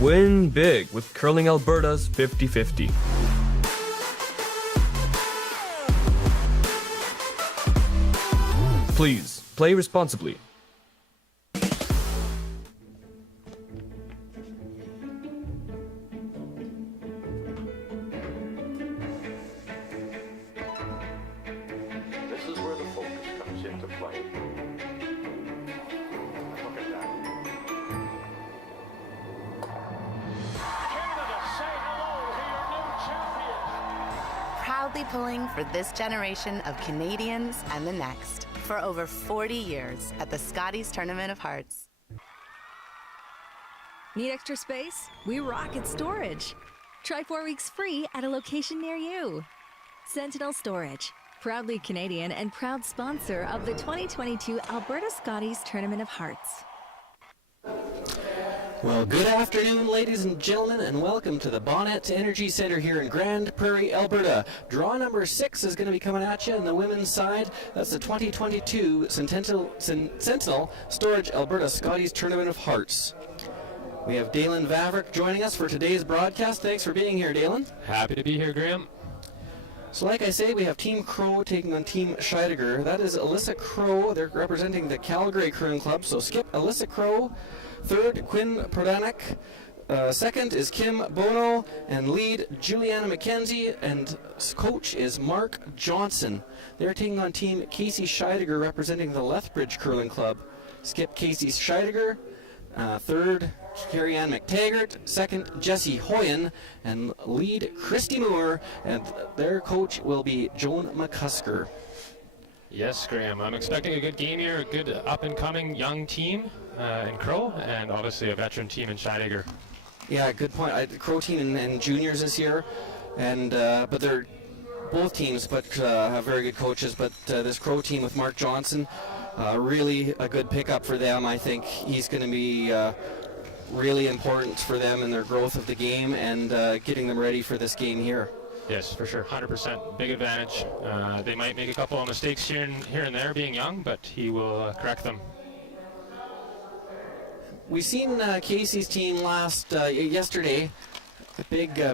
Win big with Curling Alberta's 50-50. Please, play responsibly. This is where the focus comes into play. Look at that. Canada, say hello to your new champions. Proudly pulling for this generation of Canadians and the next for over 40 years at the Scotties Tournament of Hearts. Need extra space? We rock at storage. Try 4 weeks free at a location near you. Sentinel Storage, proudly Canadian and proud sponsor of the 2022 Alberta Scotties Tournament of Hearts. Well, good afternoon, ladies and gentlemen, and welcome to the Bonnet Energy Center here in Grande Prairie, Alberta. Draw number 6 is going to be coming at you on the women's side. That's the 2022 Sentinel Storage Alberta Scotties Tournament of Hearts. We have Dalen Vavrick joining us for today's broadcast. Thanks for being here, Dalen. Happy to be here, Graham. So like I say, we have Team Crow taking on Team Scheidegger. That is Alyssa Crow. They're representing the Calgary Curling Club. So skip Alyssa Crow. Third, Quinn Prodanek. Second is Kim Bono. And lead, Juliana McKenzie. And coach is Mark Johnson. They're taking on Team Casey Scheidegger, representing the Lethbridge Curling Club. Skip Casey Scheidegger. Third, Carrie Ann McTaggart. Second, Jessie Hoyen. And lead, Christy Moore. And their coach will be Joan McCusker. Yes, Graham. I'm expecting a good game here, a good up-and-coming young team in Crow, and obviously a veteran team in Scheidegger. Yeah, good point. Crow team and juniors this year, and but they're both teams, but have very good coaches. But this Crow team with Mark Johnson, really a good pickup for them. I think he's going to be really important for them in their growth of the game and getting them ready for this game here. Yes, for sure, 100%. Big advantage. They might make a couple of mistakes here and there, being young, but he will correct them. We've seen Casey's team yesterday. A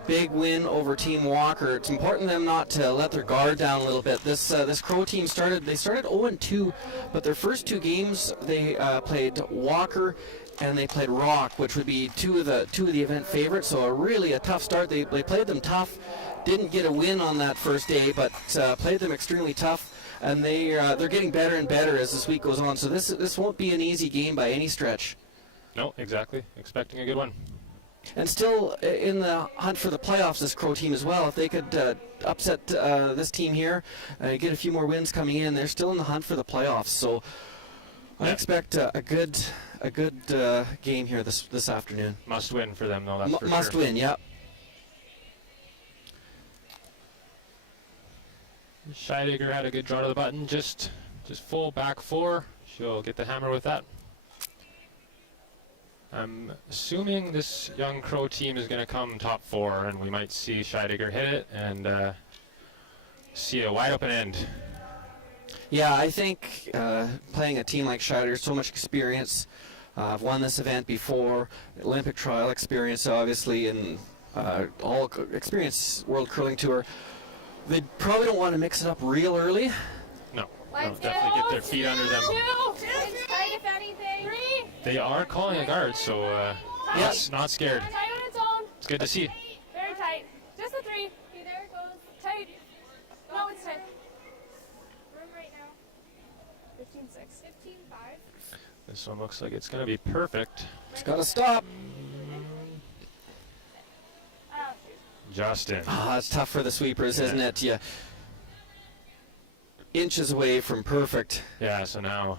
big win over Team Walker. It's important to them not to let their guard down a little bit. This Crow team started 0-2, but their first 2 games they played Walker and they played Rock, which would be two of the event favorites. So a tough start. They played them tough. Didn't get a win on that first day, but played them extremely tough. And they're getting better and better as this week goes on. So this won't be an easy game by any stretch. No, exactly. Expecting a good one. And still in the hunt for the playoffs, this Crow team as well. If they could upset this team here, get a few more wins coming in, they're still in the hunt for the playoffs. So I expect a good game here this afternoon. Must win for them, though. That's for must sure. win, yeah. Scheidegger had a good draw to the button, just full back 4. She'll get the hammer with that. I'm assuming this young Crow team is going to come top 4, and we might see Scheidegger hit it and see a wide open end. Yeah, I think playing a team like Scheidegger, so much experience. I've won this event before, Olympic trial experience, obviously, and all experience World Curling Tour. They probably don't want to mix it up real early. No, definitely get their feet under them. They are calling a guard, so yes, not scared. Tight on its own. It's good to see. Very tight. Just a 3. Okay, there it goes. Tight. No, it's tight. Room right now. 15-6. 15-5. This one looks like it's going to be perfect. It's got to stop. Justin. It's tough for the sweepers, isn't it? Yeah. Inches away from perfect. Yeah, so now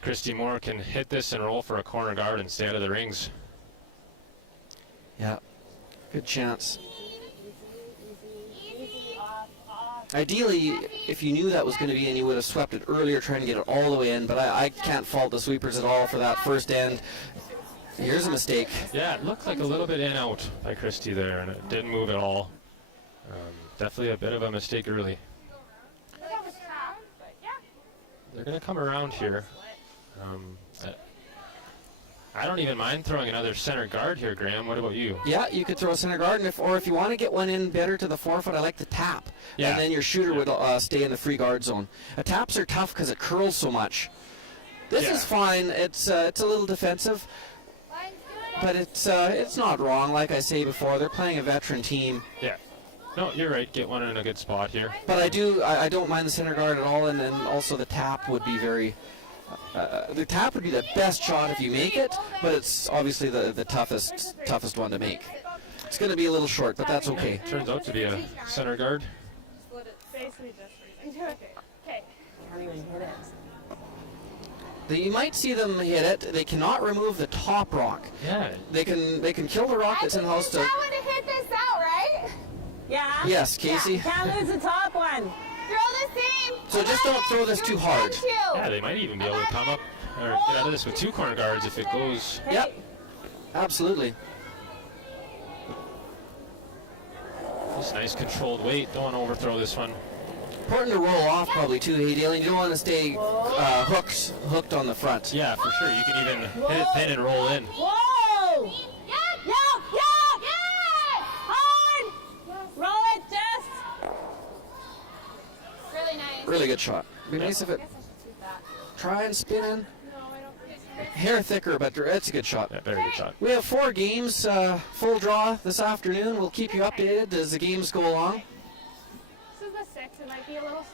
Christy Moore can hit this and roll for a corner guard and stay out of the rings. Yeah, good chance. Ideally, if you knew that was going to be in, you would have swept it earlier, trying to get it all the way in, but I can't fault the sweepers at all for that first end. Here's a mistake. Yeah, it looked like a little bit in out by Christy there, and it didn't move at all. Definitely a bit of a mistake early. They're going to come around here. I don't even mind throwing another center guard here, Graham. What about you? Yeah, you could throw a center guard, and if you want to get one in better to the forefoot, I like the tap. Yeah. And then your shooter would stay in the free guard zone. Taps are tough because it curls so much. This is fine. It's a little defensive, but it's not wrong. Like I say before, they're playing a veteran team. Yeah. No, you're right. Get one in a good spot here. But I don't mind the center guard at all, and then also the tap would be very. The tap would be the best shot if you make it, but it's obviously the toughest one to make. It's going to be a little short, but that's okay. Turns out to be a center guard. Basically just freezing. Okay. You might see them hit it. They cannot remove the top rock. Yeah. They can kill the rock that's in the house. I want to hit this out, right? Yeah. Yes, Casey. Can't lose the top one. Throw the same. So just don't throw this too hard. Yeah, they might even be able to come up or get out of this with 2 corner guards if it goes. Yep. Absolutely. Just nice controlled weight. Don't want to overthrow this one. Important to roll off probably too, hey Dalen. You don't want to stay hooked on the front. Yeah, for sure. You can even hit it thin and roll in. Whoa! Yep. Hard! Roll it, Jess! Really nice. Really good shot. Be nice if it try and spin in. Hair thicker, but it's a good shot. Yeah, very good shot. We have 4 games, full draw this afternoon. We'll keep you updated as the games go along. This is the 6. It might be a little slower.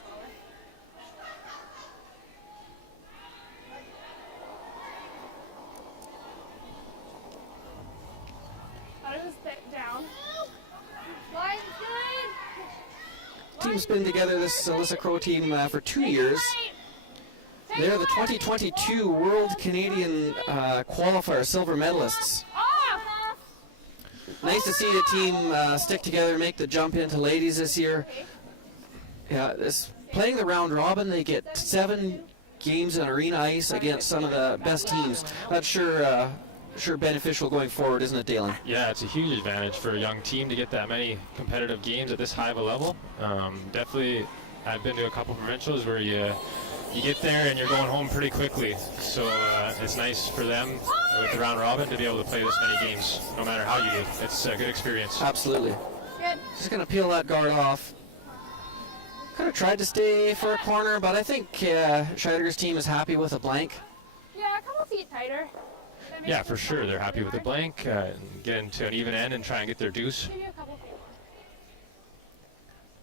Thought it was down. Line's good. Team's been together, this Alyssa Crow team, for 2 years. They're the 2022 World Canadian Qualifier silver medalists. Off. Nice to see the team stick together, make the jump into ladies this year. Yeah, playing the round robin, they get 7 games in arena ice against some of the best teams. That's sure beneficial going forward, isn't it, Dalen? Yeah, it's a huge advantage for a young team to get that many competitive games at this high of a level. Definitely, I've been to a couple provincials where you get there and you're going home pretty quickly. So it's nice for them with the round robin to be able to play this many games, no matter how you do. It's a good experience. Absolutely. Good. Just going to peel that guard off. Could have tried to stay for a corner, but I think Scheidegger's team is happy with a blank. Yeah, a couple feet tighter. That makes Yeah, it for sure. They're happy with the blank. Get into an even end and try and get their deuce. Maybe a couple feet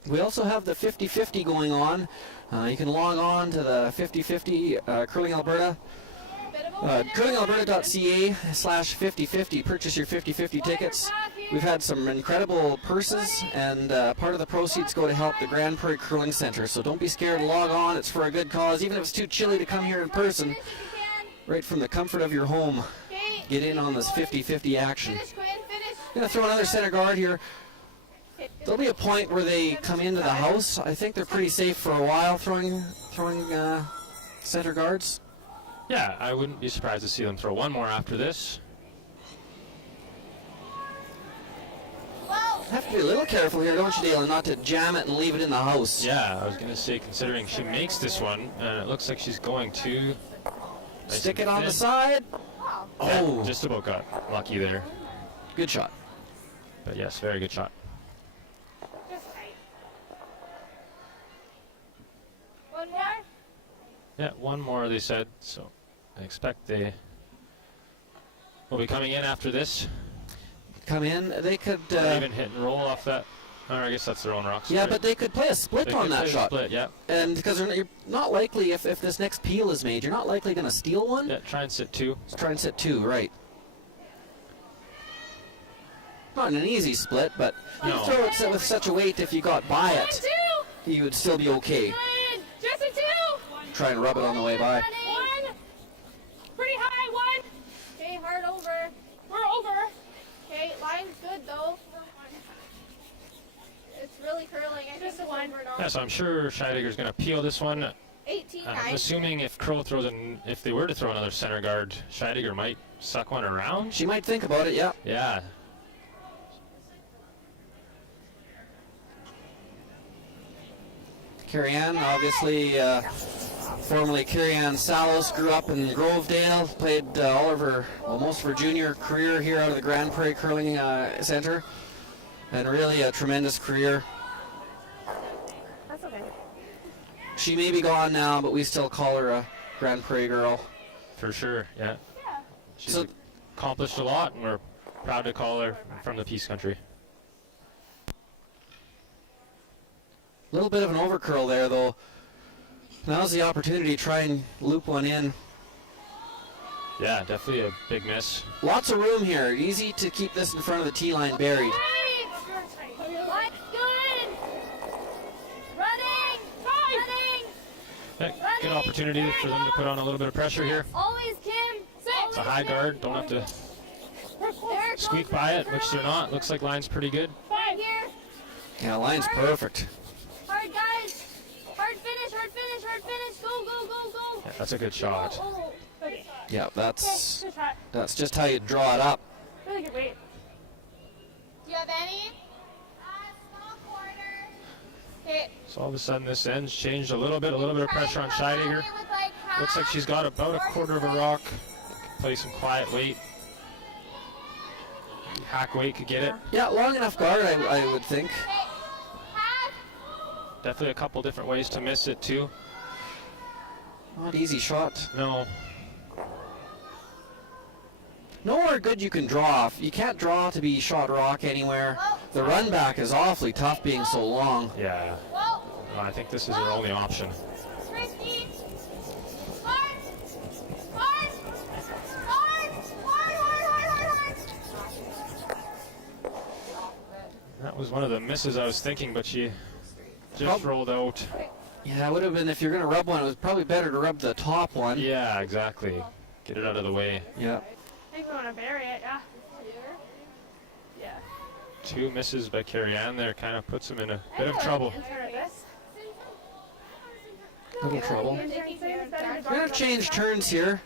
more. We also have the 50-50 going on. You can log on to the 50-50 Curling Alberta. Bit of a curlingalberta.ca/5050. Purchase your 50-50 tickets. We've had some incredible purses, and part of the proceeds go to help the Grand Prairie Curling Center. So don't be scared to log on. It's for a good cause. Even if it's too chilly to come here in person, right from the comfort of your home, get in on this 50-50 action. Finish, Quinn. Finish. I'm going to throw another center guard here. There'll be a point where they come into the house. I think they're pretty safe for a while throwing center guards. Yeah, I wouldn't be surprised to see them throw one more after this. Have to be a little careful here, don't you, Dalen, not to jam it and leave it in the house. Yeah, I was going to say, considering she makes this one, and it looks like she's going to Stick it on the side. Oh, just about got lucky there. good shot. But yes, very good shot. Just tight. One more. Yeah, one more they said, so I expect they will be coming in after this. Come in. They could. Or even hit and roll off that. Or I guess that's their own rocks. Yeah, but they could play a split They on could that play the shot. Split, yeah. And because you're not likely, if this next peel is made, you're not likely going to steal one. Yeah, try and sit 2. Let's try and set 2, right. Not an easy split, but you No. throw it with such a weight, if you got by it, 2. you would still be okay. Good. Just a 2. Try and rub it on the way by. 1. Pretty high. 1. Okay, hard over. We're over. Okay, line's good though. It's really curling. I just one. Yeah, so I'm sure Scheidegger's going to peel this one. 18 I'm times. assuming if Crow throws if they were to throw another center guard, Scheidegger might suck one around. She might think about it, yeah. Yeah. Carrie Ann, obviously Formerly Carrie-Ann Salos, grew up in Grovedale, played most of her junior career here out of the Grand Prairie Curling Center, and really a tremendous career. That's okay. She may be gone now, but we still call her a Grand Prairie girl. For sure, yeah. She's So- accomplished a lot, and we're proud to call her from the Peace Country. A little bit of an overcurl there, though. Now's the opportunity to try and loop one in. Yeah, definitely a big miss. Lots of room here. Easy to keep this in front of the tee line buried. What's good? Running! Running! Yeah, good opportunity for them to put on a little bit of pressure here. Always, Kim! It's a high guard, don't have to squeak by it, which they're not. Looks like line's pretty good. Right here! Yeah, line's perfect. Hard, guys! Hard finish, hard finish, hard finish! Go, go, go, go! Yeah, that's a good shot. Oh, okay. Yeah, that's Good shot. just how you draw it up. Really good weight. Do you have any? Small quarter. Okay. So all of a sudden this end's changed a little bit of pressure on Scheidegger. Looks like she's got about a quarter of a rock. Play some quiet weight. Hack weight could get it. Yeah, long enough guard, I would think. Definitely a couple different ways to miss it too. Not easy shot. No. Nowhere good you can draw. You can't draw to be shot rock anywhere. The run back is awfully tough being so long. Yeah. I think this is her only option. Christy. Hard. Hard. Hard. Hard, hard, hard, hard, hard. That was one of the misses I was thinking, but she just rolled out. Yeah, it would have been, if you're going to rub one, it was probably better to rub the top one. Yeah, exactly. Get it out of the way. Yeah. I think we want to bury it, yeah. Yeah. Two misses by Carrie-Ann there kind of puts them in a bit of trouble. Little trouble. We're going to change turns here.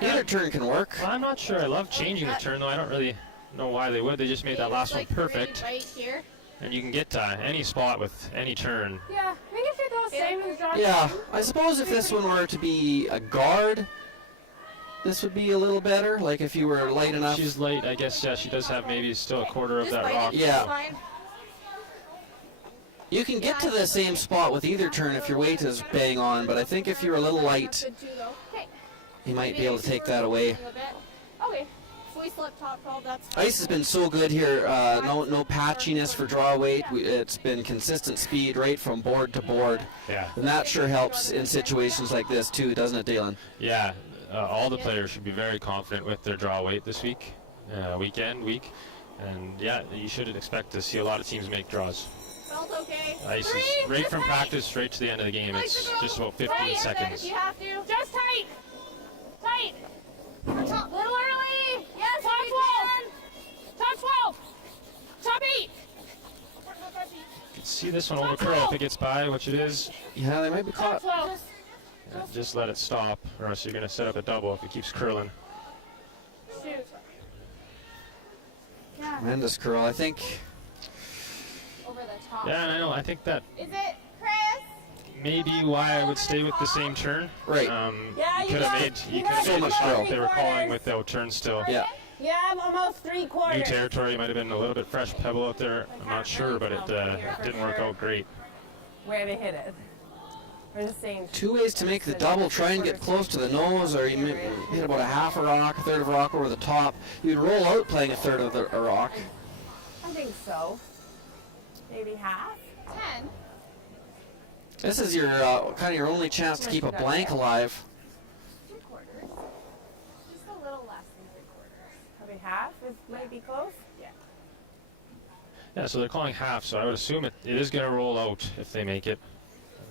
Either turn can work. Well, I'm not sure. I love changing the turn, though. I don't really know why they would. They just made that last one perfect. Right here. And you can get to any spot with any turn. Yeah, we can fit those same as John. Yeah, I suppose if this one were to be a guard, this would be a little better. Like if you were light enough. She's light, I guess. Yeah, she does have maybe still a quarter of that rock. Yeah. You can get to the same spot with either turn if your weight is bang on, but I think if you're a little light, you might be able to take that away. Okay. If we slip top 12, that's Ice has been so good here. No patchiness for draw weight. It's been consistent speed right from board to board. Yeah. And that sure helps in situations like this too, doesn't it, Dalen? Yeah. All the players should be very confident with their draw weight this week, week. And yeah, you should expect to see a lot of teams make draws. felt okay. Ice is right from practice straight to the end of the game. It's just about 15 seconds. You have to. Just tight. Tight. Little early. Yes, Top we 12. Top 12. Top 8. You can see this one over curl if it gets by, which it is. Yeah, they might be Top caught. 12. Yeah, just let it stop, or else you're going to set up a double if it keeps curling. Shoot. Tremendous curl. I think Over the top. Yeah, I know. I think that Is it Chris? may be why I would stay with the same turn. Right. Yeah, You could have made So the much shot curl. they were calling without turn still. yeah. Yeah, I'm almost 3/4. New territory might have been a little bit fresh pebble out there. I'm not sure, but it didn't work out great. Where to hit it. We're just saying. Two ways to make the double. Try and get close to the nose, or you hit about a half a rock, a third of a rock over the top. You'd roll out playing a third of a rock. I think so. Maybe half. 10. This is your kind of your only chance to keep a blank alive. 3/4. Just a little less than 3/4. Probably half is might be close. Yeah. Yeah, so they're calling half, so I would assume it is going to roll out if they make it.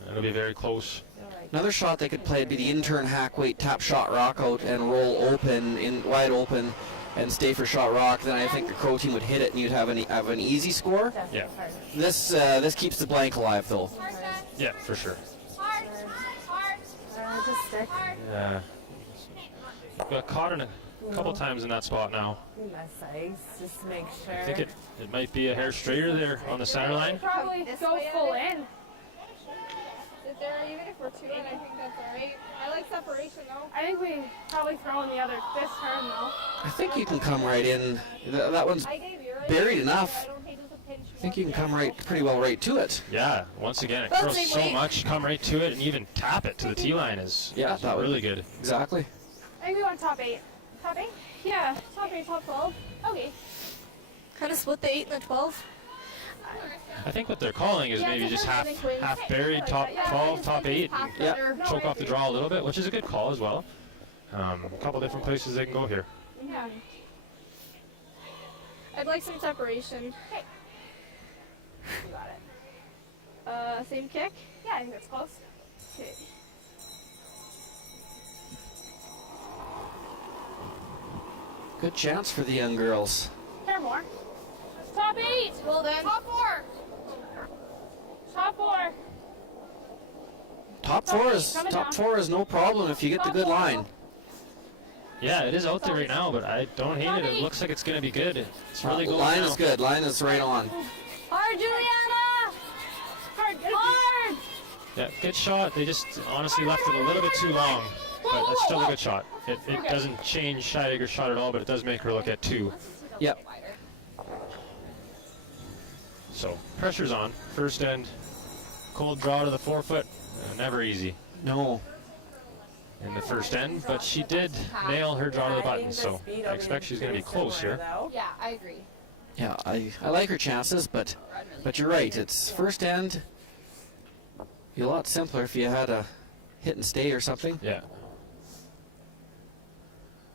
It'll be very close. Another shot they could play would be the intern hack weight tap shot rock out and roll open, in wide open, and stay for shot rock. Then I think the Crow team would hit it and you'd have an easy score. Yeah. This keeps the blank alive though. Hard, guys. Yeah, for sure. Hard. Hard. Just stick. Hard. Yeah. Got caught in a couple times in that spot now. Less ice. Just make sure. I think it might be a hair straighter there on the center line. Probably go full in. there, even if we're two in, I think that's alright. I like separation though. I think we probably throw in the other this turn though. I think you can come right in. That one's buried enough. I think you can come right pretty well right to it. Yeah, once again, it throws so much, come right to it, and even tap it to the tee line is that really good. Exactly. I think we want top 8. Top 8? Yeah, top 8, top 12. Okay. Kind of split the 8 and the 12. I think what they're calling is maybe just half buried, top 12, top 8, and choke off the draw a little bit, which is a good call as well. A couple different places they can go here. Yeah. I'd like some separation. Okay. You got it. Same kick? Yeah, I think that's close. Okay. Good chance for the young girls. Pair more. Top 8! Well then. Top 4! Top 4. Top four is no problem if you get the good line. Yeah, it is out there right now, but I don't hate it. It looks like it's going to be good. It's really going Line now. is good. Line is right on. Hard, Juliana! Hard! Yeah, good shot. They just honestly left it a little bit too long, but it's still a good shot. It doesn't change Scheidegger's shot at all, but it does make her look at 2. Yep. So pressure's on. First end, cold draw to the 4-foot. Never easy. No. In the first end, but she did nail her draw to the button, so I expect she's going to be close here. Yeah, I agree. Yeah, I like her chances, but you're right. It's first end. Be a lot simpler if you had a hit and stay or something. Yeah.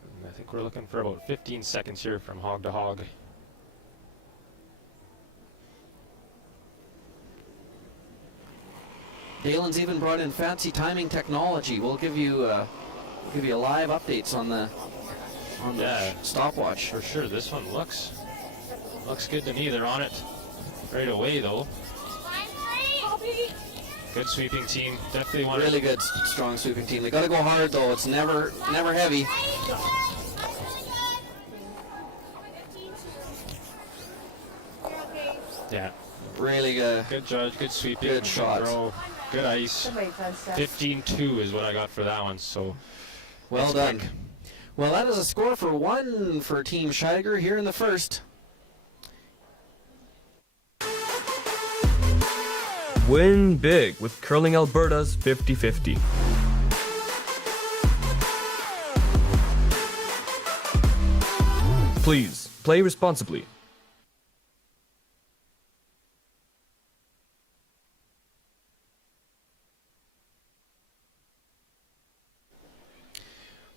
And I think we're looking for about 15 seconds here from hog to hog. Dalen's even brought in fancy timing technology. We'll give you live updates on the stopwatch. For sure, this one looks good to me. They're on it right away though. Good sweeping team. Definitely want really good, strong sweeping team. They got to go hard though. It's never heavy. Yeah. Really good. Good judge. Good sweeping. Good shot. Throw, good ice. 15-2 is what I got for that one. So well done. Well, that is a score for 1 for Team Scheidegger here in the first. Win big with Curling Alberta's 50-50. Please play responsibly.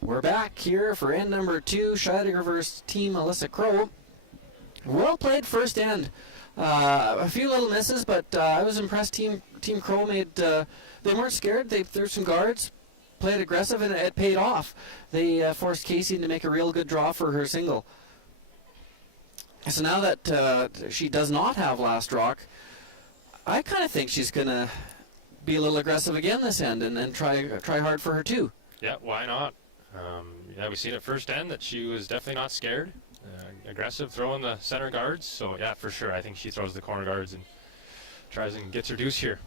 We're back here for end number 2, Scheidegger versus Team Alyssa Crow. Well played first end. A few little misses, but I was impressed. Team Crow made. They weren't scared. They threw some guards, played aggressive, and it paid off. They forced Casey to make a real good draw for her single. So now that she does not have last rock, I kind of think she's gonna be a little aggressive again this end and try hard for her too. Yeah, why not? Yeah, we seen at first end that she was definitely not scared. Aggressive, throwing the center guards. So yeah, for sure, I think she throws the corner guards and tries and gets her deuce here.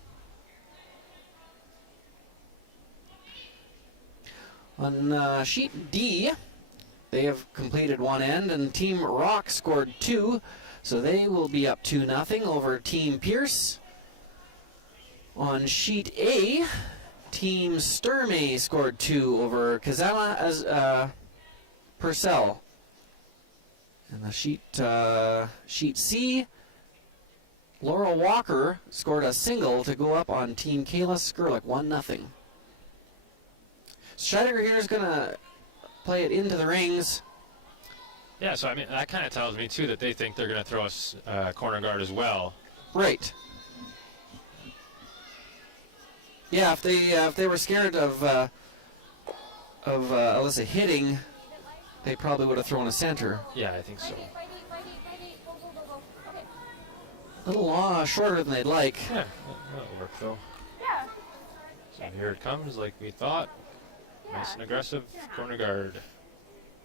On sheet D, they have completed one end, and Team Rock scored 2, so they will be up 2-0 over Team Pierce. On sheet A, Team Sturmey scored 2 over Kazama as Purcell. And the sheet C, Laurel Walker scored a single to go up on Team Kayla Skurlik, 1-0. Scheidegger here is going to play it into the rings. Yeah, so I mean that kind of tells me too that they think they're going to throw a corner guard as well. Right. Yeah, if they were scared of Alyssa hitting, they probably would have thrown a center. Yeah, I think so. A little shorter than they'd like. Yeah, that'll work though. Yeah. So here it comes, like we thought. Nice and aggressive corner guard.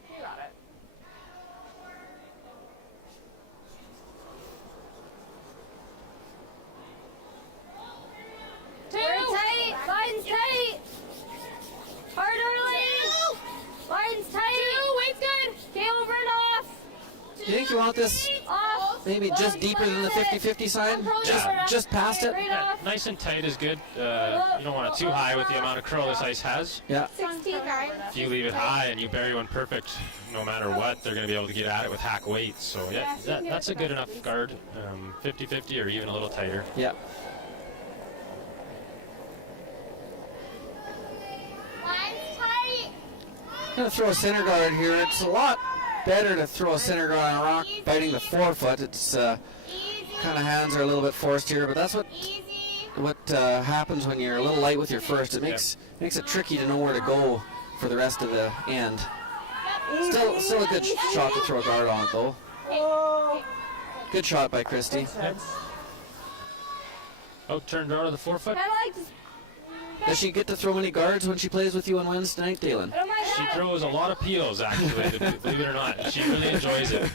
You got it. Two. Tight. you want this maybe just deeper than the 50-50 sign? Just past it? Yeah, nice and tight is good. You don't want it too high with the amount of curl this ice has. Yeah. 69. If you leave it high and you bury one perfect, no matter what, they're going to be able to get at it with hack weight. So yeah, that's a good enough guard. 50-50 or even a little tighter. Yeah. Line's tight. I'm going to throw a center guard here. It's a lot better to throw a center guard on a rock biting the forefoot. It's kind of hands are a little bit forced here, but that's what happens when you're a little light with your first. It makes it tricky to know where to go for the rest of the end. Still a good shot to throw a guard on, though. Good shot by Christy. Out-turned out of the forefoot. Does she get to throw any guards when she plays with you on Wednesday night, Dalen? She throws a lot of peels, actually, believe it or not. She really enjoys it.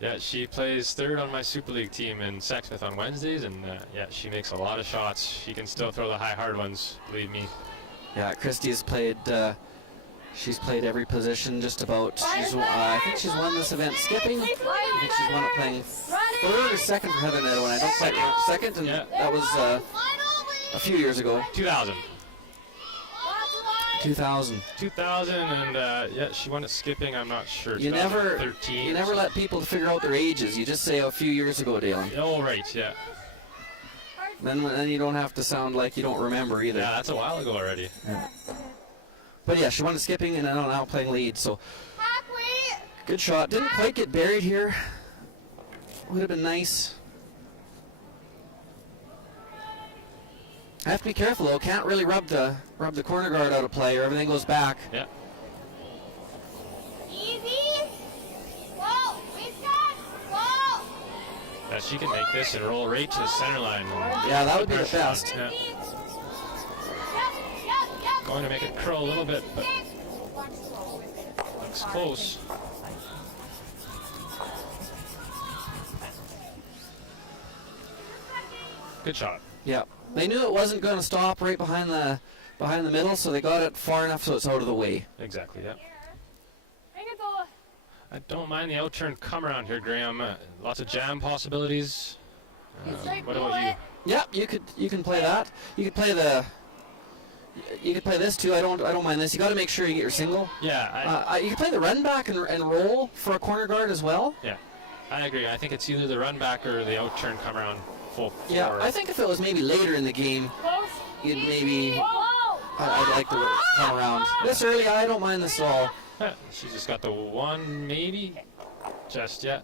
Yeah, she plays third on my Super League team in Sexsmith on Wednesdays, and yeah, she makes a lot of shots. She can still throw the high, hard ones, believe me. Yeah, Christy has played. She's played every position just about. I think she's won this event skipping. I think she's won it playing third or second for Heather Netto, and I don't quite remember second, and that was a few years ago. 2000. 2000, and yeah, she won it skipping. I'm not sure. You never 13. You never let people figure out their ages. You just say a few years ago, Dalen. Oh, right, yeah. Then you don't have to sound like you don't remember either. Yeah, that's a while ago already. Yeah. But yeah, she won the skipping and now playing lead. So good shot. Didn't quite get buried here. Would have been nice. I have to be careful though. Can't really rub the corner guard out of play or everything goes back. Yeah. Yeah, she can make this and roll right to the center line. Yeah, that would be the best. Yeah. Going to make it curl a little bit, but looks close. Good shot. Yeah, they knew it wasn't going to stop right behind the middle, so they got it far enough so it's out of the way. Exactly. Yeah. I don't mind the out-turn come around here, Graham. Lots of jam possibilities. What about you? Yeah, you can play that. You could play this too. I don't mind this. You got to make sure you get your single. Yeah. You can play the run back and roll for a corner guard as well. Yeah, I agree. I think it's either the run back or the out-turn come around full. Yeah, I think if it was maybe later in the game, you'd maybe. I'd like to come around. This early, I don't mind this at all. Yeah, she's just got the one, maybe, just yet.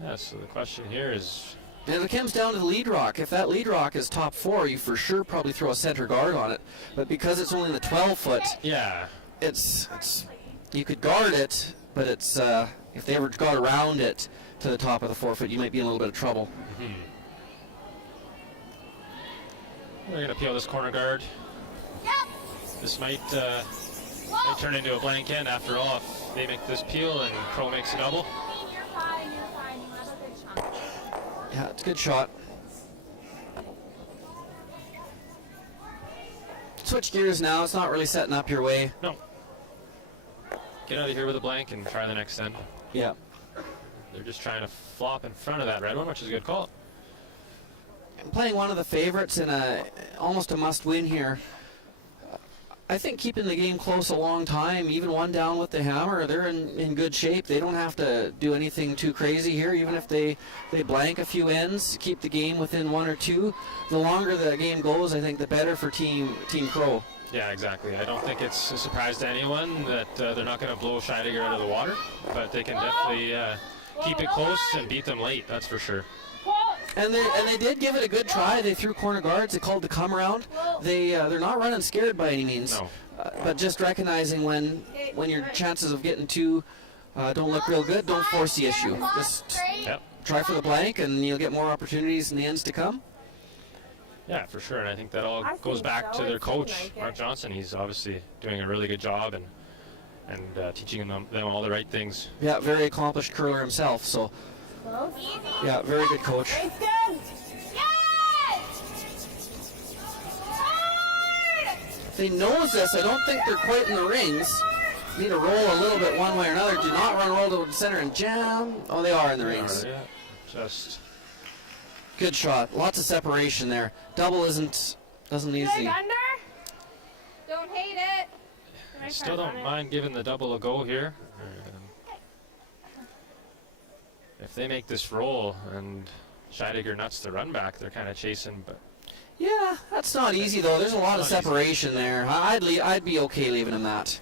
Yeah, so the question here is... And it comes down to the lead rock. If that lead rock is top 4, you for sure probably throw a center guard on it. But because it's only the 12-foot, yeah, it's you could guard it, but it's if they ever got around it to the top of the 4-foot, you might be in a little bit of trouble. Mm-hmm. We're going to peel this corner guard. This might turn into a blank end after all if they make this peel and Crow makes a double. Yeah, it's a good shot. Switch gears now. It's not really setting up your way. No. Get out of here with a blank and try the next end. Yeah. They're just trying to flop in front of that red one, which is a good call. I'm playing one of the favorites in almost a must-win here. I think keeping the game close a long time, even one down with the hammer, they're in good shape. They don't have to do anything too crazy here. Even if they blank a few ends, keep the game within 1 or 2. The longer the game goes, I think the better for Team Crow. Yeah, exactly. I don't think it's a surprise to anyone that they're not going to blow Scheidegger out of the water, but they can definitely keep it close and beat them late, that's for sure. And they did give it a good try. They threw corner guards. They called the come around. They're not running scared by any means. No. But just recognizing when your chances of getting 2 don't look real good, don't force the issue. Just try for the blank, and you'll get more opportunities in the ends to come. Yeah, for sure. And I think that all goes back to their coach, Mark Johnson. He's obviously doing a really good job and teaching them all the right things. Yeah, very accomplished curler himself. So. Yeah, very good coach. they nose this, I don't think they're quite in the rings. Need to roll a little bit one way or another. Do not run roll to the center and jam. Oh, they are in the rings. Yeah, just Good shot. Lots of separation there. Double doesn't Big easy. under. Don't hate it. I still don't mind giving the double a go here. If they make this roll and Scheidegger nuts the run back, they're kind of chasing, but Yeah, that's not easy though. There's a lot of Not easy. separation there. I'd be okay leaving him that.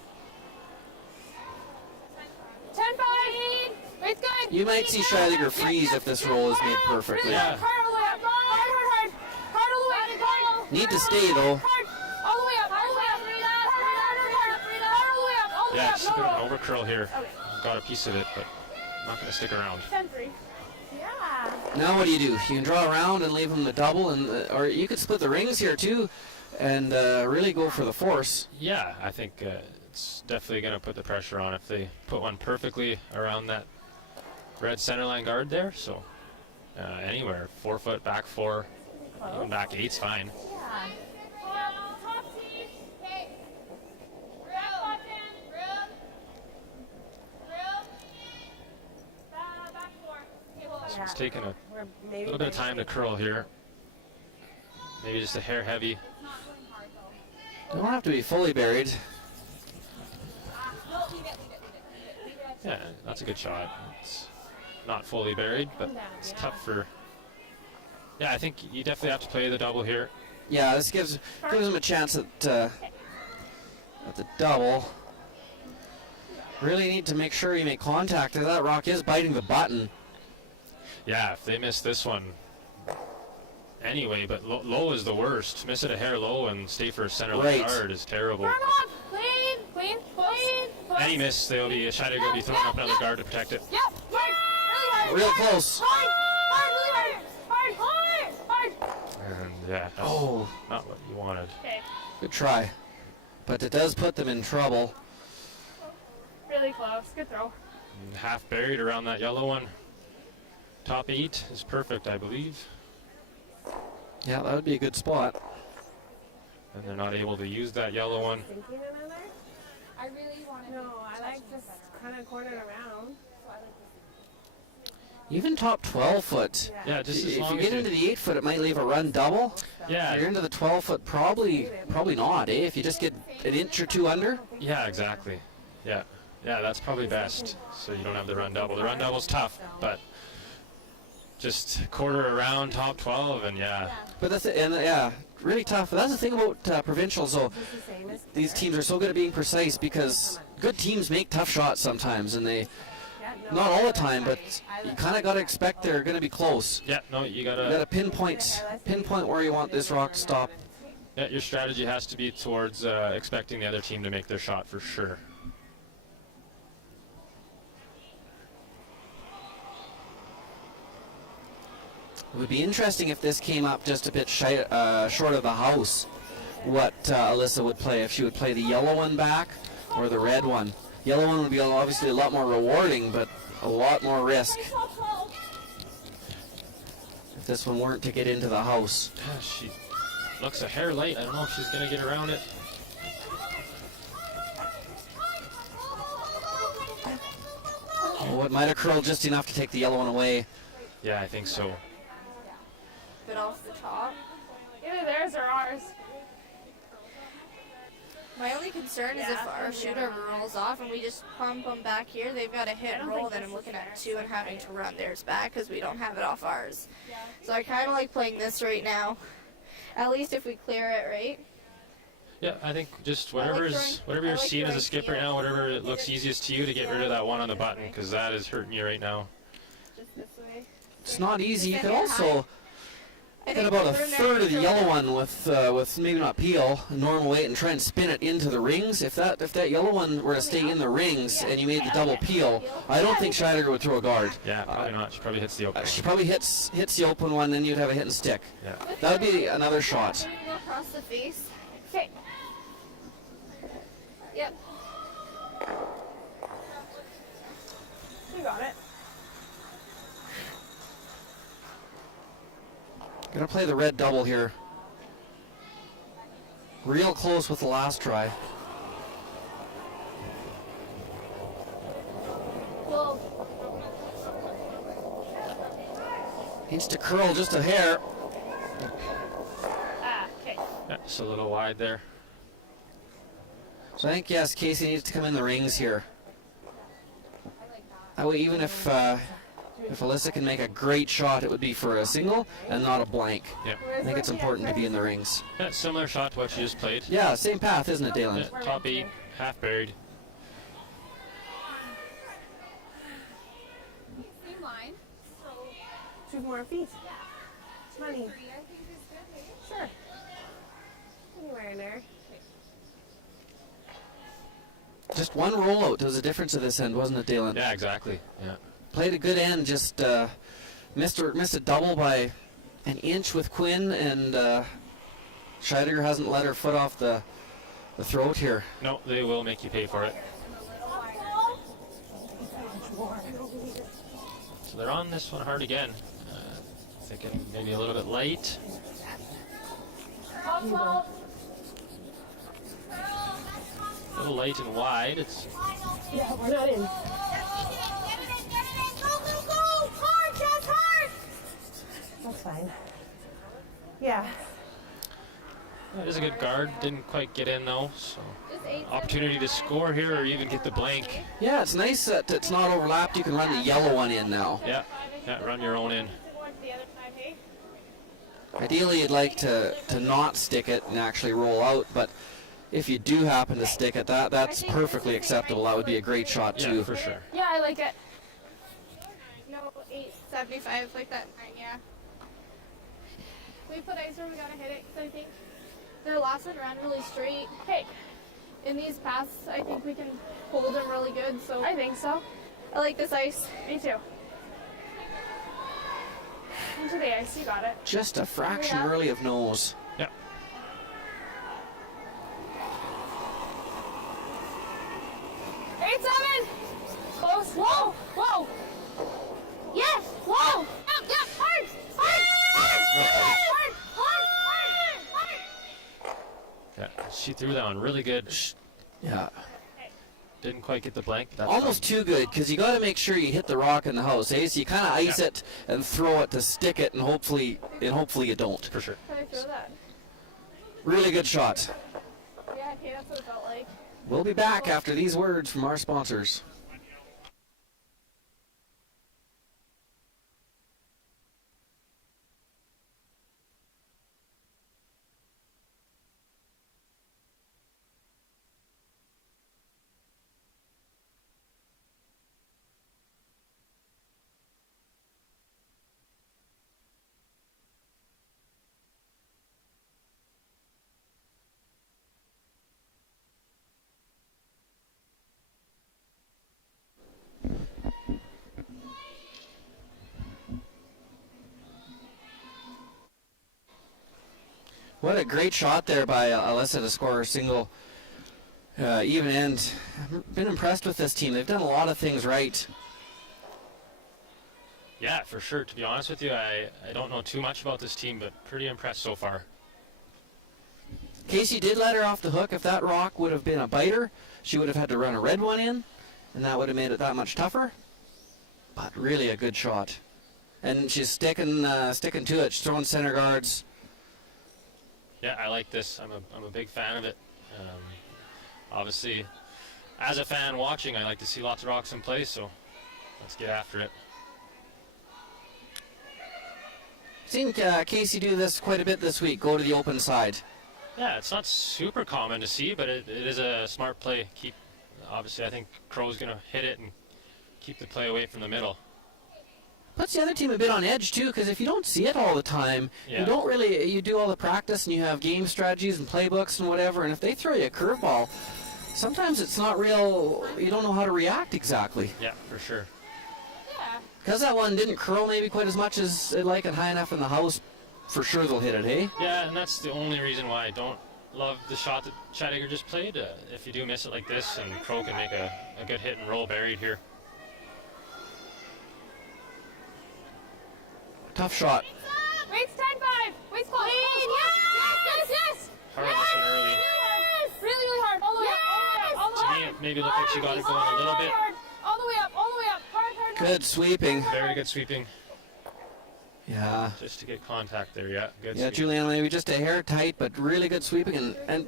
10-5. It's good. You might see Scheidegger freeze if this roll is made perfectly. Yeah. Hard all the way up. Hard. Hard all the way up. Hard. Need to stay though. Hard. All the way up. All the way up. Hard all the way up. All the way yeah, up. just a bit of an overcurl here. Got a piece of it, but not going to stick around. 10-3. Yeah. Now what do? You can draw around and leave him the double, and or you could split the rings here too, and really go for the force. Yeah, I think it's definitely going to put the pressure on if they put one perfectly around that red centerline guard there. So anywhere, 4 foot, back 4, even back 8's fine. So it's taking a little bit of time to curl here. Maybe just a hair heavy. Don't have to be fully buried. Yeah, that's a good shot. It's not fully buried, but it's tough for... Yeah, I think you definitely have to play the double here. Yeah, this gives him a chance at the double. Really need to make sure you make contact. That rock is biting the button. Yeah, if they miss this one anyway, but low is the worst. Miss it a hair low and stay for a center line guard is terrible. Clean. Any miss, Scheidegger will be throwing up another guard to protect it. Yep. Hard. Really hard. Real close. Hard. Really hard. And yeah, that's not what you wanted. Okay. Good try. But it does put them in trouble. Really close. Good throw. And half buried around that yellow one. Top 8 is perfect, I believe. Yeah, that would be a good spot. And they're not able to use that yellow one. Thinking another? I really wanted No, I like just kind of cornered around. Even top 12 foot. Yeah, just as If long you as get into the 8 foot, it might leave a run double. Yeah, If you're into the 12 foot, probably not, eh? If you just get an inch or two under. yeah, exactly. Yeah, that's probably best. So you don't have the run double. The run double's tough, but just quarter around top 12, and yeah. But really tough. That's the thing about provincials, though. These teams are so good at being precise because good teams make tough shots sometimes, and they, not all the time, but you kind of got to expect they're going to be close. Yeah, no, you You gotta. got to pinpoint where you want this rock to stop. Yeah, your strategy has to be towards expecting the other team to make their shot for sure. It would be interesting if this came up just a bit short of the house, what Alyssa would play, if she would play the yellow one back or the red one. Yellow one would be obviously a lot more rewarding, but a lot more risk if this one weren't to get into the house. She looks a hair light. I don't know if she's going to get around it. Oh, it might have curled just enough to take the yellow one away. Yeah, I think so. Bit off the top. Either theirs or ours. My only concern is if our shooter rolls off and we just pump them back here, they've got a hit and roll, then I'm looking at 2 and having to run theirs back because we don't have it off ours. So I kind of like playing this right now. At least if we clear it, right? Yeah, I think just I whatever like you're seeing as a throwing skipper field. now, whatever it looks easiest to you to get rid of that one on the button, because that is hurting you right now. Just this way. It's not easy. You Just could hit also I get think about a they're third of the natural. yellow one with maybe not peel, normal weight, and try and spin it into the rings. If that yellow one were to stay in the rings and you made the double peel, I don't think Scheidegger would throw a guard. Yeah, probably not. She probably hits the open. She probably hits the open one, then you'd have a hit and stick. Yeah. That would be another shot. Can we go across the face? Okay. Yep. You got it. Gonna play the red double here. Real close with the last try. Needs to curl just a hair. Yeah, just a little wide there. So I think, yes, Casey needs to come in the rings here. That way, even if Alyssa can make a great shot, it would be for a single and not a blank. Yeah. I think it's important to be in the rings. Yeah, similar shot to what she just played. Yeah, same path, isn't it, Dalen? Yeah, top 8, half buried. Same line. So 2 more feet. Money. Sure. Anywhere in there. Just one rollout was a difference at this end, wasn't it, Dalen? Yeah, exactly. Yeah. Played a good end, just missed a double by an inch with Quinn, and Scheidegger hasn't let her foot off the throat here. No, they will make you pay for it. So they're on this one hard again. Thinking maybe a little bit light. A little light and wide. It's Yeah, we're not in. That's fine. Yeah. That is a good guard. Didn't quite get in though. So opportunity to score here or even get the blank. Yeah, it's nice that it's not overlapped. You can run the yellow one in now. Yeah, run your own in. Ideally, you'd like to not stick it and actually roll out, but if you do happen to stick it, that's perfectly acceptable. That would be a great shot too. Yeah, for sure. yeah, I like it. No, 875 like that. Yeah. We put ice where we gotta hit it because I think their last one ran really straight. Hey, In these paths, I think we can hold them really good. So I think so. I like this ice. Me too. Into the ice, you got it. Just a fraction Yeah. early of nose. Yeah. 8-7. Close. Whoa, whoa. Yes! Whoa. Yeah, hard, Yeah, she threw that one really good. Yeah. Didn't quite get the blank. That's Almost too good, because you got to make sure you hit the rock in the house, eh? So you kind of ice it and throw it to stick it, and hopefully you don't. for sure. Can I throw that? Really good shot. Yeah, okay, that's what it felt like. We'll be back after these words from our sponsors. What a great shot there by Alyssa to score a single even end. I've been impressed with this team. They've done a lot of things right. Yeah, for sure. To be honest with you, I don't know too much about this team, but pretty impressed so far. Casey did let her off the hook. If that rock would have been a biter, she would have had to run a red one in, and that would have made it that much tougher. But really a good shot. And she's sticking to it. She's throwing center guards. Yeah, I like this. I'm a big fan of it. Obviously, as a fan watching, I like to see lots of rocks in place, so let's get after it. Seen Casey do this quite a bit this week. Go to the open side. Yeah, it's not super common to see, but it is a smart play. Obviously, I think Crow's going to hit it and keep the play away from the middle. Puts the other team a bit on edge too, because if you don't see it all the time, Yeah. you do all the practice and you have game strategies and playbooks and whatever, and if they throw you a curveball, sometimes it's not real, you don't know how to react exactly. Yeah, for sure. Yeah. Because that one didn't curl maybe quite as much as they'd like it high enough in the house, for sure they'll hit it, hey? Yeah, and that's the only reason why I don't love the shot that Scheidegger just played. If you do miss it like this, and Crow can make a good hit and roll buried here. Tough shot. Wait's 10-5. Wait's close. Yes, yes, yes. hard on this one early. Really, really hard. All the way up. All the way up. All the To way me, up. it maybe looked like she got it going a little bit. All the way up. All the way up. Hard, hard, hard. Good sweeping. Very good sweeping. Yeah. Just to get contact there, yeah. Good Yeah, sweep. Juliana, maybe just a hair tight, but really good sweeping and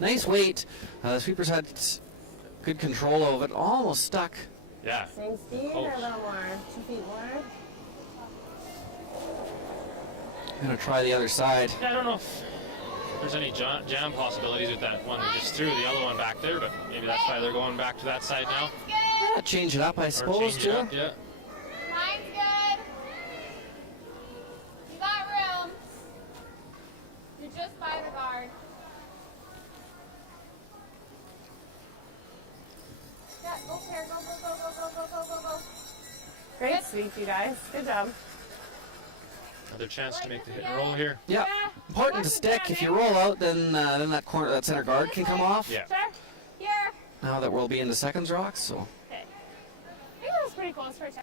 nice weight. The sweepers had good control of it. Almost stuck. Yeah. Same speed or a little more? 2 feet more? Gonna try the other side. Yeah, I don't know if there's any jam possibilities with that one they just threw the other one back there, but maybe that's why they're going back to that side now. Yeah, change it up, I Or suppose, change it too. up, yeah. Mine's good. You got room. You're just by the guard. Yeah, go here. Go, go, go, go, go, go, go, go, go. Great sweep, you guys. Good job. Another chance to make the hit and roll here. Yeah, important to stick. If you roll out, then that corner, that center guard can come off. Yeah. Sure. Here. Now that we'll be into seconds rocks, so Okay. I think that was pretty close for a 10-5.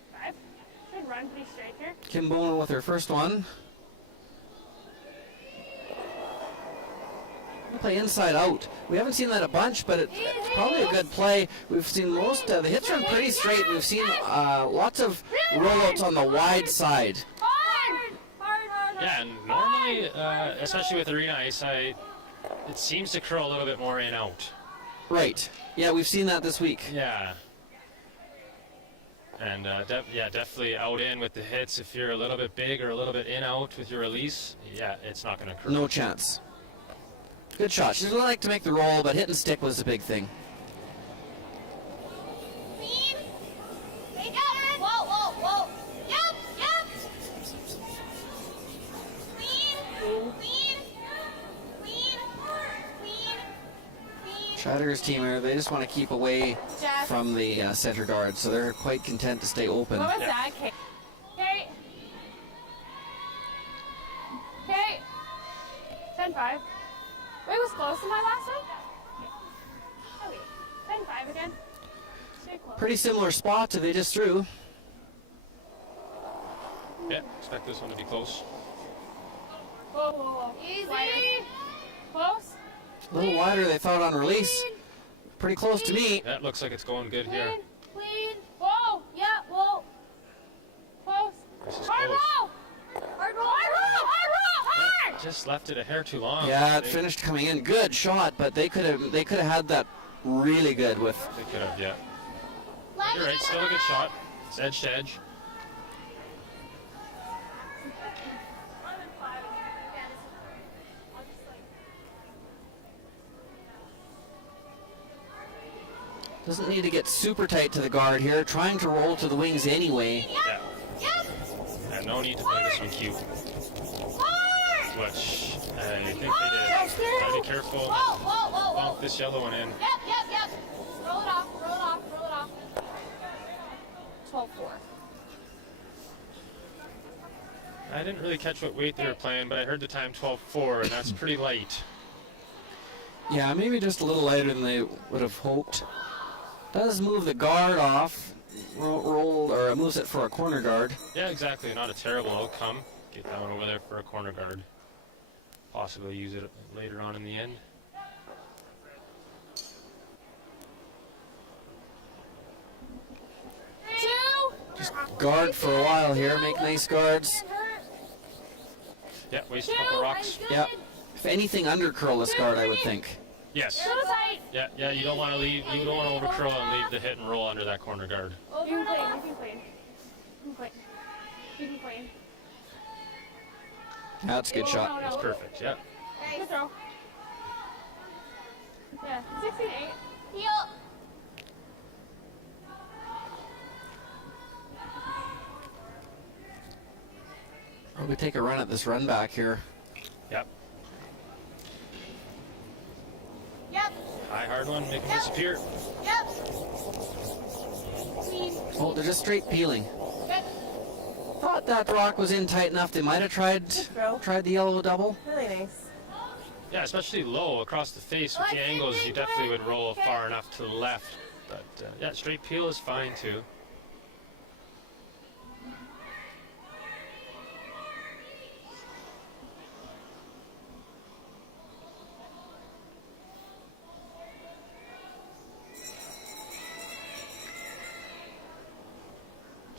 Should run pretty straight here. Kim Bowen with her first one. Play inside out. We haven't seen that a bunch, but it's probably a good play. We've seen most the hits run pretty straight. We've seen lots of rollouts on the wide side. Hard. Hard, hard, hard. Yeah, and normally, especially with arena ice, it seems to curl a little bit more in out. Right. Yeah, we've seen that this week. Yeah. And definitely out in with the hits. If you're a little bit big or a little bit in out with your release, yeah, it's not going to curl. No chance. Good shot. She doesn't like to make the roll, but hit and stick was the big thing. Clean. They got it. Whoa, whoa, whoa. Yep, yep. Clean. Clean. Clean. Clean. Clean. Scheidegger's team here, they just want to keep away Jeff. from the center guard, so they're quite content to stay open. What was that, Kate? Okay. Okay. 10-5. Wait, was close to my last one? Okay. 10-5 again. Stay close. Pretty similar spot to they just threw. Yeah, expect this one to be close. Whoa, whoa, whoa. Easy. Wider. Close. A little wider they thought on release. Pretty close to me. That looks like it's going good here. Clean. Clean. Whoa. Yeah, whoa. Close. This is Hard close. roll. Hard roll. Hard roll. Hard roll. Hard. Just left it a hair too long. Yeah, it They- finished coming in. Good shot, but they could have had that really good with. They could have, yeah. Leg You're right, it still a good hard. shot. It's edge to edge. Doesn't need to get super tight to the guard here. Trying to roll to the wings anyway. Yeah. Yep. And no need to play this one cute. Hard. Which I think they did. Gotta be careful. Whoa, whoa, whoa, whoa. Bump this yellow one in. Yep, yep, yep. Roll it off, roll it off, roll it off. 12-4. I didn't really catch what weight they were playing, but I heard the time 12-4, and that's pretty light. Yeah, maybe just a little lighter than they would have hoped. Does move the guard off. Roll or moves it for a corner guard. Yeah, exactly. Not a terrible outcome. Get that one over there for a corner guard. Possibly use it later on in the end. Just guard for a while here. Make nice guards. Yeah, waste a couple rocks. Yep. If anything, under curl this guard, I would think. Yes. So tight. Yeah, you don't want to leave. You don't want to over curl and leave the hit and roll under that corner guard. You can clean, you can clean. You can clean. You can clean. That's a good shot. That's perfect. Yeah. Good throw. Yeah, 16-8. Heel. I'll we take a run at this run back here. Yep. Yep. High hard one, make it disappear. Yep. Clean. Oh, they're just straight peeling. Good. Thought that rock was in tight enough. They might have tried the yellow double. Really nice. Yeah, especially low across the face with the angles, you definitely would roll far enough to the left. But yeah, straight peel is fine too.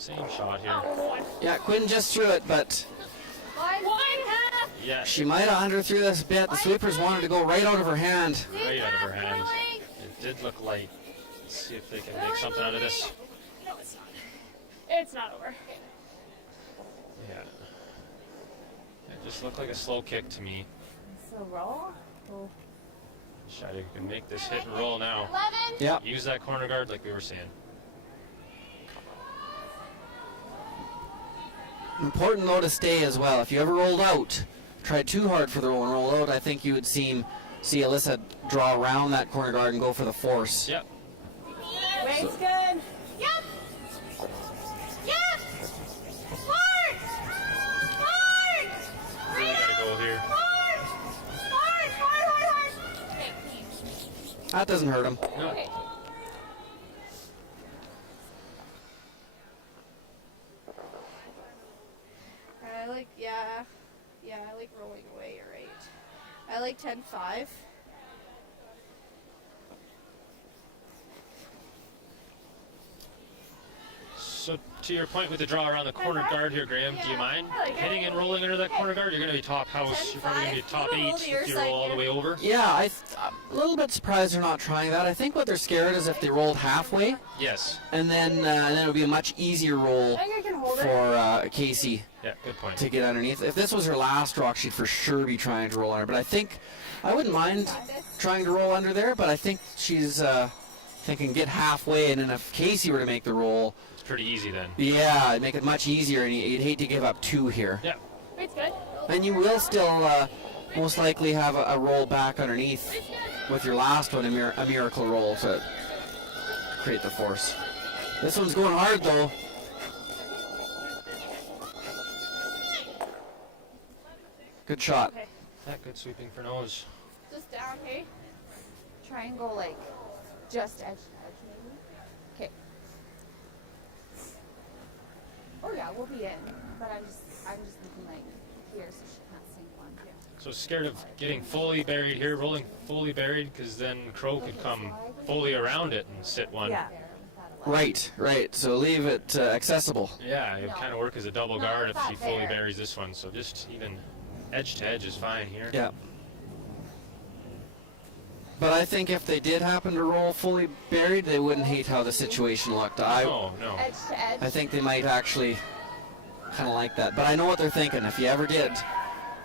Same shot here. Yeah, Quinn just threw it, but Yeah, she might have under threw this bit. The sweepers wanted to go right out of her hand. right out of her hand. It did look light. Let's see if they can make something out of this. No, it's not. It's not over. Yeah. It just looked like a slow kick to me. So roll. Oh. Scheidegger can make this hit and roll now. 11. Yeah. Use that corner guard like we were saying. Important though to stay as well. If you ever rolled out, tried too hard for the roll and rolled out, I think you would see Alyssa draw around that corner guard and go for the force. Yep. Wait's good. Yep. Yep. Hard. Hard. Really gotta go here. Hard. Hard. Hard. Hard. Okay. That doesn't hurt him. No. Okay. I like, I like rolling away, you're right. I like 10-5. So to your point with the draw around the corner guard here, Graham, do you mind hitting and rolling under that corner guard? You're going to be top house. You're probably going to be top 8 if you roll all the way over. Yeah, I'm a little bit surprised they're not trying that. I think what they're scared is if they rolled halfway, Yes. and then it would be a much easier roll I think I can hold it. for Casey Yeah, good point. to get underneath. If this was her last rock, she'd for sure be trying to roll under. But I think I wouldn't mind trying to roll under there, but I think she's thinking get halfway, and then if Casey were to make the roll, It's pretty easy then. yeah, it'd make it much easier, and you'd hate to give up 2 here. Yeah. Wait's good. And you will still most likely have a roll back underneath with your last one, a miracle roll to create the force. This one's going hard though. Good shot. That good sweeping for nose. Just down, okay? Try and go like just edge to edge maybe. Okay. Oh yeah, we'll be in. But I'm just thinking like here so she can't sink one too. So scared of getting fully buried here, rolling fully buried, because then Crow could come fully around it and sit one. Yeah. Right. So leave it accessible. Yeah, it kind of work as a double guard if she fully buries this one. So just even edge to edge is fine here. Yeah. But I think if they did happen to roll fully buried, they wouldn't hate how the situation looked. No. Edge to edge. I think they might actually kind of like that. But I know what they're thinking. If you ever did,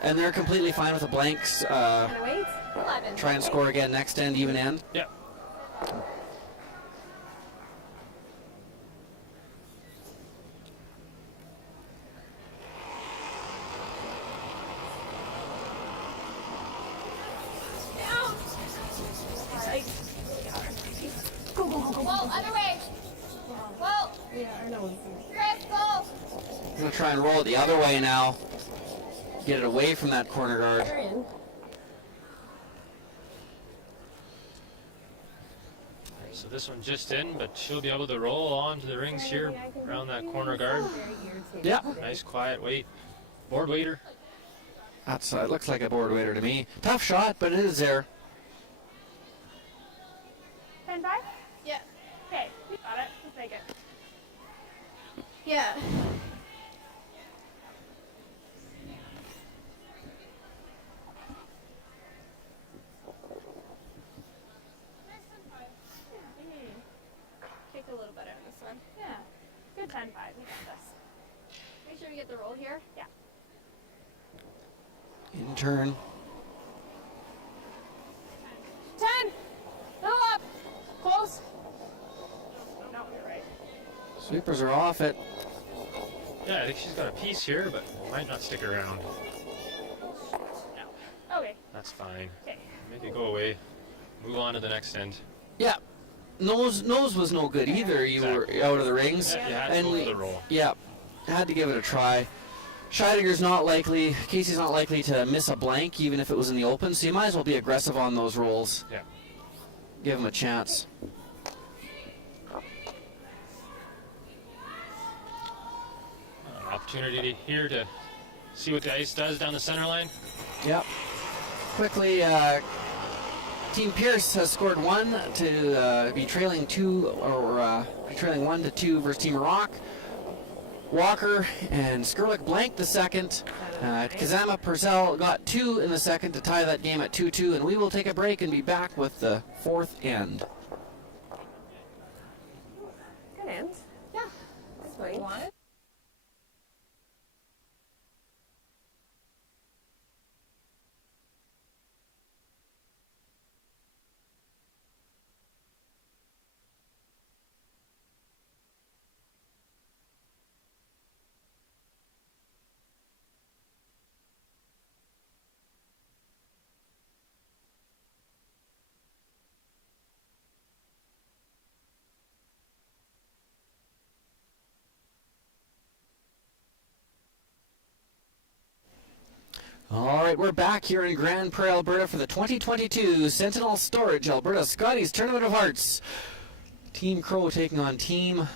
and they're completely fine with the blanks, Wait. 11. try and score again next end, even end. Yeah. Well, other way. Well, Chris, go. I'm going to try and roll it the other way now. Get it away from that corner guard. You're in. So this one just in, but she'll be able to roll onto the rings here around that corner guard. Yeah. Nice quiet weight. Board waiter. That's it looks like a board waiter to me. Tough shot, but it is there. 10-5? Yeah. Okay, got it. Let's make it. Yeah. Kick a little better on this one. Yeah. Good 10-5. We got this. Make sure we get the roll here. Yeah. In turn. 10. Fill up. Close. No, you're right. Sweepers are off it. Yeah, I think she's got a piece here, but might not stick around. No. Okay. That's fine. Okay. Make it go away. Move on to the next end. Yeah. Nose was no good either. You were out of the rings. Yeah, you had to And go for the roll. yeah, had to give it a try. Scheidegger's not likely, Casey's not likely to miss a blank even if it was in the open, so you might as well be aggressive on those rolls. Yeah. Give him a chance. Opportunity here to see what the ice does down the center line. Yep. Quickly, Team Pierce has scored 1 to be trailing 2, or be trailing 1-2 versus Team Rock. Walker and Skurlik blanked the second. Kazama Purcell got 2 in the second to tie that game at 2-2, and we will take a break and be back with the fourth end. Good end. Yeah. That's what you wanted. All right, we're back here in Grand Prairie, Alberta for the 2022 Sentinel Storage Alberta Scotties Tournament of Hearts. Team Crow taking on Team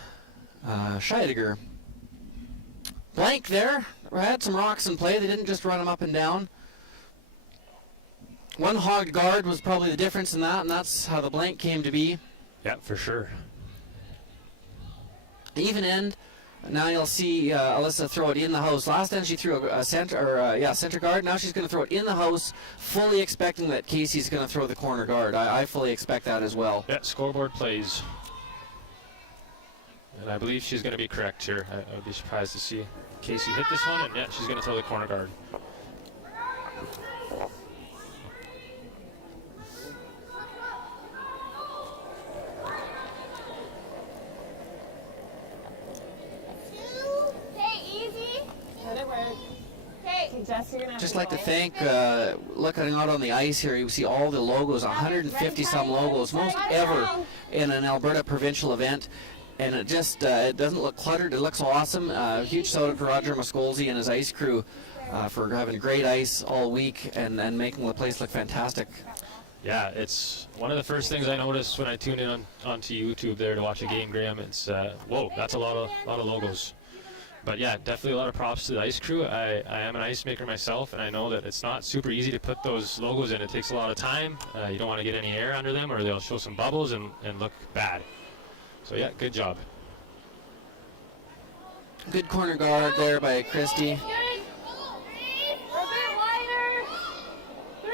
Scheidegger. Blank there. Had some rocks in play. They didn't just run them up and down. One hogged guard was probably the difference in that, and that's how the blank came to be. Yeah, for sure. Even end. Now you'll see Alyssa throw it in the house. Last time she threw a center guard. Now she's going to throw it in the house, fully expecting that Casey's going to throw the corner guard. I fully expect that as well. Yeah, scoreboard plays. And I believe she's going to be correct here. I would be surprised to see Casey hit this one, and yeah, she's going to throw the corner guard. Just like to thank, looking out on the ice here, you see all the logos, 150 some logos, most ever in an Alberta provincial event. And it just, it doesn't look cluttered, it looks awesome. Huge shout out to Roger Muscolzi and his ice crew for having great ice all week and making the place look fantastic. Yeah, it's one of the first things I noticed when I tuned in onto YouTube there to watch a game, Graham. It's, whoa, that's a lot of logos. But yeah, definitely a lot of props to the ice crew. I am an ice maker myself, and I know that it's not super easy to put those logos in. It takes a lot of time. You don't want to get any air under them, or they'll show some bubbles and look bad. So yeah, good job. Good corner guard there by Christie. A bit wider. 3.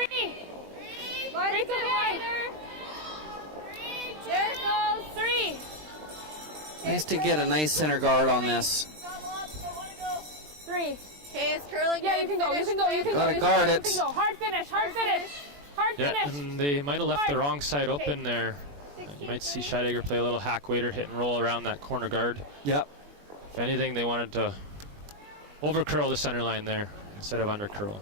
Break it wider. There it goes. 3. Nice to get a nice center guard on this. 3. Okay, it's curling. Yeah, you can go. You can go. You can go. Gotta guard it. You can go. Hard finish. Hard finish. Hard Yeah, finish. and they might have left the wrong side open there. You might see Scheidegger play a little hack waiter, hit and roll around that corner guard. Yep. If anything, they wanted to over curl the center line there instead of under curl.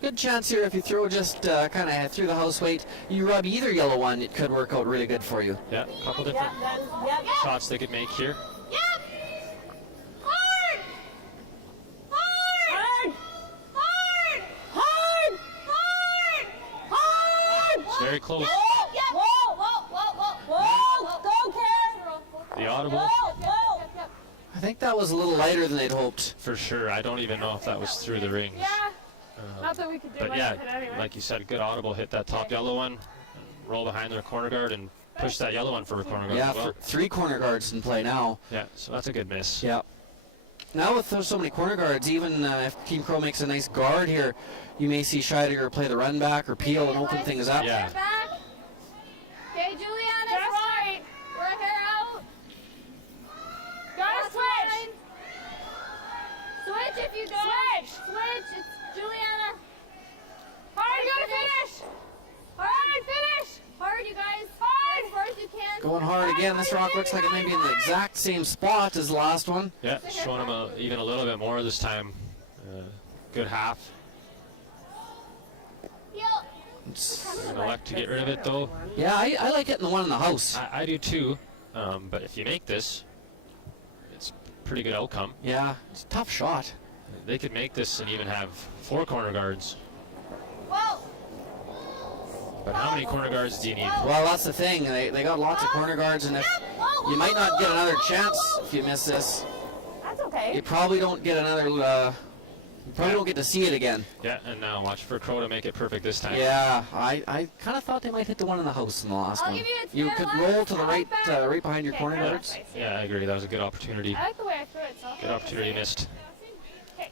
Good chance here if you throw just kind of through the house weight, you rub either yellow one, it could work out really good for you. Yeah, a couple different shots they could make here. Yep. Hard. Hard. Hard. Hard. Hard. Hard. It's very close. Whoa, whoa, whoa, whoa, whoa. Go, Karen. The audible. Whoa. I think that was a little lighter than they'd hoped. For sure. I don't even know if that was through the rings. Yeah. Not that we could do But much yeah, with it anyway. like you said, good audible. Hit that top yellow one, roll behind their corner guard, and push that yellow one for a corner guard Yeah, as well. 3 corner guards in play now. Yeah, so that's a good miss. Yeah. Now with so many corner guards, even if Team Crow makes a nice guard here, you may see Scheidegger play the run back or peel and open things up. Yeah. Okay, Juliana, Just right. work her out. Gotta switch. Switch if you don't. Switch. Switch. It's Juliana. Hard, you gotta finish. Hard, finish. Hard, you guys. Hard. As far as you can. Going hard again. This rock looks like it may be in the exact same spot as the last one. Yeah, showing him even a little bit more this time. Good half. They're gonna elect to get rid of it though. Yeah, I like getting the one in the house. I do too, but if you make this, it's a pretty good outcome. Yeah, it's a tough shot. They could make this and even have 4 corner guards. Whoa. But how many corner guards do you need? Well, that's the thing. They got lots of corner guards, and if you might not get another chance if you miss this. That's okay. You probably don't get another Probably don't get to see it again. Yeah, and now watch for Crow to make it perfect this time. Yeah, I kind of thought they might hit the one in the house in the last one. You could roll to the right, right behind your corner guards. Yeah, I agree. That was a good opportunity. I like the way I threw it, so. Good opportunity missed. Okay.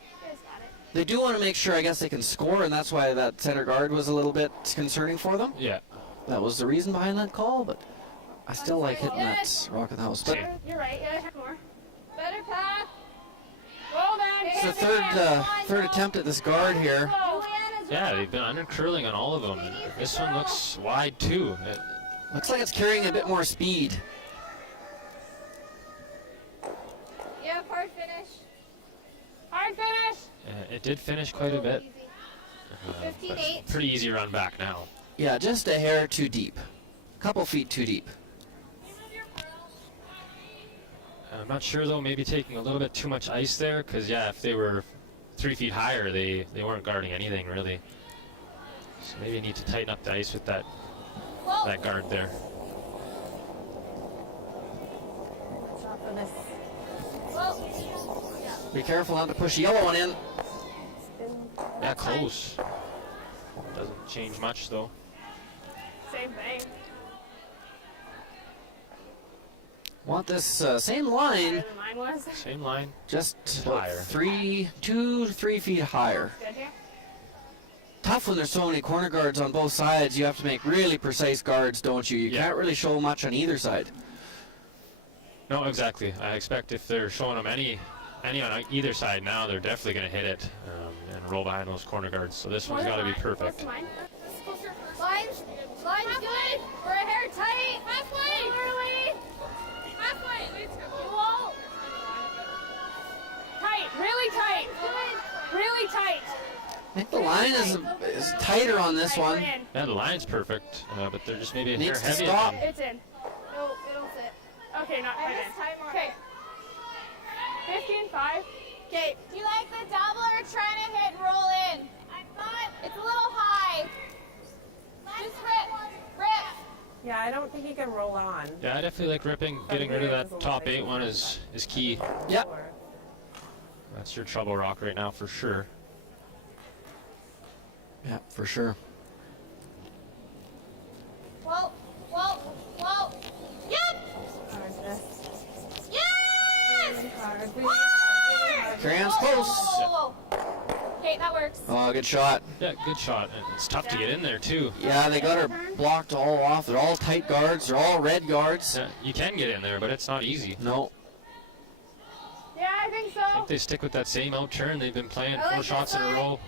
You guys got it. They do want to make sure, I guess, they can score, and that's why that center guard was a little bit concerning for them. Yeah. That was the reason behind that call, but I still like hitting that rock in the house. But You're right. Yeah, more. Better pass. Well then. it's the third attempt at this guard here. Yeah, they've been under curling on all of them. This one looks wide too. Looks like it's carrying a bit more speed. Yeah, hard finish. Hard finish. It did finish quite a bit. 15-8. Pretty easy run back now. Yeah, just a hair too deep. Couple feet too deep. I'm not sure though, maybe taking a little bit too much ice there, because yeah, if they were 3 feet higher, they weren't guarding anything really. So maybe you need to tighten up the ice with that guard there. Be careful not to push the yellow one in. Yeah, close. Doesn't change much though. Same thing. Want this same line, Better than mine was. Same line. just Higher. 2 to 3 feet higher. Good here. Tough when there's so many corner guards on both sides. You have to make really precise guards, don't you? You Yeah. can't really show much on either side. No, exactly. I expect if they're showing them any on either side now, they're definitely going to hit it and roll behind those corner guards. So this one's got to be perfect. Line's good. We're a hair tight. Halfway. Halfway. Whoa. Tight. Really tight. Really tight. I think the line is tighter on this one. Yeah, the line's perfect, but they're just maybe a hair Needs to heavy. stop. It's in. No, it'll sit. Okay, not quite in. Okay. 15-5. Okay. Do you like the doubler trying to hit roll in? I'm not. It's a little high. Just rip. Yeah, I don't think he can roll on. Yeah, I definitely like ripping. Getting rid of that top 8 one is key. Yeah. That's your trouble rock right now for sure. Yeah, for sure. Whoa. Yep. Yes. Carry on's close. Whoa. Okay, that works. Oh, good shot. Yeah, good shot. And it's tough to get in there too. Yeah, they got her blocked all off. They're all tight guards. They're all red guards. Yeah, you can get in there, but it's not easy. No. Yeah, I think so. I think they stick with that same out turn. They've been playing 4 shots in a row.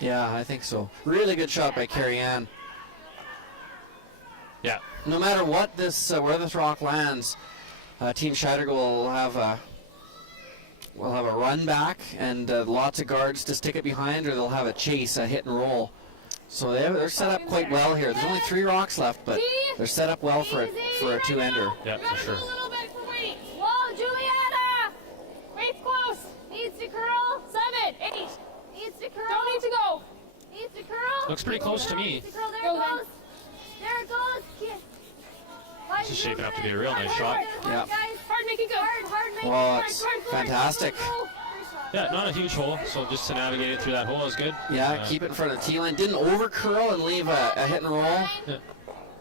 Yeah, I think so. Really good shot by Carrie Ann. Yeah. No matter what this, where this rock lands, Team Scheidegger will have a run back and lots of guards to stick it behind, or they'll have a chase, a hit and roll. So they're set up quite well here. There's only 3 rocks left, but they're set up well for a two-ender. Yeah, for sure. Whoa, Juliana. Wait's close. Needs to curl. 7, 8. Needs to curl. Don't need to go. Needs to curl. Looks pretty close to me. Needs to curl. There Go it then. goes. There it goes. Kid. This is shaping up to be a real nice shot. Yeah. Hard, make it good. Hard, make Well, it it's hard. fantastic. Yeah, not a huge hole, so just to navigate it through that hole is good. Yeah, keep it in front of the tee line. Didn't over curl and leave a hit and roll, Yeah. I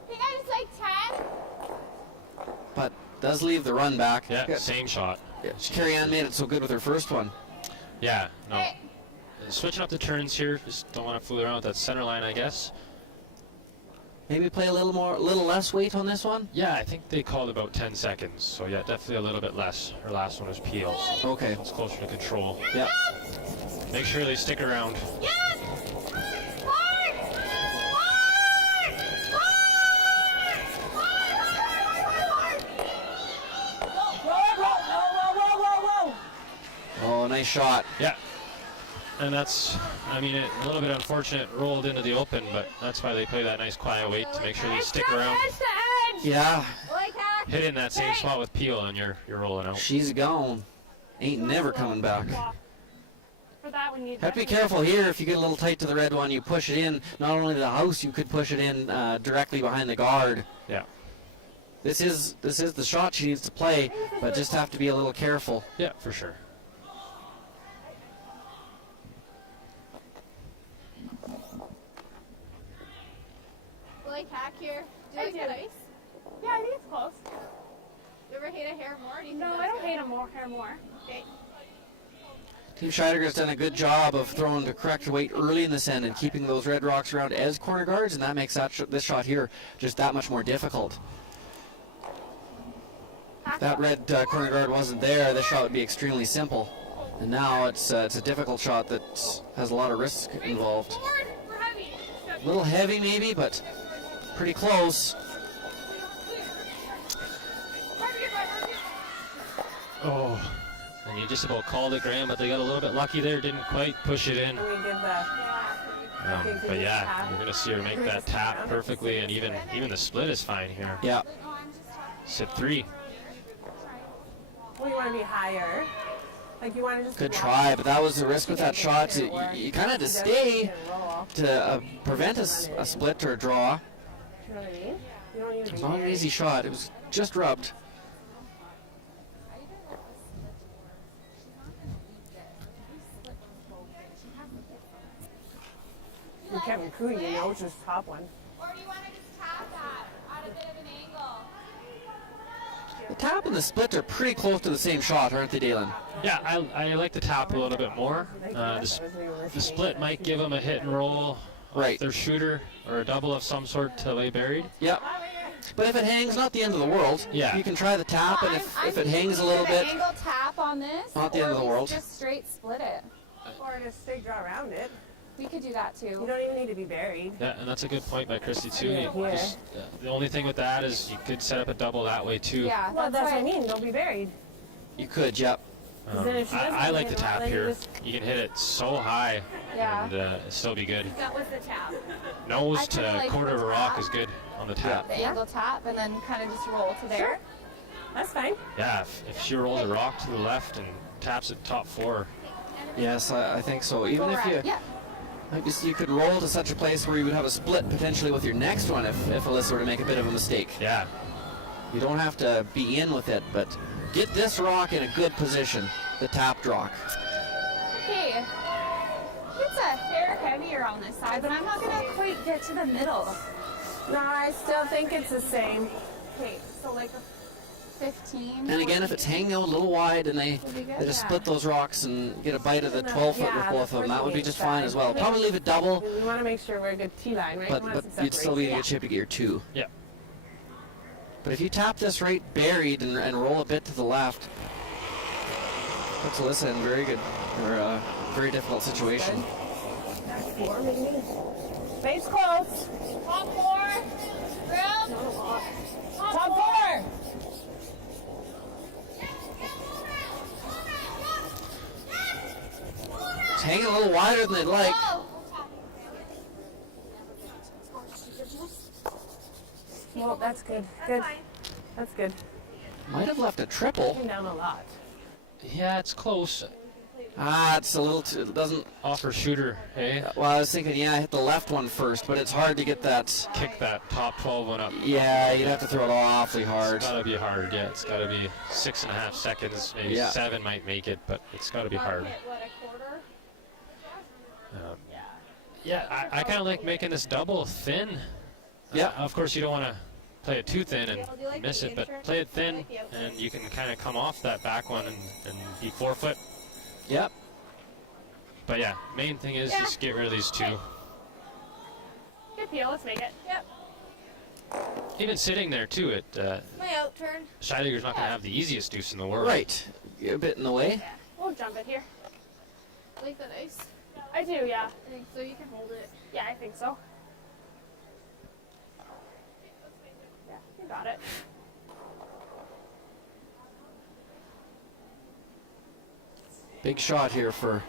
think I was like 10. but does leave the run back. Yeah, same shot. Yeah, Carrie Ann made it so good with her first one. Yeah, no. Switching up the turns here, just don't want to fool around with that center line, I guess. Maybe play a little less weight on this one. Yeah, I think they called about 10 seconds, so yeah, definitely a little bit less. Her last one was Peel, so Okay. it's closer to control. Yeah. Make sure they stick around. Yes. Hard. Hard. Hard. Oh, nice shot. Yeah. And that's, I mean, a little bit unfortunate, rolled into the open, but that's why they play that nice quiet weight to make sure they stick around. Edge to edge. Yeah, Hit in that same spot with Peel, and you're rolling out. she's gone. Ain't never coming back. For that, we need Have to be careful here. If you get a little tight to the red one, you push it in. Not only the house, you could push it in directly behind the guard. Yeah. This is the shot she needs to play, but just have to be a little careful. Yeah, for sure. like hack here? Do you like the ice? Yeah, I think it's close. You ever hate a hair more? Do you No, think I that's don't good? hate a hair more. Okay. Team Scheidegger's done a good job of throwing the correct weight early in this end and keeping those red rocks around as corner guards, and that makes this shot here just that much more difficult. If that red corner guard wasn't there, this shot would be extremely simple. And now it's a difficult shot that has a lot of risk involved. A little heavy maybe, but pretty close. Oh, and you just about called it, Graham, but they got a little bit lucky there. Didn't quite push it in. But yeah, you're gonna see her make that tap perfectly, and even the split is fine here. Yeah. Sit 3. Well, you want to be higher. Like you want to just. Good try, but that was the risk with that shot. You kind of had to stay to prevent a split or a draw. You know what I mean? You don't need to It's be not an easy shot. It was just rubbed. You Kevin Cooney, you know, which is top one. Or do you want to just tap that at a bit of an angle? The tap and the split are pretty close to the same shot, aren't they, Dalen? Yeah, I like the tap a little bit more. The split might give them a hit and roll Right. off their shooter or a double of some sort to lay buried. Yep. But if it hangs, not the end of the world. Yeah. You can try the tap, and I'm if it hangs a little thinking bit, an angle tap on this. Not the end of the or we world. Just straight split it. Or just stay draw around it. We could do that You too. don't even need to be buried. Yeah, and that's a good point by Christy too. Yeah. The only thing with that is you could set up a double that way too. Yeah, Well, that's what I why- mean. Don't be buried. you could, yep. Then if she doesn't I like hit the it, tap then you here. just- You can hit it so high Yeah. and still be good. That was the tap. Nose I kinda to like quarter of the a rock tap. is good on the tap. The angle tap and then kind of just roll to there. That's fine. Yeah, if she rolls a rock to the left and taps it top 4. Yes, I think so. Even Go if you, right. Yeah. like you could roll to such a place where you would have a split potentially with your next one if Alyssa were to make a bit of a mistake. Yeah. You don't have to be in with it, but get this rock in a good position, the tapped rock. Okay. It's a hair heavier on this side, but I'm not gonna quite get to the middle. No, I still think it's the same. Okay, so like a 15. And again, if it's hanging out a little wide and they just split those rocks and get a bite of the 12-foot with both of them, that would be just fine as well. Probably leave it double, We want to make sure we're a good T-line, right? We want but some you'd still be in separation. good shape to get your 2. Yeah. But if you tap this right buried and roll a bit to the left, puts Alyssa in very good, or a very difficult situation. 4 maybe. Base close. Top 4. Room. Top 4. It's hanging a little wider than they'd like. Well, that's good. Good. That's good. Might have left a triple. Came down a lot. Yeah, it's close. It's a little too, it doesn't, Offer shooter, hey? well, I was thinking, yeah, I hit the left one first, but it's hard to get that. Kick that top 12 one up. Yeah, you'd have to throw it awfully hard. It's gotta be hard, yeah. It's gotta be 6.5 seconds, maybe Yeah. 7 might make it, but it's gotta be hard. What, a quarter? Yeah, I kind of like making this double thin. Yeah. Of course, you don't want to play it too thin and I'll do like miss the it, but intern. play it thin, Thank you. and you can kind of come off that back one and be 4-foot. Yep. But yeah, main thing is Yeah. just get rid of these 2. Good peel. Let's make it. Yep. Even sitting there too, My out turn. Scheidegger's not going to have the easiest deuce in the world. Right. Get a bit in the way. We'll jump it here. Like that ice. I do, yeah. I think so. You can hold it. Yeah, I think so. Yeah, you got it. Big shot here for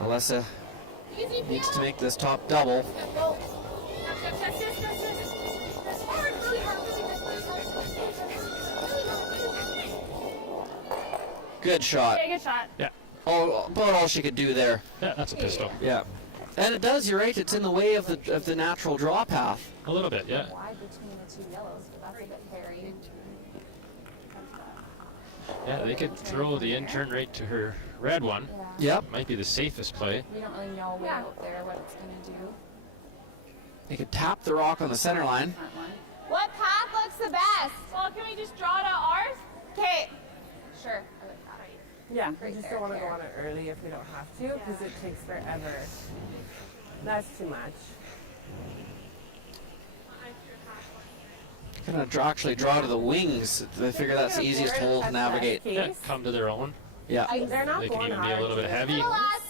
Alyssa. Easy Needs to peel. make this top double. Go. That's hard. Really hard. Good shot. Okay, good shot. Yeah, About all she could do there. yeah, that's a pistol. Yeah. And it does, you're right, it's in the way of the natural draw path. A little bit, yeah. Wide between the 2 yellows, but that's a bit hairy. Yeah, they could throw the intern right to her red one. Yep. Might be the safest play. We don't really know way out there what it's gonna do. They could tap the rock on the center line. What path looks the best? Well, can we just draw it out ours? Okay. Sure. I like that. Yeah, we Right just there, don't want to go here. on it early if we don't have to, because it takes forever. That's too much. Gonna actually draw to the wings. They figure that's the easiest hole to navigate. Yeah, come to their own. Yeah. They're not They can going even be a hard. little bit heavy. Little us.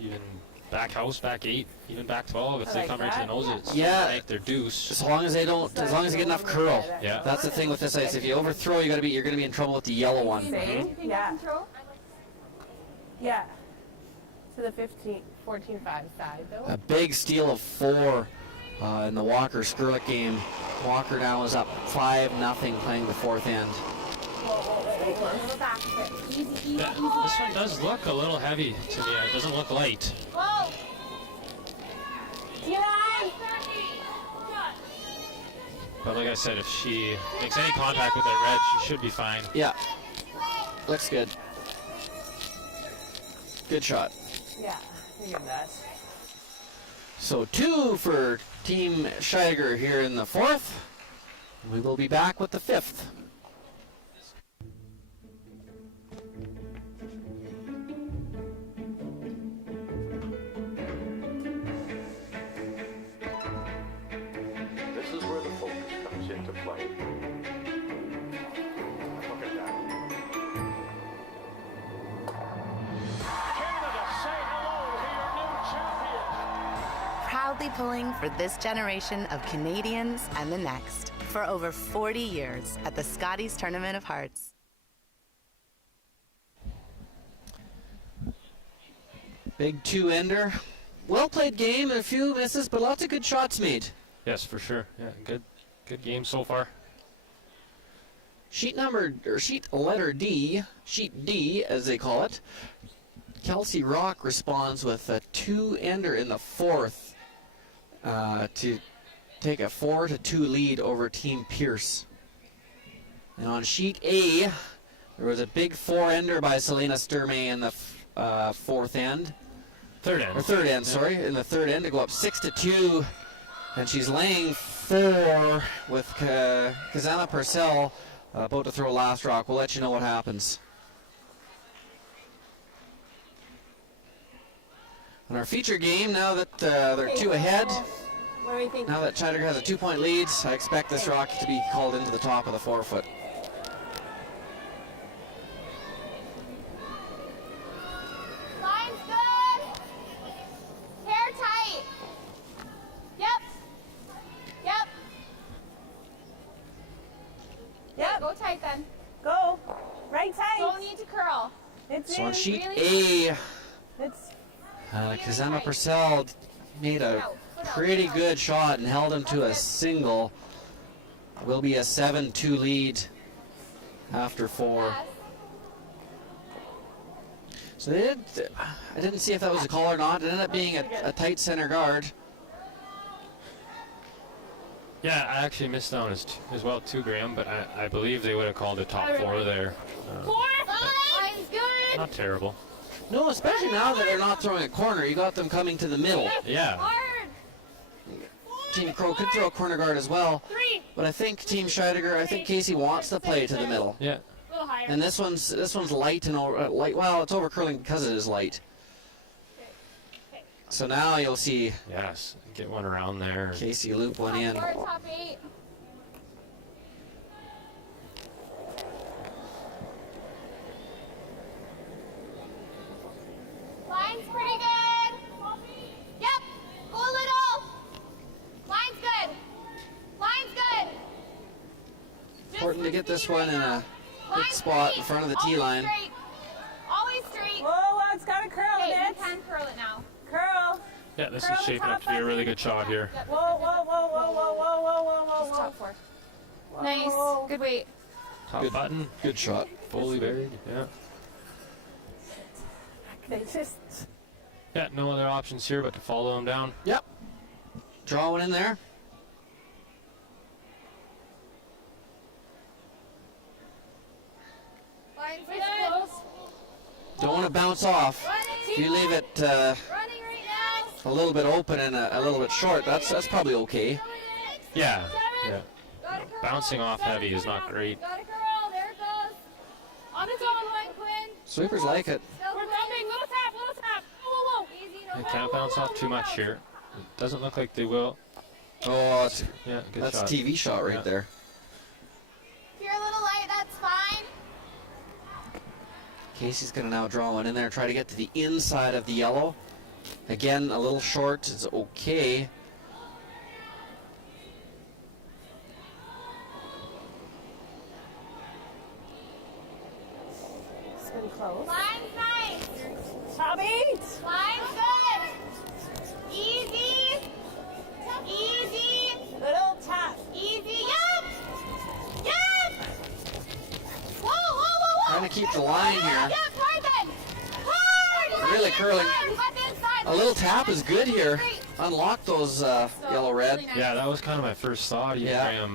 Even back house, back 8, even back 12. If I they like come right to the that. nose, it's Yeah. like their deuce. As long as they get enough curl. Yeah. That's the thing with this ice. If you overthrow, you're gonna be in trouble with the yellow one. Same? Yeah. Control. Yeah. To the 14-5 side, though. A big steal of 4 in the Walker Skurlick game. Walker now is up 5-0 playing the 4th end. Yeah, this one does look a little heavy to me. It doesn't look light. Whoa. But like I said, if she makes any contact with that red, she should be fine. Yeah. Looks good. Good shot. Yeah, figured that. So 2 for Team Scheidegger here in the 4th. We will be back with the 5th. This is where the focus comes into play. Look at that. Canada, say hello to your new champion. Proudly pulling for this generation of Canadians and the next for over 40 years at the Scotties Tournament of Hearts. Big 2-ender. Well played game and a few misses, but lots of good shots made. Yes, for sure. Yeah, good game so far. Sheet letter D, sheet D as they call it. Kelsey Rock responds with a 2-ender in the 4th to take a 4-2 lead over Team Pierce. And on sheet A, there was a big 4-ender by Selena Sturmey in the 4th end. Third end. Or 3rd end, sorry. In the 3rd end to go up 6-2. And she's laying 4 with Kazana Purcell about to throw last rock. We'll let you know what happens. In our feature game, now that they're 2 ahead, What do we think? now that Scheidegger has a 2-point lead, I expect this rock to be called into the top of the 4-foot. Line's good. Hair tight. Yep. Yep. Yep. Go tight then. Go. Right side. Don't need to curl. It's So on in. sheet Really? A, It's Kazana Purcell made a pretty good shot and held him to a single. Will be a 7-2 lead after 4. Yes. So they did, I didn't see if that was a call or not. It ended up being a tight center guard. Yeah, I actually missed down as well too, Graham, but I believe they would have called it top 4 there. Line's good. Not terrible. No, especially now that they're not throwing a corner. You got them coming to the middle. Yeah. Hard. Team Crow could throw a corner guard as well. 3. But I think Team Scheidegger, I think Casey wants to play to the middle. Yeah. A little higher. And this one's light and light. Well, it's over curling because it is light. So now you'll see Yes. Get one around there. Casey loop one in. Top 4, top 8. Line's pretty good. Yep. Go a little. Line's good. Line's good. Just Important to get this right one in now. a good Line's spot straight. in front of the Always tee line. straight. Always straight. whoa, it's got to curl Okay, a you bit. can curl it now. Curl. Yeah, this Curl is the shaping up top to be a really good shot here. Whoa, whoa, whoa, whoa, whoa, whoa, whoa, whoa, whoa, Just whoa. top 4. Whoa. Nice. Good weight. Top Good. button, Good shot. fully buried. Yeah. They just. Yeah, no other options here but to follow them down. Yep. Draw one in there. Line's good. Don't want to bounce off. If you leave it Running right now. a little bit open and a little bit short. That's probably okay. Yeah. Yeah. Bouncing off heavy is not great. Got a curl. There it goes. On its own, line, Quinn. Sweepers like it. We're coming. Little tap. Little tap. Whoa, whoa, whoa. Easy. No They tap. can't bounce off too much here. It doesn't look like they will. Oh, that's, Yeah, good that's shot. a TV shot right Yeah. there. If you're a little light, that's fine. Casey's going to now draw one in there, try to get to the inside of the yellow. Again, a little short. It's okay. It's been close. Line's nice. Top 8. Line's good. Easy. Easy. Little tap. Easy. Yep. Yep. Whoa, whoa, whoa, whoa. Trying to keep the line here. Yep, hard then. Hard. Really curling. Left inside. A little tap is good here. Unlock those yellow-red. Yeah, that was kind of my first thought. Either Yeah.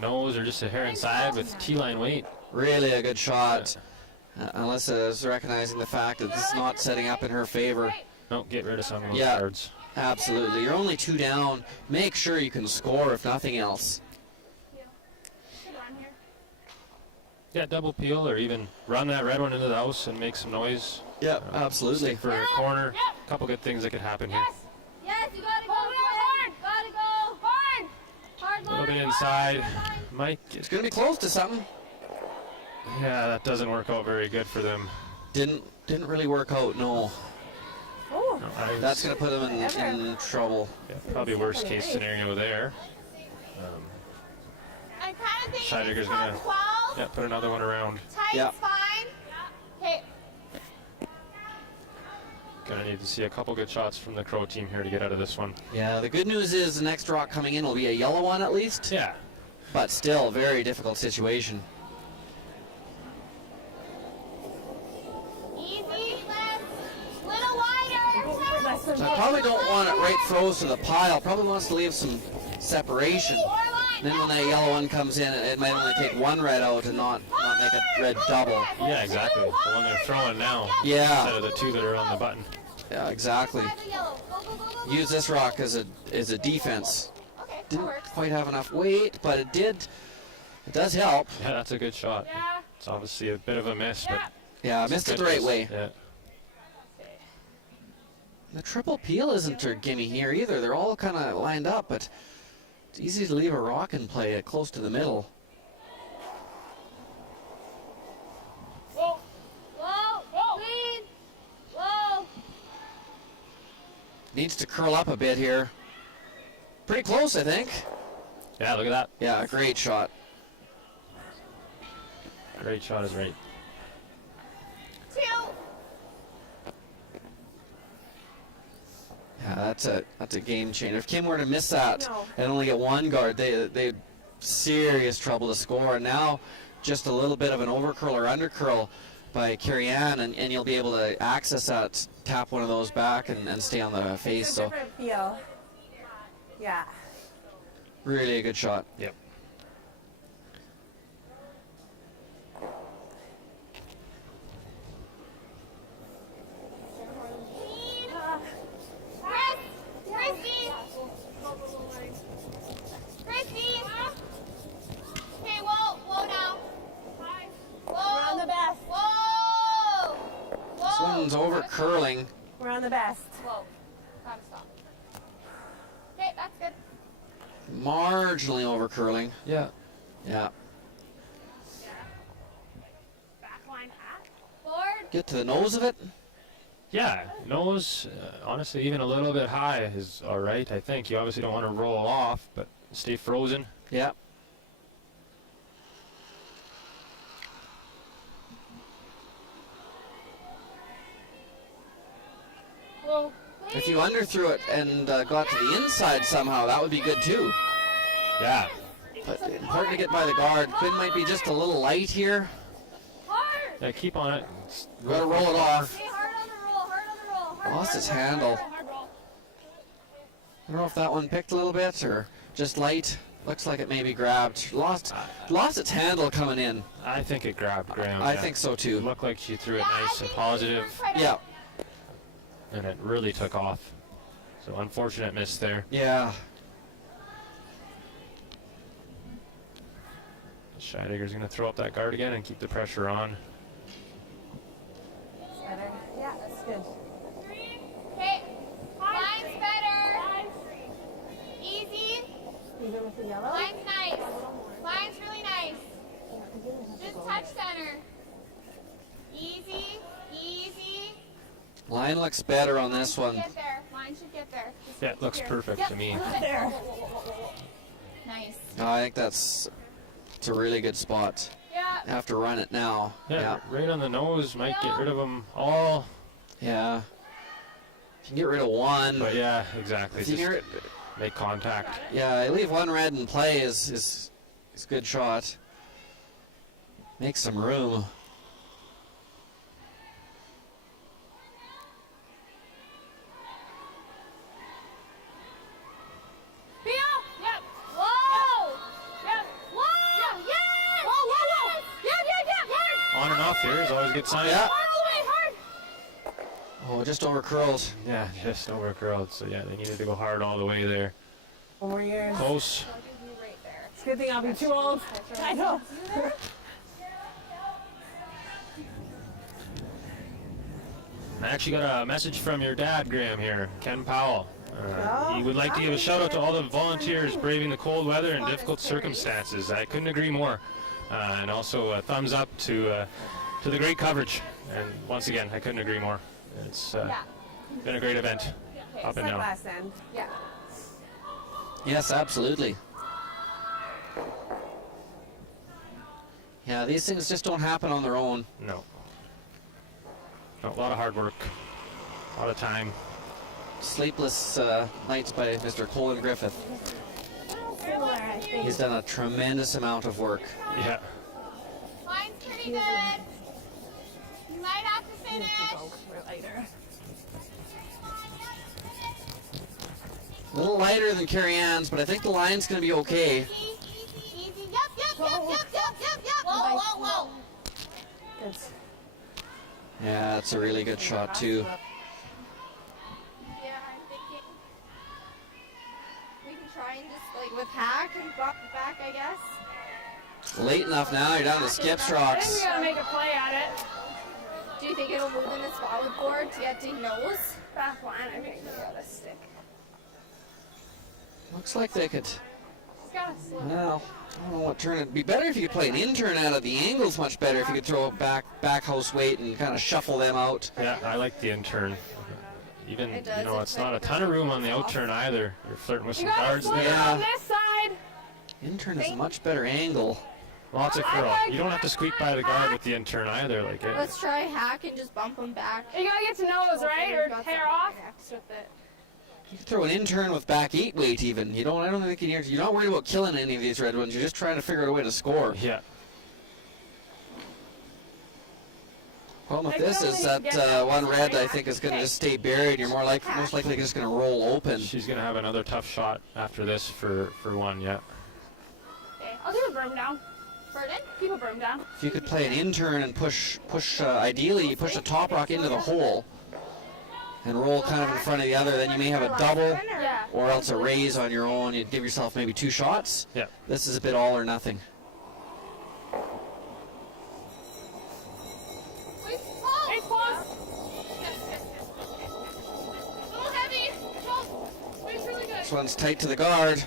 nose or just a hair inside with T-line weight. Really a good shot. Alyssa is recognizing the fact that this is not setting up in her favor. No, get rid of some of those Yeah. cards. Absolutely. You're only 2 down. Make sure you can score, if nothing else. Yeah, double peel or even run that red one into the house and make some noise. Yeah, absolutely. For a corner. A couple good things that could happen here. Yes. Yes, you gotta go hard. Gotta go hard. Hard A little line. bit inside. Might It's get, going to be close to something. yeah, that doesn't work out very good for them. Didn't really work out, no. Oh, No, I was- That's going to put them in trouble. yeah, probably worst case scenario there. I'm kind of thinking Scheidegger's it's gonna- top 12. Yeah, put another one around. Tight's Yeah. fine. Okay. Gonna need to see a couple good shots from the Crow team here to get out of this one. Yeah, the good news is the next rock coming in will be a yellow one at least. Yeah. But still, very difficult situation. Easy. Less. Little wider. less than So I probably don't want it right froze to the pile. Probably wants to leave some separation. More line. Then when that yellow one comes in, it might only take one red out and not make a red double. Yeah, exactly. The one they're throwing now. Yeah. Instead of the 2 that are on the button. Yeah, exactly. Try the yellow. Go, go, go, go, go. Use this rock as a defense. Okay, that Didn't works. quite have enough weight, but it does help. Yeah, that's a good shot. Yeah. It's obviously a bit of a miss, but Yeah, I missed it the right way. yeah. The triple peel isn't a gimme here either. They're all kind of lined up, but it's easy to leave a rock in play close to the middle. Whoa. Whoa. Clean. Whoa. Needs to curl up a bit here. Pretty close, I think. Yeah, look at that. Yeah, great shot. Great shot is right. 2. Yeah, that's a game changer. If Kim were to miss that No. and only get one guard, they serious trouble to score. And now just a little bit of an overcurl or undercurl by Carrie Ann, and you'll be able to access that, tap one of those back and stay on the face. it's a So different feel. Yeah. really a good shot. Yep. Christy. Christy. Okay, whoa now. Whoa. We're on the best. Whoa. This one's over curling. We're on the best. Whoa. Gotta stop. Okay, that's good. Marginally over curling. Yeah. Yeah. Backline hat. Forward. Get to the nose of it. Yeah, nose, honestly, even a little bit high is all right, I think. You obviously don't want to roll off, but stay frozen. Yeah. Whoa. If you underthrew it and got to the inside somehow, that would be good too. Yeah. But important to get by the guard. Quinn might be just a little light here. Hard. Yeah, keep on it. Gotta roll it off. Okay, hard on the roll. Hard on the roll. Hard, Lost hard, his hard, handle. hard roll. I don't know if that one picked a little bit or just light. Looks like it maybe grabbed. Lost its handle coming in. I think it grabbed Graham. I think so It too. looked like she threw it Yeah, I nice and think positive, you're right on. Yeah. and it really took off. So unfortunate miss there. Yeah. Scheidegger's going to throw up that guard again and keep the pressure on. Better. Yeah, that's good. Okay. Line's better. Easy. Even with the yellow? Line's nice. Line's really nice. Just touch center. Easy. Easy. Line looks better on this one. Get there. Line should get there. Just Yeah, it looks here. perfect Yep, to me. There. Nice. No, I think it's a really good spot. Yeah. Have to run it now. Yeah, right on the nose. Might get rid of them all. Yeah. You can get rid of one. But yeah, exactly. If you Just get rid, make contact. yeah, leave one red in play is a good shot. Make some room. Peel. Yep. Whoa. Yep. Whoa. Yes. Whoa, whoa, whoa. Yep. On and off here is always a good sign. Yeah. All the way hard. Oh, just over curled. Yeah, just over curled. So yeah, they needed to go hard all the way there. 4 more years. Close. It's a good thing I'll be too old. I know. I actually got a message from your dad, Graham, here, Ken Powell. He would like to give a shout out to all the volunteers braving the cold weather and difficult circumstances. I couldn't agree more. And also a thumbs up to the great coverage. And once again, I couldn't agree more. It's been a great event, up and Like down. last end. Yeah. Yes, absolutely. Yeah, these things just don't happen on their own. No. No, a lot of hard work, a lot of time. Sleepless nights by Mr. Colin Griffith. Similar, I think. He's done a tremendous amount of work. Yeah. Line's pretty good. You might have to finish. We're lighter. A little lighter than Carrie Ann's, but I think the line's going to be okay. Easy, easy, easy. Yep, yep, yep, yep, yep, yep, yep. Whoa, whoa, whoa. Good. Yeah, it's a really good shot, too. Yeah, I'm thinking we can try and just like with hack and bump it back, I guess. Late enough now, you're down to skip I think rocks. we gotta make a play at it. Do you think it'll move in this solid board to get to nose? Back line, I think we gotta stick. Looks like they could. Just gotta slip. Well, I don't know what turn. It'd be better if you could play an in-turn out of the angles much better if you could throw it back house weight and kind of shuffle them out. Yeah, I like the in-turn. Even, It does, you know, it's it's not a like ton of room on the out-turn either. You're flirting with You some gotta guards slip there. Yeah. on this side. In-turn is a much better angle. Lots of curl. You don't have to squeak by the guard with the in-turn either. Like it. Let's try hack and just bump them back. You gotta get to nose, right? We've Or got hair something off. next with it. You could throw an in-turn with back 8 weight even. I don't think you're not worried about killing any of these red ones. You're just trying to figure out a way to score. Yeah. Problem with this is that one red I think is going to just stay buried. You're most likely just going to roll open. She's gonna have another tough shot after this for one. Yeah. Okay, I'll keep a broom down. Pardon? Keep a broom down. If you could play an in-turn and ideally you push the top rock into the hole and roll kind of in front of the other, then you may have a double Yeah. or else a raise on your own. You'd give yourself maybe 2 shots. Yeah. This is a bit all or nothing. It's close. A little heavy. Whoa. It's really good. This one's tight to the guard.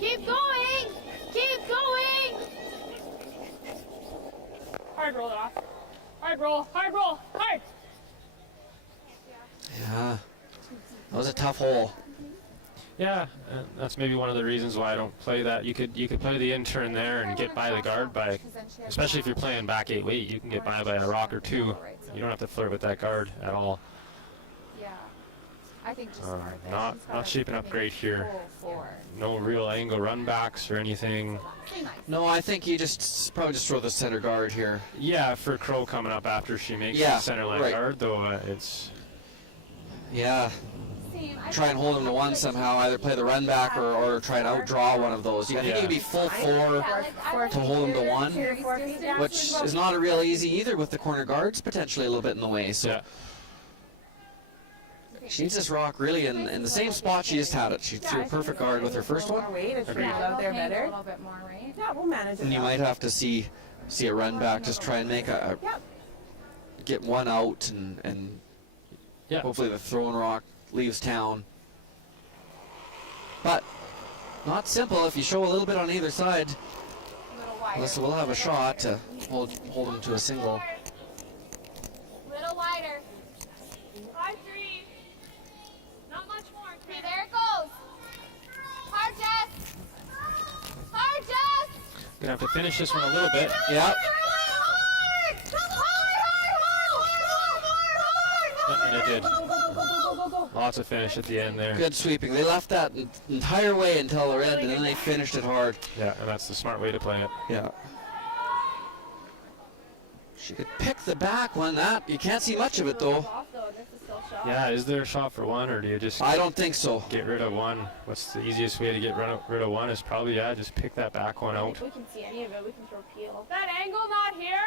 Keep going. Keep going. Hard roll it off. Hard roll. Hard roll. Hard. Yeah. That was a tough hole. Yeah, and that's maybe one of the reasons why I don't play that. You could play the in-turn there and get by the guard by, especially if you're playing back 8 weight, you can get by a rock or 2. You don't have to flirt with that guard at all. Yeah. I think just Not shaping up great here. No real angle run backs or anything. No, I think you probably just throw the center guard here. Yeah, for Crow coming up after she makes Yeah, the center line right. guard, though it's Yeah. Try and hold him to one somehow, either play the run back or try and outdraw one of those. I think you could be full 4 to hold him to 1, which is not a real easy either with the corner guards potentially a little bit in the way. So yeah. She needs this rock really in the same spot she just had it. She threw a perfect guard with her first one. More weight, it should Agreed. go out there A better. little bit more, right? Yeah, we'll manage it. And you out. might have to see a run back, just try and make get one out and Yeah. hopefully the throwing rock leaves town. But not simple if you show a little bit on either side. Little wider. Alyssa will have a shot to hold him to a single. Little wider. 5-3. Not much more. Okay, there it goes. Hard, Jess. Hard, Jess. Gonna have to finish this one a little bit. Yep. And it did. Lots of finish at the end there. Good sweeping. They left that entire way until the end, and then they finished it hard. Yeah, and that's the smart way to play it. Yeah. She could pick the back one. That you can't see much of it though. Off though, this is still shot. Yeah, is there a shot for one, or do you just I don't think so. get rid of one? What's the easiest way to get rid of one? Is probably, just pick that back one out. If we can see any of it, we can throw peel. That angle not here?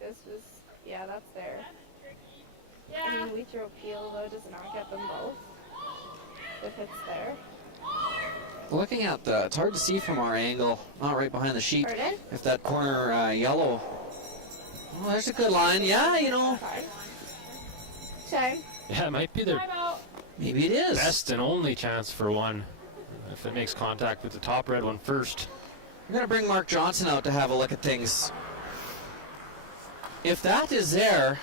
This was, yeah, that's there. I Yeah. mean, we throw peel though, does not get them both. If it's there. Looking at it's hard to see from our angle, not right behind the sheet. Pardon? If that corner yellow. Oh, there's a good line. Yeah, Time. Yeah, it might be their Timeout. maybe it is. best and only chance for one. If it makes contact with the top red one first. We're going to bring Mark Johnson out to have a look at things. If that is there,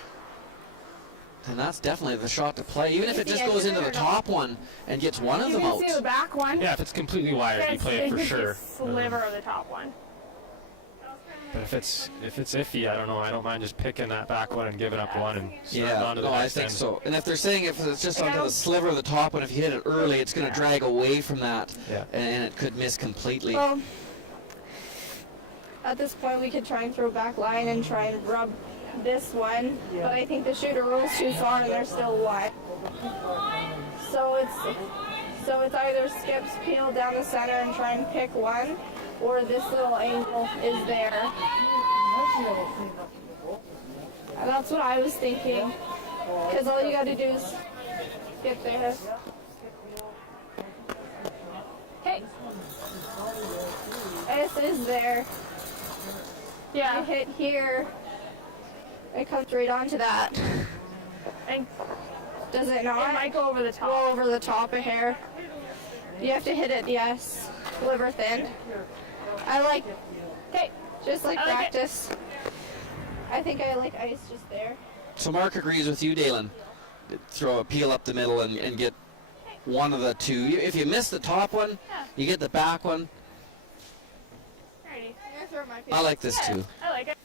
then that's definitely the shot to play. Even if it just goes into the top one and gets one of You them can out. see the back one. Yeah, if it's completely wired, you play it for sure. Sliver of the top one. But if it's iffy, I don't know. I don't mind just picking that back one and giving up one and starting Yeah, on to the no, I next think end. so. And if they're saying if it's just onto the sliver of the top one, if you hit it early, it's going to drag away from that, Yeah. and it could miss completely. Well, at this point, we could try and throw back line and try and rub this one, but I think the shooter rolls too far and they're still wide. So it's either skips peel down the center and try and pick one, or this little angle is there. And that's what I was thinking, because all you got to do is get there. Okay. S is there. You Yeah. hit here. It comes right onto that. And Does it it not? might go over the Go top. over the top a hair. You have to hit it, yes. Liver thin. I like, Okay. just like I like it. practice. I think I like ice just there. So Mark agrees with you, Dalen. Throw a peel up the middle and get one of the two. If you miss the top one, you get the back one. Alrighty. I'm gonna throw my I like this too. I like it.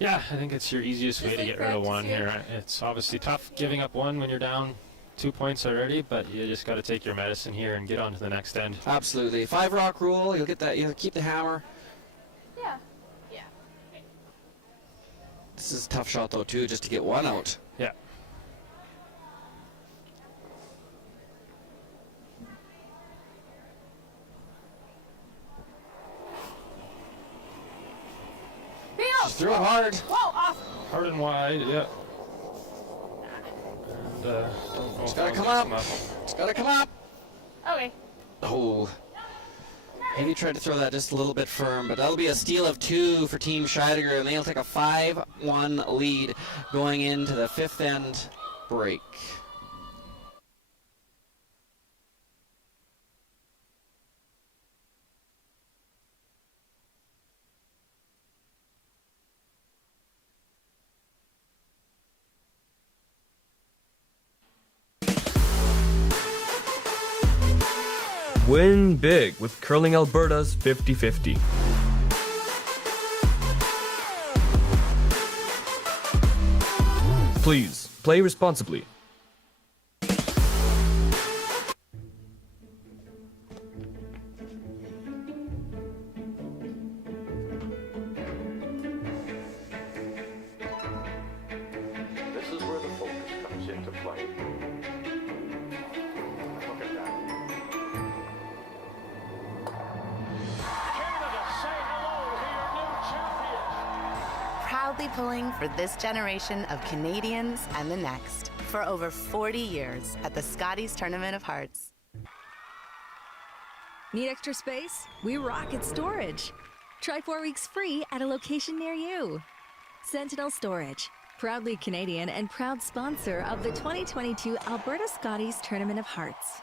Yeah, I think it's your easiest way Just to like get rid of one practice here. It's obviously tough giving up one when you're down 2 points already, but you just got to take your medicine here and get on to the next end. Absolutely. 5 rock rule. You'll get that. You'll keep the hammer. Yeah. Yeah. This is a tough shot though too, just to get one out. Yeah. Just threw it hard. Whoa, off. Hard and wide, yeah. And, don't know It's if gotta that come one's up. gonna come It's gotta come up. Okay. Oh. Maybe tried to throw that just a little bit firm, but that'll be a steal of 2 for Team Scheidegger, and they'll take a 5-1 lead going into the 5th end break. Win big with Curling Alberta's 50-50. Please play responsibly. This is where the focus comes into play. Look at that. Canada, say hello to your new champions. Proud proudly pulling for this generation of Canadians and the next for over 40 years at the Scotties Tournament of Hearts. Need extra space? We rock at storage. Try 4 weeks free at a location near you. Sentinel Storage, proudly Canadian and proud sponsor of the 2022 Alberta Scotties Tournament of Hearts.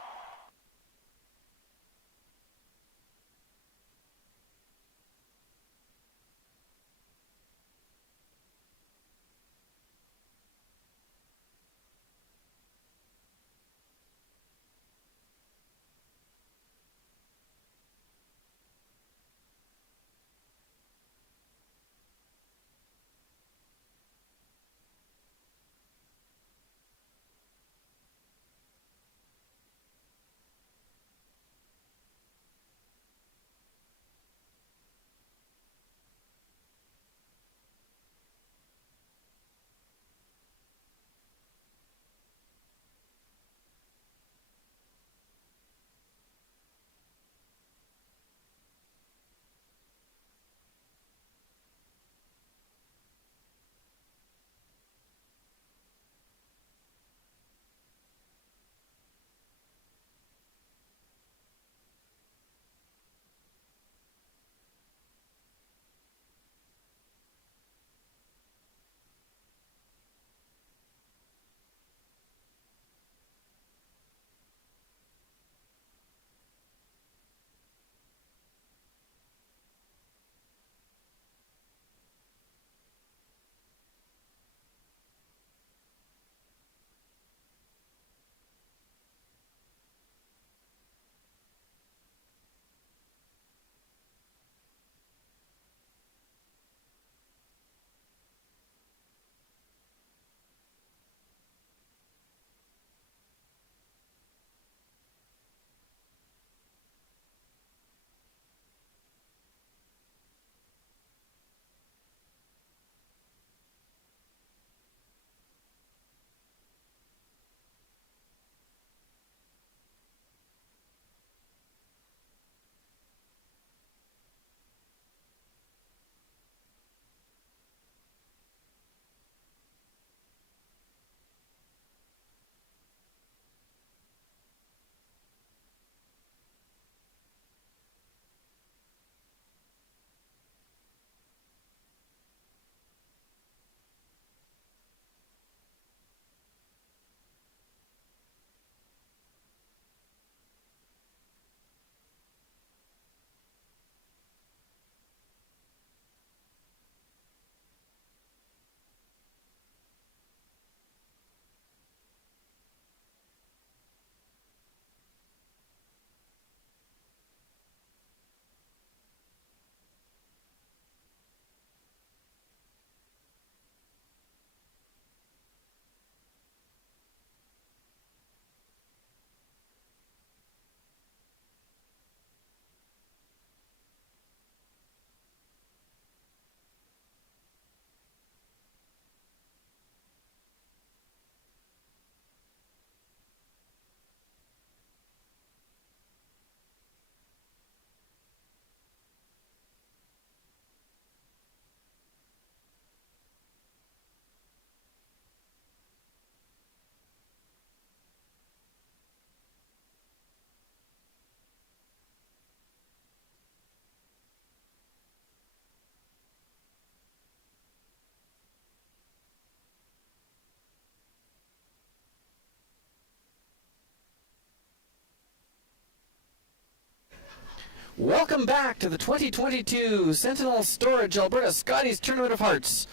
Welcome back to the 2022 Sentinel Storage Alberta Scotties Tournament of Hearts.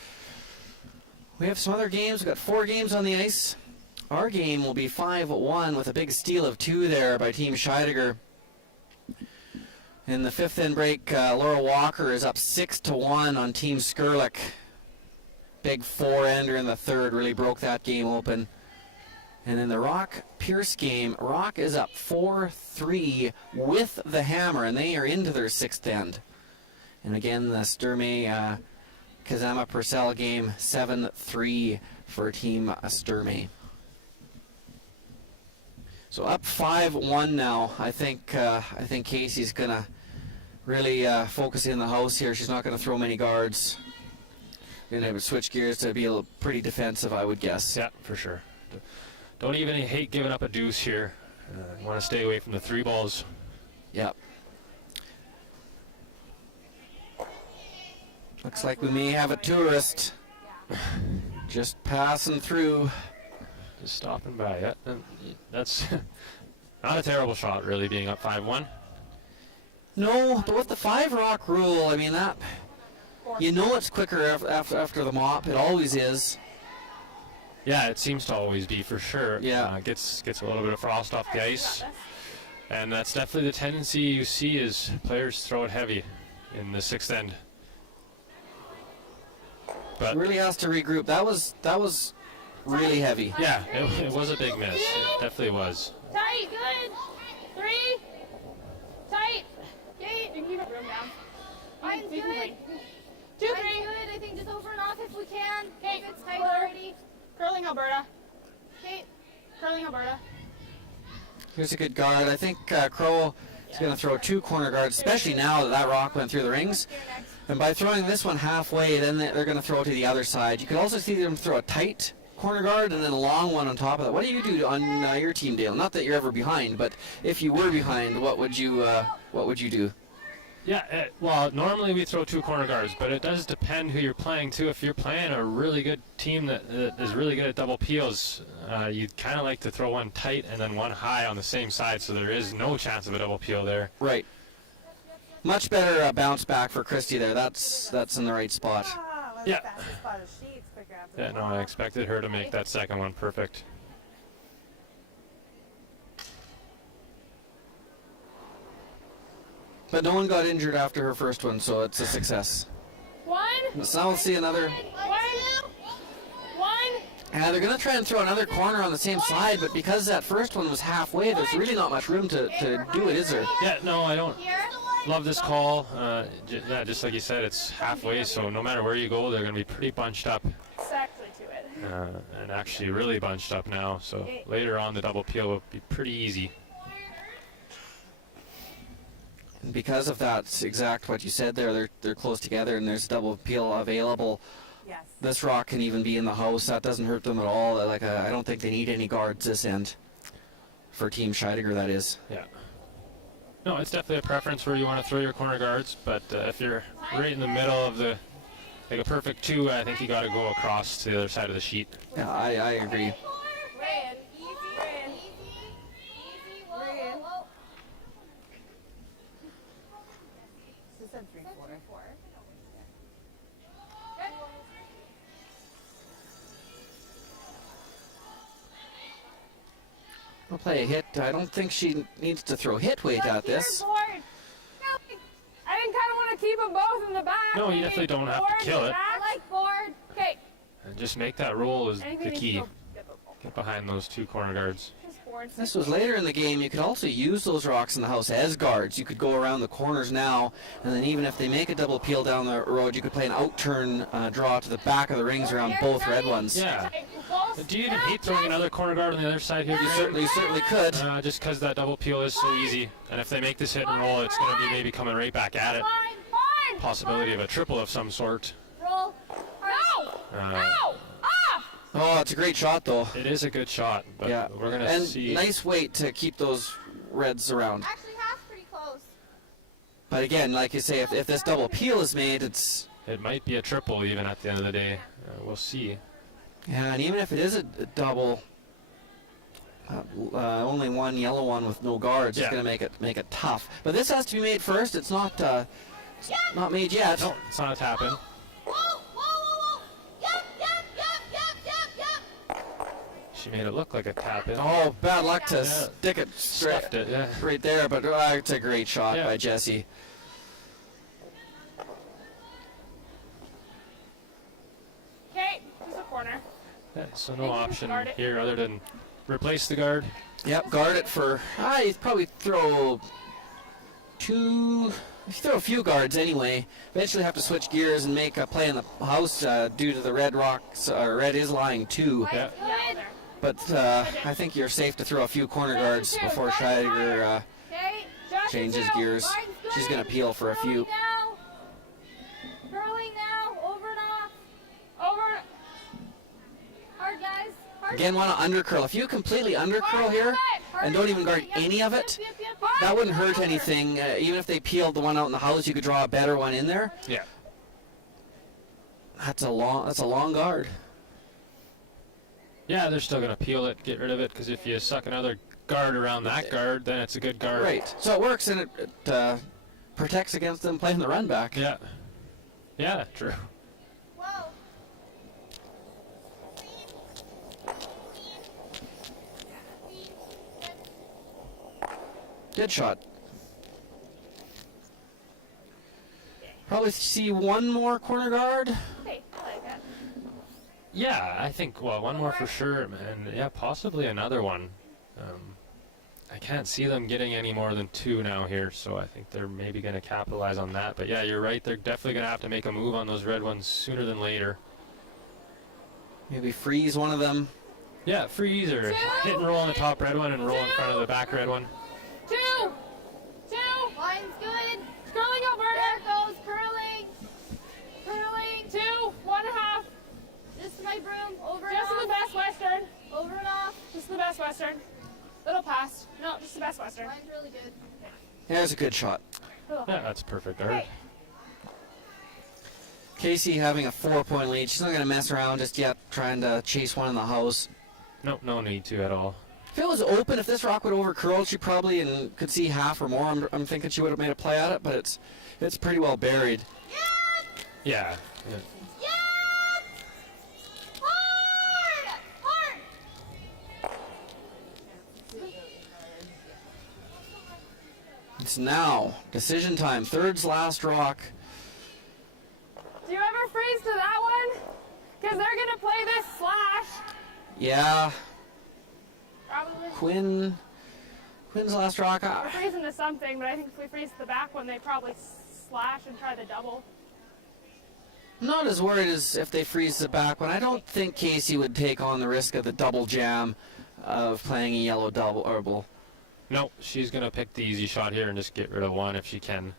We have some other games. We've got 4 games on the ice. Our game will be 5-1 with a big steal of 2 there by Team Scheidegger. In the 5th end break, Laura Walker is up 6-1 on Team Skurlik. Big 4-ender in the 3rd really broke that game open. And in the Rock-Pierce game, Rock is up 4-3 with the hammer, and they are into their 6th end. And again, the Sturmey Kazama Purcell game, 7-3 for Team Sturmey. So up 5-1 now. I think Casey's gonna really focus in the house here. She's not gonna throw many guards. Going to switch gears to be a little pretty defensive, I would guess. Yeah, for sure. Don't even hate giving up a deuce here. You want to stay away from the 3 balls. Yep. Looks like we may have a tourist just passing through. Just stopping by. Yeah, and that's not a terrible shot, really, being up 5-1. No, but with the 5 rock rule, I mean, that, you know it's quicker after the mop. It always is. Yeah, it seems to always be, for sure. Yeah. Gets a little bit of frost off the ice. And that's definitely the tendency you see is players throw it heavy in the 6th end. But really has to regroup. That was really heavy. Yeah, it was a big miss. It definitely was. Tight, good. 3. Tight. Gate. You can keep it room down. Mine's good. 2, 3. Mine's good. I think just over and off if we can. Okay, If it's tight already. Curling Alberta. Kate. Curling Alberta. Here's a good guard. I think Crow is going to throw 2 corner guards, especially now that rock went through the rings. And by throwing this one halfway, then they're going to throw it to the other side. You could also see them throw a tight corner guard and then a long one on top of that. What do you do on your team, Dale? Not that you're ever behind, but if you were behind, what would you do? Yeah, well, normally we throw 2 corner guards, but it does depend who you're playing too. If you're playing a really good team that is really good at double peels, you'd kind of like to throw one tight and then one high on the same side, so there is no chance of a double peel there. Right. Much better bounce back for Christy there. That's in the right spot. Yeah. Yeah, no, I expected her to make that second one perfect. But no one got injured after her first one, so it's a success. 1. So now we'll see another. 1. And they're going to try and throw another corner on the same side, but because that first one was halfway, there's really not much room to do it, is there? Yeah, no, I don't love this call. Yeah, just like you said, it's halfway, so no matter where you go, they're going to be pretty bunched up. Exactly to it. And actually really bunched up now, so later on the double peel will be pretty easy. And because of that, exact what you said there, they're close together and there's double peel available. Yes. This rock can even be in the house. That doesn't hurt them at all. Like I don't think they need any guards this end for Team Scheidegger, that is. Yeah. No, it's definitely a preference where you want to throw your corner guards, but if you're right in the middle of like a perfect 2, I think you got to go across to the other side of the sheet. Yeah, I agree. Ran. Easy. Ran. Easy. Whoa, whoa, whoa. She said 3/4. We'll play a hit. I don't think she needs to throw hit weight at this. I didn't kind of want to keep them both in the back. No, you definitely don't have to kill it. I like board. Okay. And just make that roll is the Anything key. needs to go difficult. Get behind those 2 corner guards. Just board. This was later in the game. You could also use those rocks in the house as guards. You could go around the corners now, and then even if they make a double peel down the road, you could play an out-turn draw to the back of the rings around both red ones. Yeah. Do you even hate throwing another corner guard on the other side here? You certainly could. Just because that double peel is so easy. And if they make this hit and roll, it's going to be maybe coming right back at it. Possibility of a triple of some sort. Roll. No! Uh, Oh, it's a great shot, though. It is a good shot, but Yeah. we're going to And see. nice weight to keep those reds around. Actually, half's pretty close. But again, like you say, if this double peel is made, it's... It might be a triple even at the end of the day. We'll see. Yeah, and even if it is a double, only one yellow one with no guards is Yeah. going to make it tough. But this has to be made first. It's not made yet. No, it's not a tap in. Whoa, whoa, whoa, whoa. Yep. She made it look like a tap in. Oh, bad luck to Yeah. stick it straight Stuffed it, yeah. right there. But it's a great shot Yeah. by Jesse. Okay, just a corner. Yeah, so no option Guard it. here other than replace the guard. Yep, guard it for... You'd probably throw a few guards anyway. Eventually have to switch gears and make a play in the house due to the red rocks. Red is lying 2. Yeah. Yeah, there. But I think you're safe to throw a few corner guards before Scheidegger Okay. changes gears. She's going to peel for a few. Curling now. Over and off. Again, want to undercurl. If you completely undercurl here and don't even guard any of it, that wouldn't hurt anything. Even if they peeled the one out in the house, you could draw a better one in there. Yeah. That's a long guard. Yeah, they're still going to peel it, get rid of it, because if you suck another guard around that guard, then it's a good guard. Right. So it works, and it protects against them playing the run back. Yeah. Yeah, true. Whoa. Good shot. Probably see one more corner guard. Okay, I like that. Yeah, I think, well, one more for sure, and yeah, possibly another one. I can't see them getting any more than 2 now here, so I think they're maybe going to capitalize on that. But yeah, you're right, they're definitely going to have to make a move on those red ones sooner than later. Maybe freeze one of them. Yeah, freeze or hit and roll on the top red one and roll in front of the back red one. 2. Line's good. Curling, Alberta. There goes curling. Curling. 2. 1.5. Just to my broom. Over Just to and the off. best Western. Over and off. Just to the best Western. Little pass. No, just the best Western. Line's really good. There's a good shot. Oh. Yeah, that's perfect guard. Casey having a 4-point lead. She's not going to mess around just yet, trying to chase one in the house. Nope, no need to at all. If it was open, if this rock would overcurl, she probably could see half or more. I'm thinking she would have made a play at it, but it's pretty well buried. Yeah. It's now decision time. Third's last rock. Do you ever freeze to that one? Because they're going to play this slash. Yeah. Probably. Quinn's last rock. We're freezing to something, but I think if we freeze to the back one, they probably slash and try the double. I'm not as worried as if they freeze the back one. I don't think Casey would take on the risk of the double jam of playing a yellow double. Nope, she's going to pick the easy shot here and just get rid of one if she can.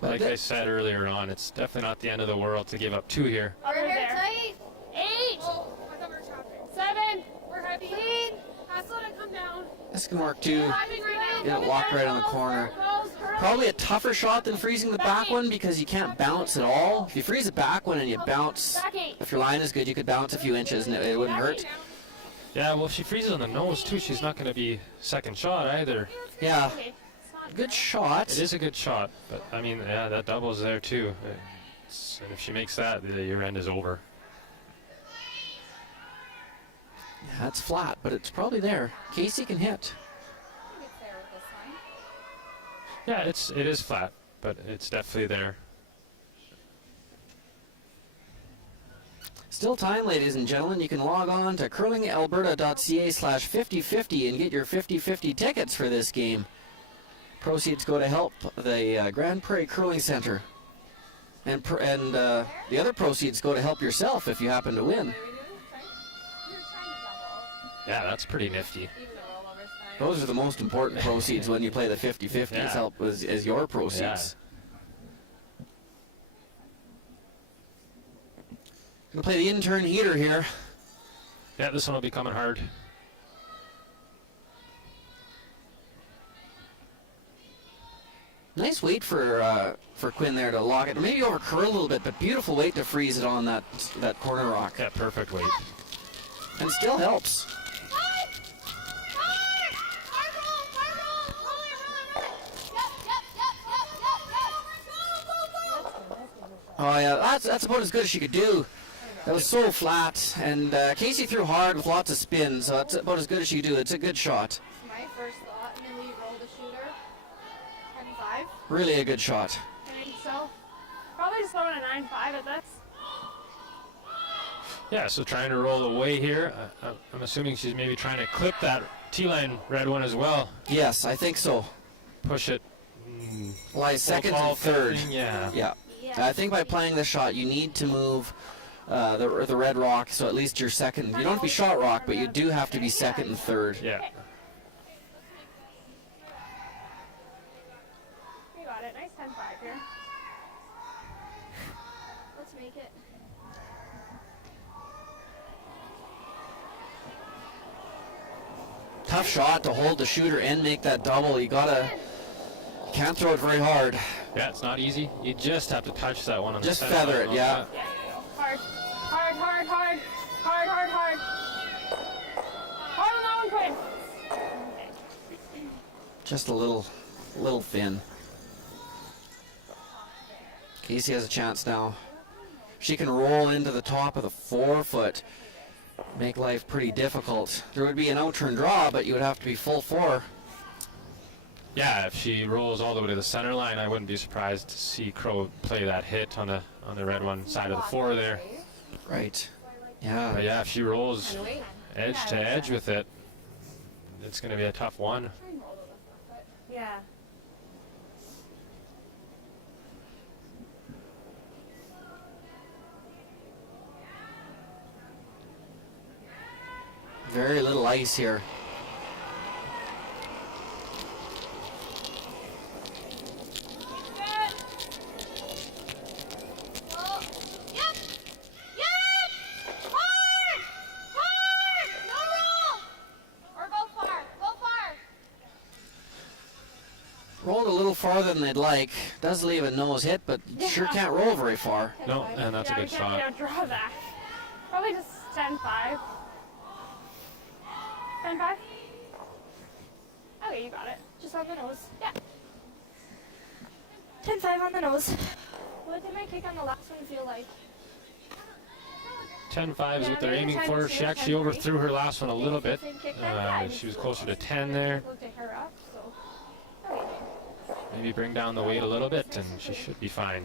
Like I said earlier on, it's definitely not the end of the world to give up 2 here. Over We're there. tight. 8. Oh, I thought we were chopping. 7. We're heavy. Clean. Hustle to come down. This can work too. Diving right Get it locked right on the corner. Probably a tougher shot than freezing the back one because you can't bounce at all. If you freeze the back one and you bounce, if your line is good, you could bounce a few inches and it wouldn't hurt. Yeah, well, if she freezes on the nose too, she's not going to be second shot either. Yeah. Good shot. It is a good shot, but I mean, yeah, that double's there too. And if she makes that, your end is over. Yeah, it's flat, but it's probably there. Casey can hit. Yeah, it is flat, but it's definitely there. Still time, ladies and gentlemen. You can log on to curlingalberta.ca/5050 and get your 50-50 tickets for this game. Proceeds go to help the Grand Prairie Curling Center. And the other proceeds go to help yourself if you happen to win. Yeah, that's pretty nifty. Those are the most important proceeds when you play the 50-50. Yeah. Help is your proceeds. Yeah. Gonna play the intern heater here. Yeah, this one will be coming hard. Nice weight for Quinn there to lock it. Maybe over curl a little bit, but beautiful weight to freeze it on that corner rock. Yeah, perfect weight. And still helps. Oh yeah, that's about as good as she could do. That was so flat, and Casey threw hard with lots of spin, so that's about as good as she could do. It's a good shot. My first thought, and then we rolled the shooter. 10-5. Really a good shot. I think so. Probably just throwing a 9.5 at this. Yeah, so trying to roll away here. I'm assuming she's maybe trying to clip that T-line red one as well. Yes, I think so. Push it. Lies second and third. Yeah. Yeah. I think by playing this shot, you need to move the red rock, so at least you're second. You don't have to be shot rock, but you do have to be second and third. Yeah. You got it. Nice 10.5 here. Let's make it. tough shot to hold the shooter and make that double. You can't throw it very hard. Yeah, it's not easy. You just have to touch that one on just the feather it, yeah. Hard, hard, hard, hard, hard, hard, hard. Hard on that one, Quinn. Just a little thin. Casey has a chance now. She can roll into the top of the 4-foot. Make life pretty difficult. There would be an out-turn draw, but you would have to be full 4. Yeah, if she rolls all the way to the center line, I wouldn't be surprised to see Crow play that hit on the red one side of the 4 there. Right. Yeah. But yeah, if she rolls edge to edge with it, it's going to be a tough one. Yeah. Very little ice here. Rolled a little farther than they'd like. Does leave a nose hit, but sure can't roll very far. No, and that's a good shot. Yeah, draw that. Probably just 10-5. 10-5? Okay, you got it. Just on the nose. Yeah. 10-5 on the nose. What did my kick on the last one feel like? 10-5 is what they're aiming for. She actually overthrew her last one a little bit. She was closer to 10 there. Maybe bring down the weight a little bit, and she should be fine.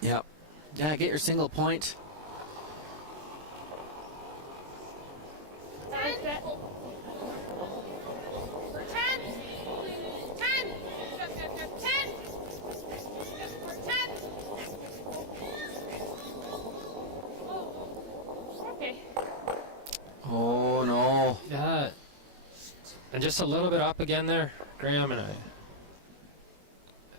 Yep. Yeah, get your single point. Oh no. Yeah. And just a little bit up again there, Graham, and I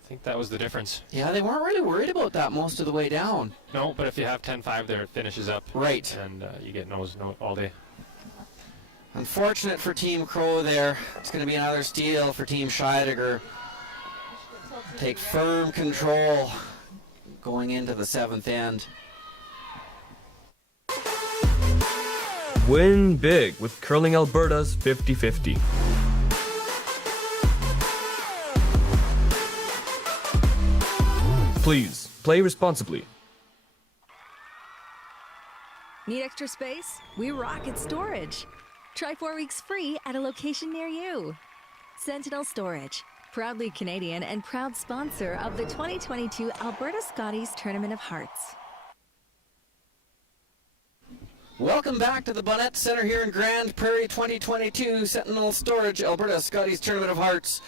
think that was the difference. Yeah, they weren't really worried about that most of the way down. No, but if you have 10-5 there, it finishes up. Right. And you get nose all day. Unfortunate for Team Crow there. It's going to be another steal for Team Scheidegger. Take firm control going into the 7th end. Win big with Curling Alberta's 50-50. Please, play responsibly. Need extra space? We rock at storage. Try 4 weeks free at a location near you. Sentinel Storage, proudly Canadian and proud sponsor of the 2022 Alberta Scotties Tournament of Hearts. Welcome back to the Bonnet Center here in Grand Prairie 2022 Sentinel Storage Alberta Scotties Tournament of Hearts.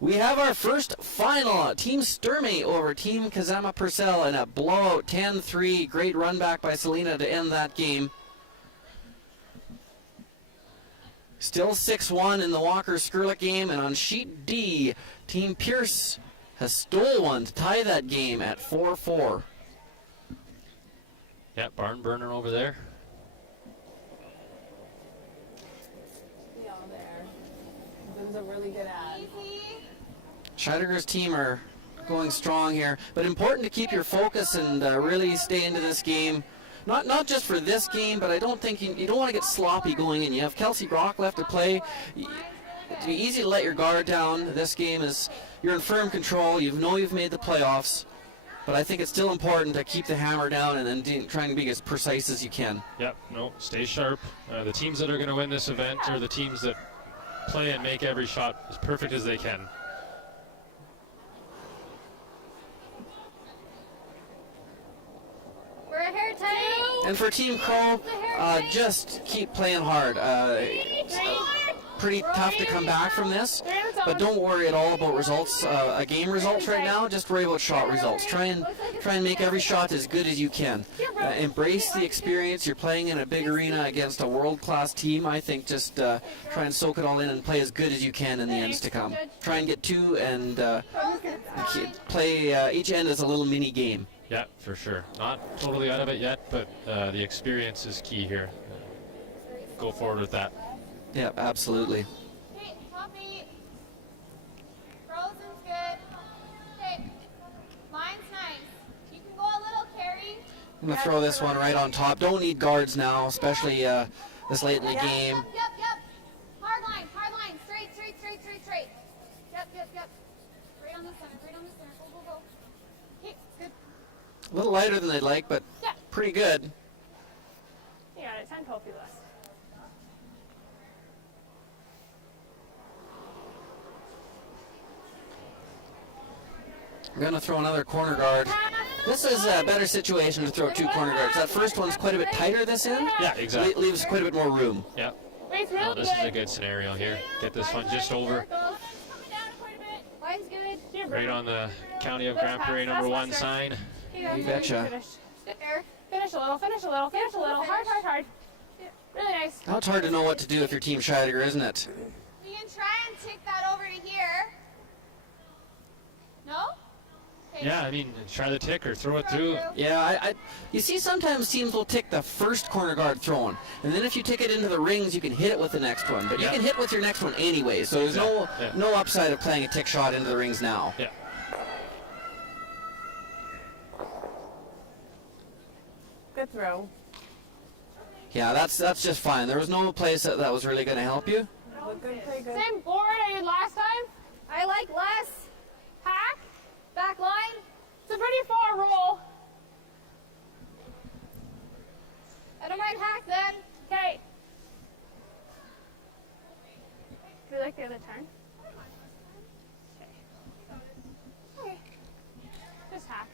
We have our first final, Team Sturmey over Team Kazama Purcell in a blowout 10-3. Great run back by Selena to end that game. Still 6-1 in the Walker-Skurlik game, and on sheet D, Team Pierce has stole one to tie that game at 4-4. Yeah, barn burner over there. Yeah, there. This is a really good ad. Scheidegger's team are going strong here, but important to keep your focus and really stay into this game. Not just for this game, but I don't think you don't want to get sloppy going in. You have Kelsey Brock left to play. It'd be easy to let your guard down. This game is, you're in firm control. You know you've made the playoffs, but I think it's still important to keep the hammer down and then try and be as precise as you can. Yep, no, stay sharp. The teams that are going to win this event are the teams that play and make every shot as perfect as they can. And for Team Crow, just keep playing hard. It's pretty tough to come back from this, but don't worry at all about results, game results right now. Just worry about shot results. Try and make every shot as good as you can. Embrace the experience. You're playing in a big arena against a world-class team. I think just try and soak it all in and play as good as you can in the ends to come. Try and get 2 and play each end as a little mini game. Yeah, for sure. Not totally out of it yet, but the experience is key here. Go forward with that. Yep, absolutely. Okay, top 8. Frozen's good. Okay. Mine's nice. You can go a little carry. I'm gonna throw this one right on top. Don't need guards now, especially this late in the game. Yep. Hard line. Straight. Yep. Right on the center. Go. Okay, good. A little lighter than they'd like, but Yeah. pretty good. You got it. 10, 12 feet less. I'm gonna throw another corner guard. This is a better situation to throw 2 corner guards. That first one's quite a bit tighter this end. Yeah, exactly. Leaves quite a bit more room. Yeah. Wait's Well, real this is a good scenario here. Get this one just over. Coming down quite a bit. Line's good. Right on the County of Grand Prairie #1 sign. You betcha. Finish a little. Hard. Really nice. Now it's hard to know what to do if you're Team Scheidegger, isn't it? We can try and tick that over to here. No? Okay. Yeah, I mean, try the tick or throw it through. Yeah, you see sometimes teams will tick the first corner guard thrown, and then if you tick it into the rings, you can hit it with the next one. But Yeah. you can hit with your next one anyway, so there's Yeah. no upside of playing a tick shot into the rings now. Yeah. Good throw. Yeah, that's just fine. There was no place that was really going to help you. Look good, play good. Same board I did last time. I like less. Hack. Back line. It's a pretty far roll. I don't mind hack then. Okay. Do you like the other turn? Okay. Just hack.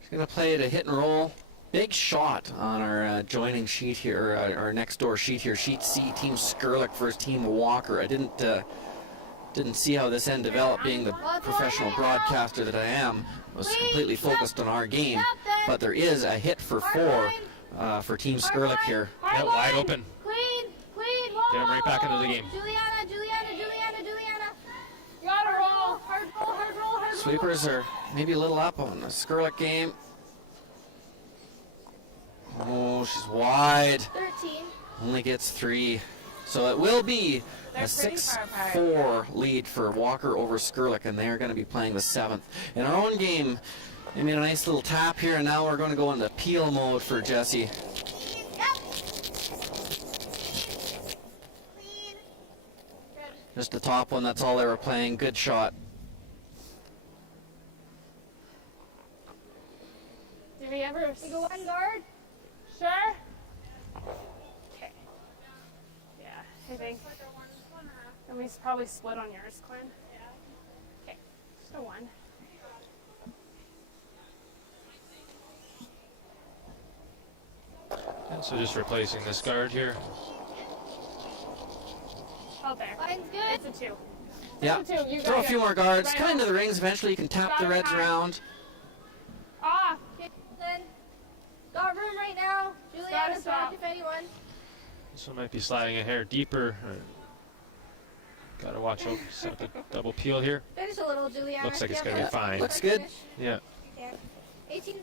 Just going to play it a hit and roll. Big shot on our joining sheet here, our next door sheet here, sheet C, Team Skurlick versus Team Walker. I didn't see how this end developed, being the professional broadcaster that I am. Was completely focused on our game, but there is a hit for 4 for Team Skurlick here. Yeah, wide open. Clean. Get him right back into the game. Juliana. You gotta roll. Hard roll. Sweepers are maybe a little up on the Skurlick game. Oh, she's wide. 13. Only gets 3. So it will be a They're pretty far apart. 6-4 lead for Walker over Skurlick, and they are going to be playing the 7th. In our own game, they made a nice little tap here, and now we're going to go into peel mode for Jesse. Just the top one, that's all they were playing. Good shot. Did we ever? We go one guard. Sure. Okay. Yeah, I think. And we probably split on yours, Quinn. Yeah. Okay. Just a 1. And so just replacing this guard here. Out there. Line's good. It's a 2. Yeah. You Throw a got few it. more guards. Right Come on. into the rings. Eventually, you can tap the reds around. Ah. Then. Got room right now. Juliana's stop. back if anyone. This one might be sliding a hair deeper. Gotta watch out. Set up a double peel here. Finish a little, Juliana. Looks like it's Yep. gonna be fine. Looks good. Yeah. Yeah. 18.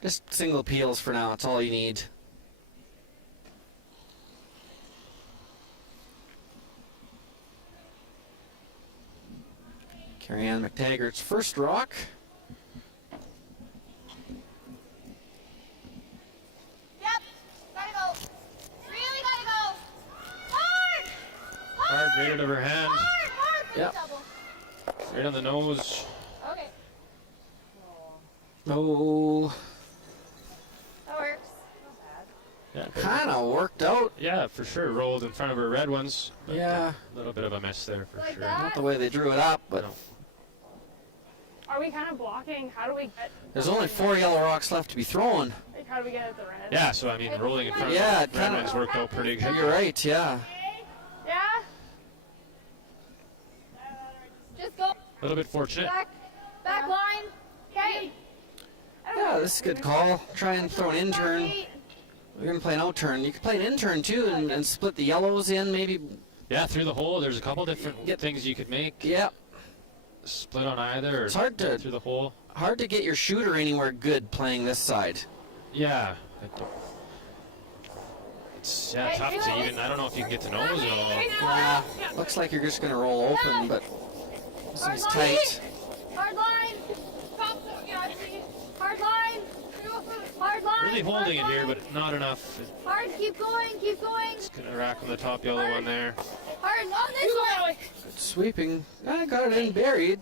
Just single peels for now. That's all you need. Carrie Ann McTaggart's first rock. Yep. Gotta go. Really gotta go. Hard. Hard right out of her hand. Hard. Yep. Double. Right on the nose. Okay. Oh, That works. Yeah. kind of worked out. Yeah, for sure. Rolled in front of her red ones. But Yeah. A little bit of a mess there for Like sure. that? Not the way they drew it up, but No. Are we kind of blocking? How do we get? there's only 4 yellow rocks left to be thrown. Like, how do we get at the red? Yeah, so I mean, rolling in front Yeah, of it the red kinda- ones worked out pretty good. You're right, yeah. Yeah. Just go A little bit fortunate. back line. Okay. Yeah, this is a good call. Try and throw an in turn. We're going to play an out turn. You can play an in turn too and split the yellows in, maybe. Yeah, through the hole. There's a couple different things you could make. Yeah. Split on either. Or It's hard to- through the hole. Hard to get your shooter anywhere good playing this side. Yeah. It's tough to even. I don't know if you can get to nose it all. Yeah, looks like you're just going to roll open, but this one's tight. Hard line. Hard line. Hard line. Really holding it here, but not enough. Hard. Keep going. Keep going. It's going to rack on the top yellow one there. Hard on this one. Good sweeping. I got it in buried.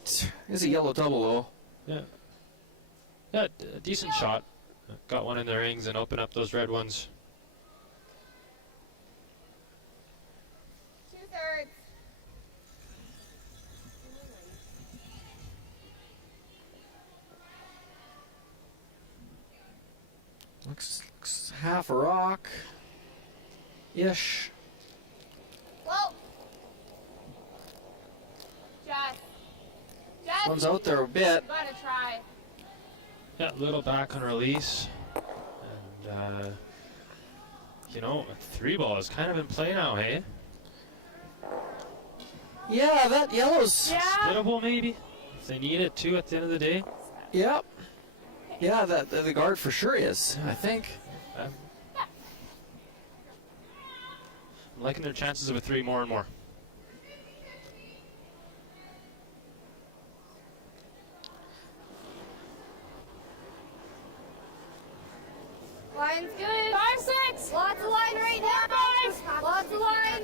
Is a yellow double, though. Yeah. Yeah, decent shot. Got one in the rings and open up those red ones. 2/3. Looks half a rock. Ish. Whoa. Jess. One's out there a bit. You gotta try. Yeah, little back on release. And, you know, 3-ball is kind of in play now, hey? Yeah, that yellow's. Splittable, maybe? If they need it, too, at the end of the day. Yep. Yeah, the guard for sure is, I think. I'm liking their chances of a 3 more and more. Line's good. 5-6. Lots of line right now. 5. Lots of line.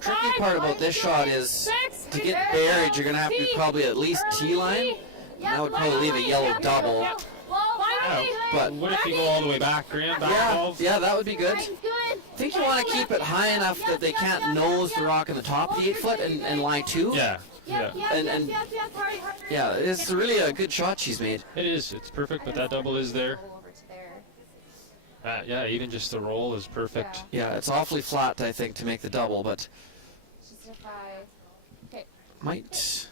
Tricky part about this shot is to get buried, you're going to have to be probably at least T-line. That would probably leave a yellow double. But what if you go all the way back, Graham? Back yeah, 12? yeah, that would be good. I think you want to keep it high enough that they can't nose the rock in the top of the 8-foot and lie 2. Yeah. Yeah. And yeah, it's really a good shot she's made. It is. It's perfect, but that double is there. Yeah, even just the roll is perfect. Yeah, it's awfully flat, I think, to make the double, but might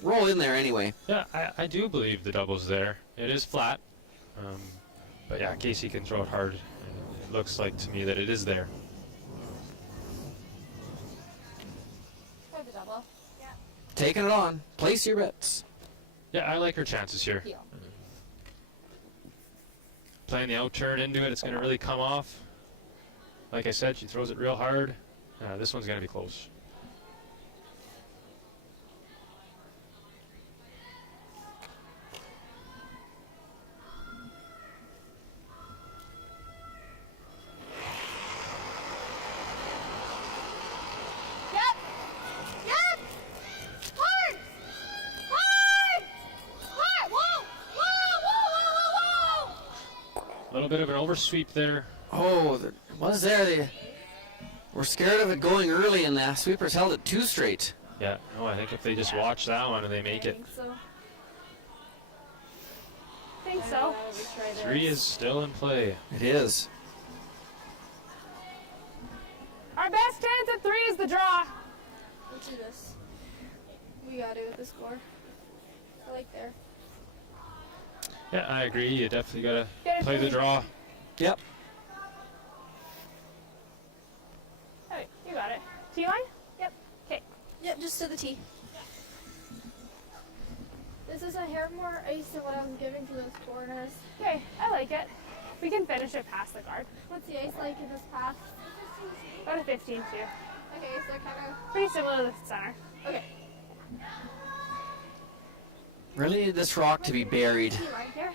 roll in there anyway. Yeah, I do believe the double's there. It is flat. But yeah, Casey can throw it hard. It looks like to me that it is there. Try the double. Yeah. Taking it on. Place your bets. Yeah, I like her chances here. Playing the out turn into it, it's going to really come off. Like I said, she throws it real hard. This one's going to be close. A little bit of an oversweep there. Oh, there was there. We're scared of it going early, and the sweepers held it 2 straight. Yeah, no, I think if they just watch that one and they make it. I think so. 3 is still in play. It is. Our best chance at 3 is the draw. Let's do this. We got it with the score. I like there. Yeah, I agree. You definitely got to play the draw. Yep. Hey, you got it. T-line? Yep. Okay. Yep, just to the T. This is a hair more ice than what I was giving to those corners. Okay, I like it. We can finish it past the guard. What's the ice like in this path? About a 15 too. Okay, so kind of Pretty similar to the center. okay. Really need this rock to be buried. Right here.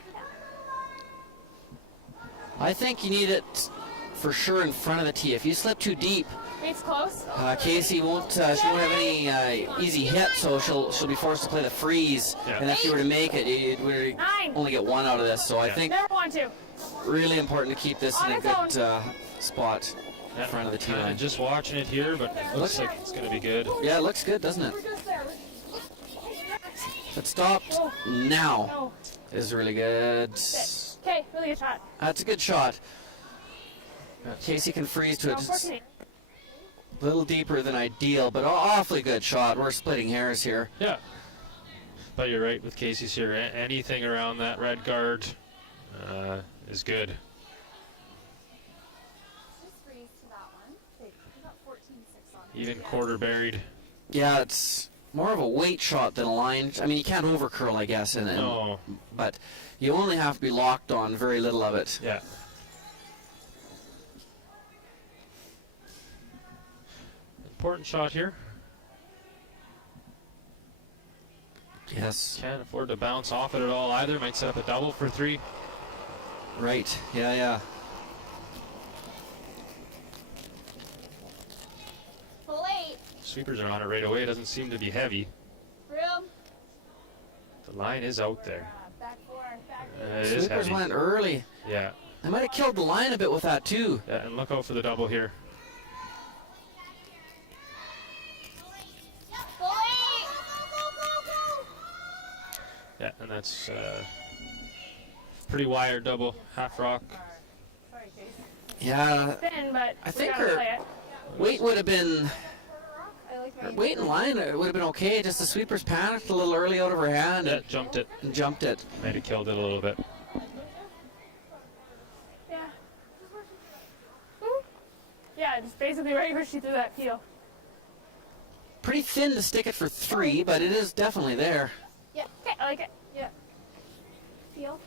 I think you need it for sure in front of the tee. If you slip too deep, It's close. Casey won't. She won't have any easy hit, so she'll be forced to play the freeze. Yeah. And if you were to make it, you'd really 9. only get 1 out of this. So I think Never want to. really important to keep this in a good spot in Yeah, front of the tee kinda line. just watching it here, but it looks like it's going to be good. Yeah, it looks good, doesn't it? It stopped now. No. Is really good. Okay, really good shot. That's a good shot. Casey can freeze to No, it just 14. a little deeper than ideal, but awfully good shot. We're splitting hairs here. Yeah. But you're right with Casey's here. Anything around that red guard is good. Just freeze to that one. Okay, we got 14-6 on Even quarter buried. Yeah, it's more of a weight shot than a line. I mean, you can't overcurl, I guess, No. but you only have to be locked on very little of it. Yeah. important shot here. Yes. Can't afford to bounce off it at all either. Might set up a double for 3. Right. Yeah. Pull 8. Sweepers are on it right away. It doesn't seem to be heavy. Room. The line is out there. Back 4. Back It is Sweepers heavy. went early. Yeah. They might have killed the line a bit with that too. Yeah, and look out for the double here. Pull 8. Yeah, and that's pretty wired double, half rock. Sorry, Case. Yeah. Thin, but I we think gotta her play it. weight would have been. I like my Weight in line, it would have been okay. Just the sweepers panicked a little early out of her hand Yeah, jumped it. and jumped it. Might have killed it a little bit. Yeah. Yeah, just basically right where she threw that peel. Pretty thin to stick it for 3, but it is definitely there. Yeah. Okay, I like it. Yeah. Feel.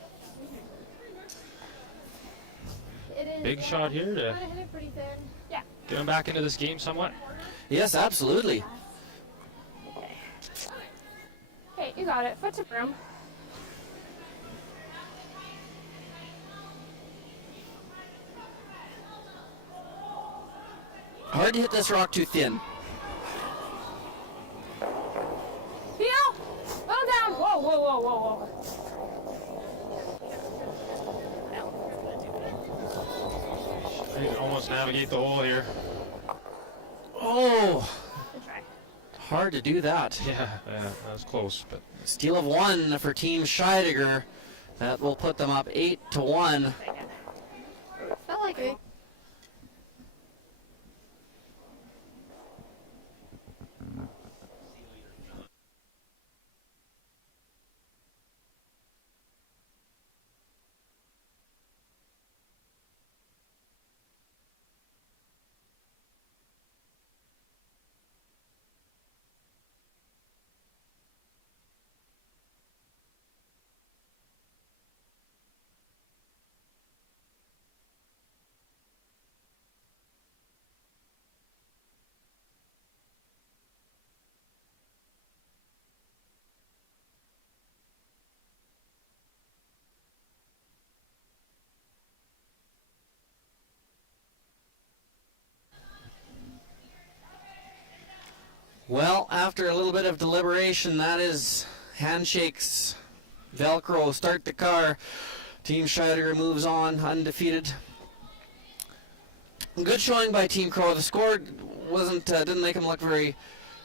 It is. Big shot here to I'm gonna hit it pretty thin. Yeah. get him back into this game somewhat. Yes, absolutely. Okay, you got it. Foot to broom. Hard to hit this rock too thin. Peel! Little down! Whoa, whoa, whoa, whoa, whoa. You can almost navigate the hole here. Oh, Good try. hard to do that. Yeah, that was close, but Steal of 1 for Team Scheidegger. That will put them up 8-1. Felt like it. Well, after a little bit of deliberation, that is handshakes, Velcro, start the car. Team Scheidegger moves on, undefeated. Good showing by Team Crow. The score didn't make them look very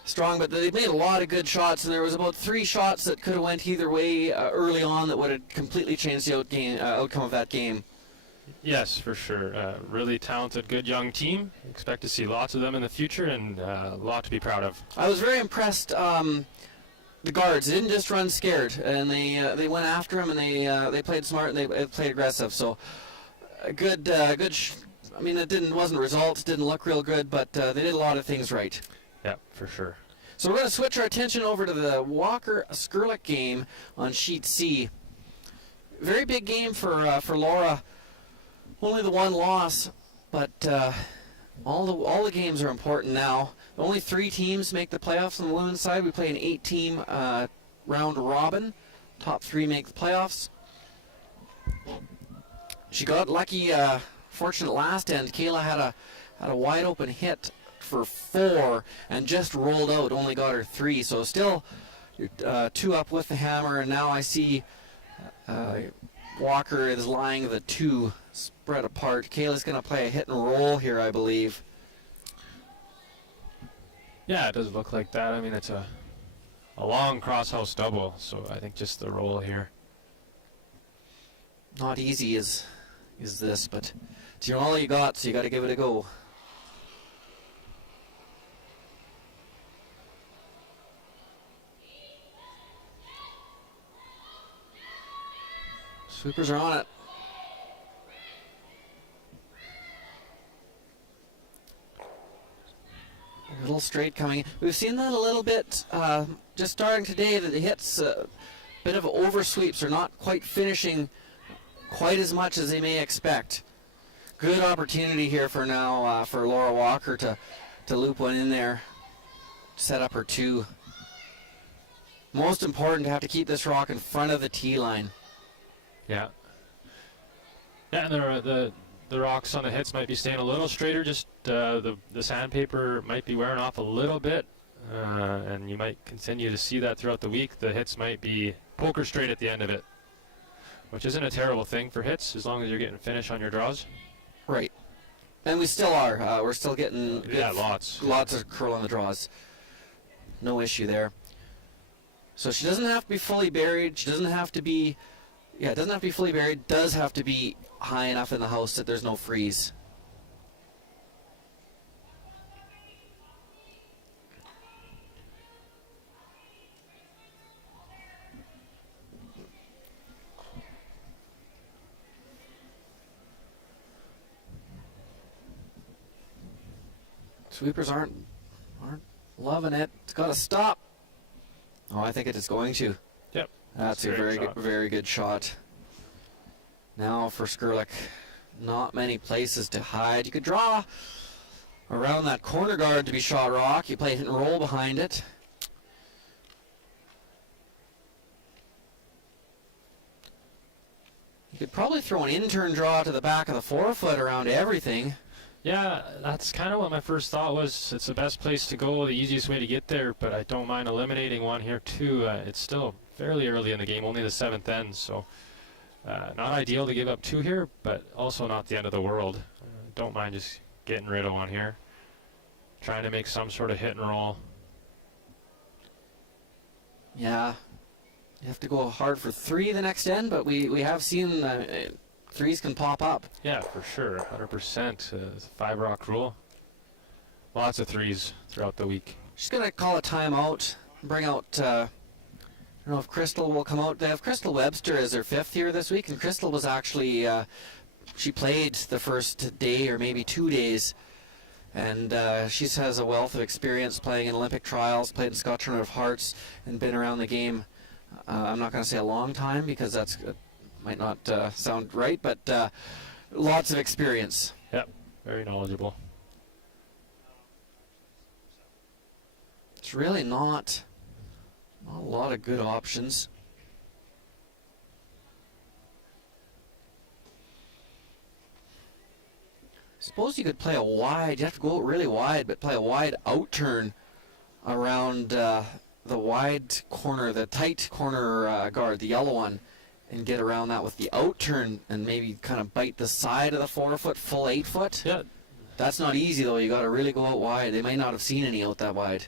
strong, but they made a lot of good shots, and there was about 3 shots that could have went either way early on that would have completely changed the outcome of that game. yes, for sure. Really talented, good young team. Expect to see lots of them in the future, and a lot to be proud of. I was very impressed. The guards didn't just run scared, and they went after him, and they played smart and they played aggressive. So good. I mean, wasn't results, didn't look real good, but they did a lot of things right. Yeah, for sure. So we're going to switch our attention over to the Walker-Skurlik game on Sheet C. Very big game for Laura. Only the 1 loss, but all the games are important now. Only 3 teams make the playoffs on the women's side. We play an 8-team round robin. Top 3 make the playoffs. She got lucky, fortunate last end. Kayla had a wide open hit for 4 and just rolled out. Only got her 3, so still 2 up with the hammer. And now I see Walker is lying the 2 spread apart. Kayla's going to play a hit and roll here, I believe. Yeah, it does look like that. I mean, it's a long cross-house double, so I think just the roll here. Not easy is this, but it's all you got, so you got to give it a go. Sweepers are on it. A little straight coming. We've seen that a little bit just starting today, that the hits, bit of oversweeps, are not quite finishing quite as much as they may expect. Good opportunity here for now for Laura Walker to to loop one in there, set up her 2. Most important to have to keep this rock in front of the tee line. Yeah. Yeah, and the rocks on the hits might be staying a little straighter. Just the sandpaper might be wearing off a little bit, and you might continue to see that throughout the week. The hits might be poker straight at the end of it, which isn't a terrible thing for hits as long as you're getting finish on your draws. Right. And we still are. We're still getting lots of curl on the draws. No issue there. So she doesn't have to be fully buried. She doesn't have to be, it doesn't have to be fully buried. Does have to be high enough in the house that there's no freeze. Sweepers aren't loving it. It's got to stop. Oh, I think it is going to. Yep. That's a very good shot. Now for Skurlik, not many places to hide. You could draw around that corner guard to be shot rock. You play hit and roll behind it. You could probably throw an in-turn draw to the back of the forefoot around everything. Yeah, that's kind of what my first thought was. It's the best place to go, the easiest way to get there, but I don't mind eliminating one here too. It's still fairly early in the game, only the 7th end, so not ideal to give up 2 here, but also not the end of the world. Don't mind just getting rid of one here. Trying to make some sort of hit and roll. Yeah, you have to go hard for 3 the next end, but we have seen threes can pop up. Yeah, for sure, 100%. 5 rock rule. Lots of 3s throughout the week. Just gonna call a timeout. Bring out. I don't know if Crystal will come out. They have Crystal Webster as their 5th here this week, and Crystal was actually she played the first day or maybe 2 days, and she has a wealth of experience playing in Olympic trials, played in Scotch Tournament of Hearts, and been around the game. I'm not gonna say a long time because that's. Might not sound right, but lots of experience. Yep, very knowledgeable. It's really not a lot of good options. Suppose you could play a wide, you have to go really wide, but play a wide out turn around the wide corner, the tight corner guard, the yellow one. And get around that with the out turn and maybe kind of bite the side of the 4-foot, full 8-foot. Yeah. That's not easy though. You got to really go out wide. They might not have seen any out that wide.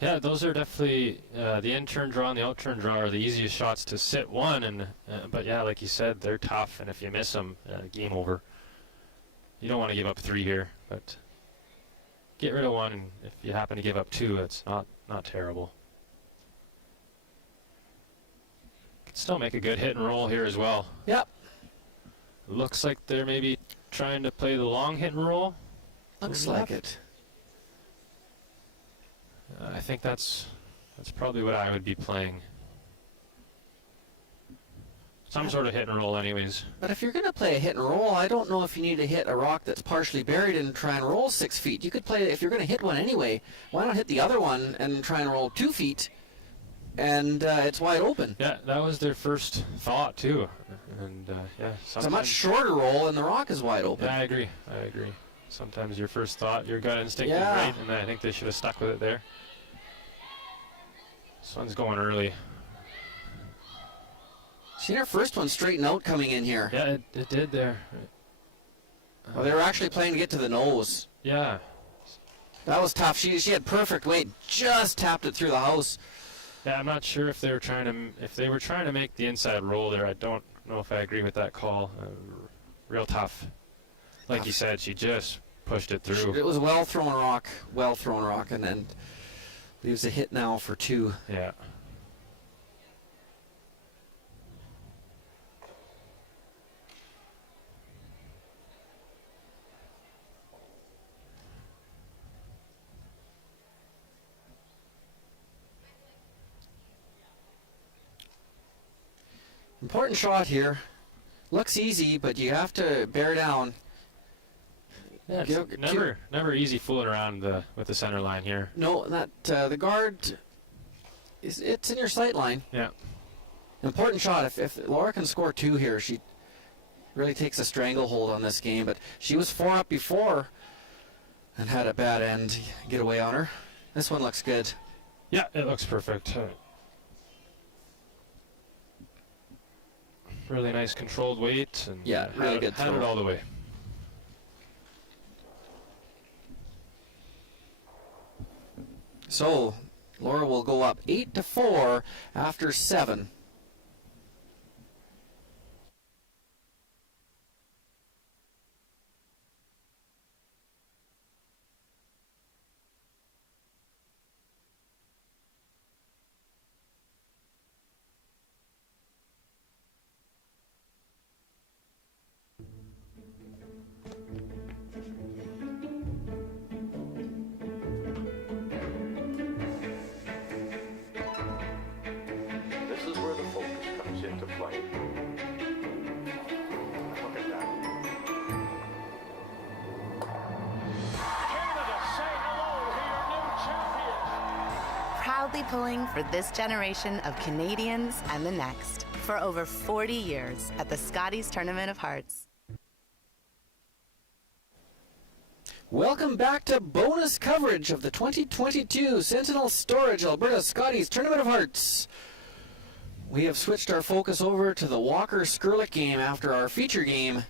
Yeah, those are definitely the in-turn draw and the out-turn draw are the easiest shots to sit one. And but yeah, like you said, they're tough, and if you miss them, game over. You don't want to give up 3 here, but get rid of one. And if you happen to give up 2, it's not terrible. Still make a good hit and roll here as well. Yep. Looks like they're maybe trying to play the long hit and roll. Looks like it. I think that's probably what I would be playing. Some sort of hit and roll anyways. But if you're going to play a hit and roll, I don't know if you need to hit a rock that's partially buried and try and roll 6 feet. You could play, if you're going to hit one anyway, why not hit the other one and try and roll 2 feet? And it's wide open. Yeah, that was their first thought too. And yeah, it's a much shorter roll, and the rock is wide open. Yeah, I agree. Sometimes your first thought, your gut instinct is right, and I think they should have stuck with it there. This one's going early. Seen her first one straighten out coming in here. Yeah, it did there. Well, they were actually playing to get to the nose. Yeah. That was tough. She had perfect weight, just tapped it through the house. Yeah, I'm not sure if they were trying to make the inside roll there. I don't know if I agree with that call. Real tough. Like you said, she just pushed it through. It was well thrown rock, and then leaves a hit now for 2. Yeah. Important shot here. Looks easy, but you have to bear down. Yeah, it's never easy fooling around with the center line here. No, that the guard it's in your sight line. Yeah. Important shot. If Laura can score 2 here, she really takes a stranglehold on this game. But she was 4 up before and had a bad end get away on her. This one looks good. Yeah, it looks perfect. Really nice controlled weight. And yeah, really good had it all the way. So Laura will go up 8-4 after 7. This is where the focus comes into play. Look at that. Canada, say hello to your new champions. Proudly pulling for this generation of Canadians and the next for over 40 years at the Scotties Tournament of Hearts. Welcome back to bonus coverage of the 2022 Sentinel Storage Alberta Scotties Tournament of Hearts. We have switched our focus over to the Walker-Skurlik game after our feature game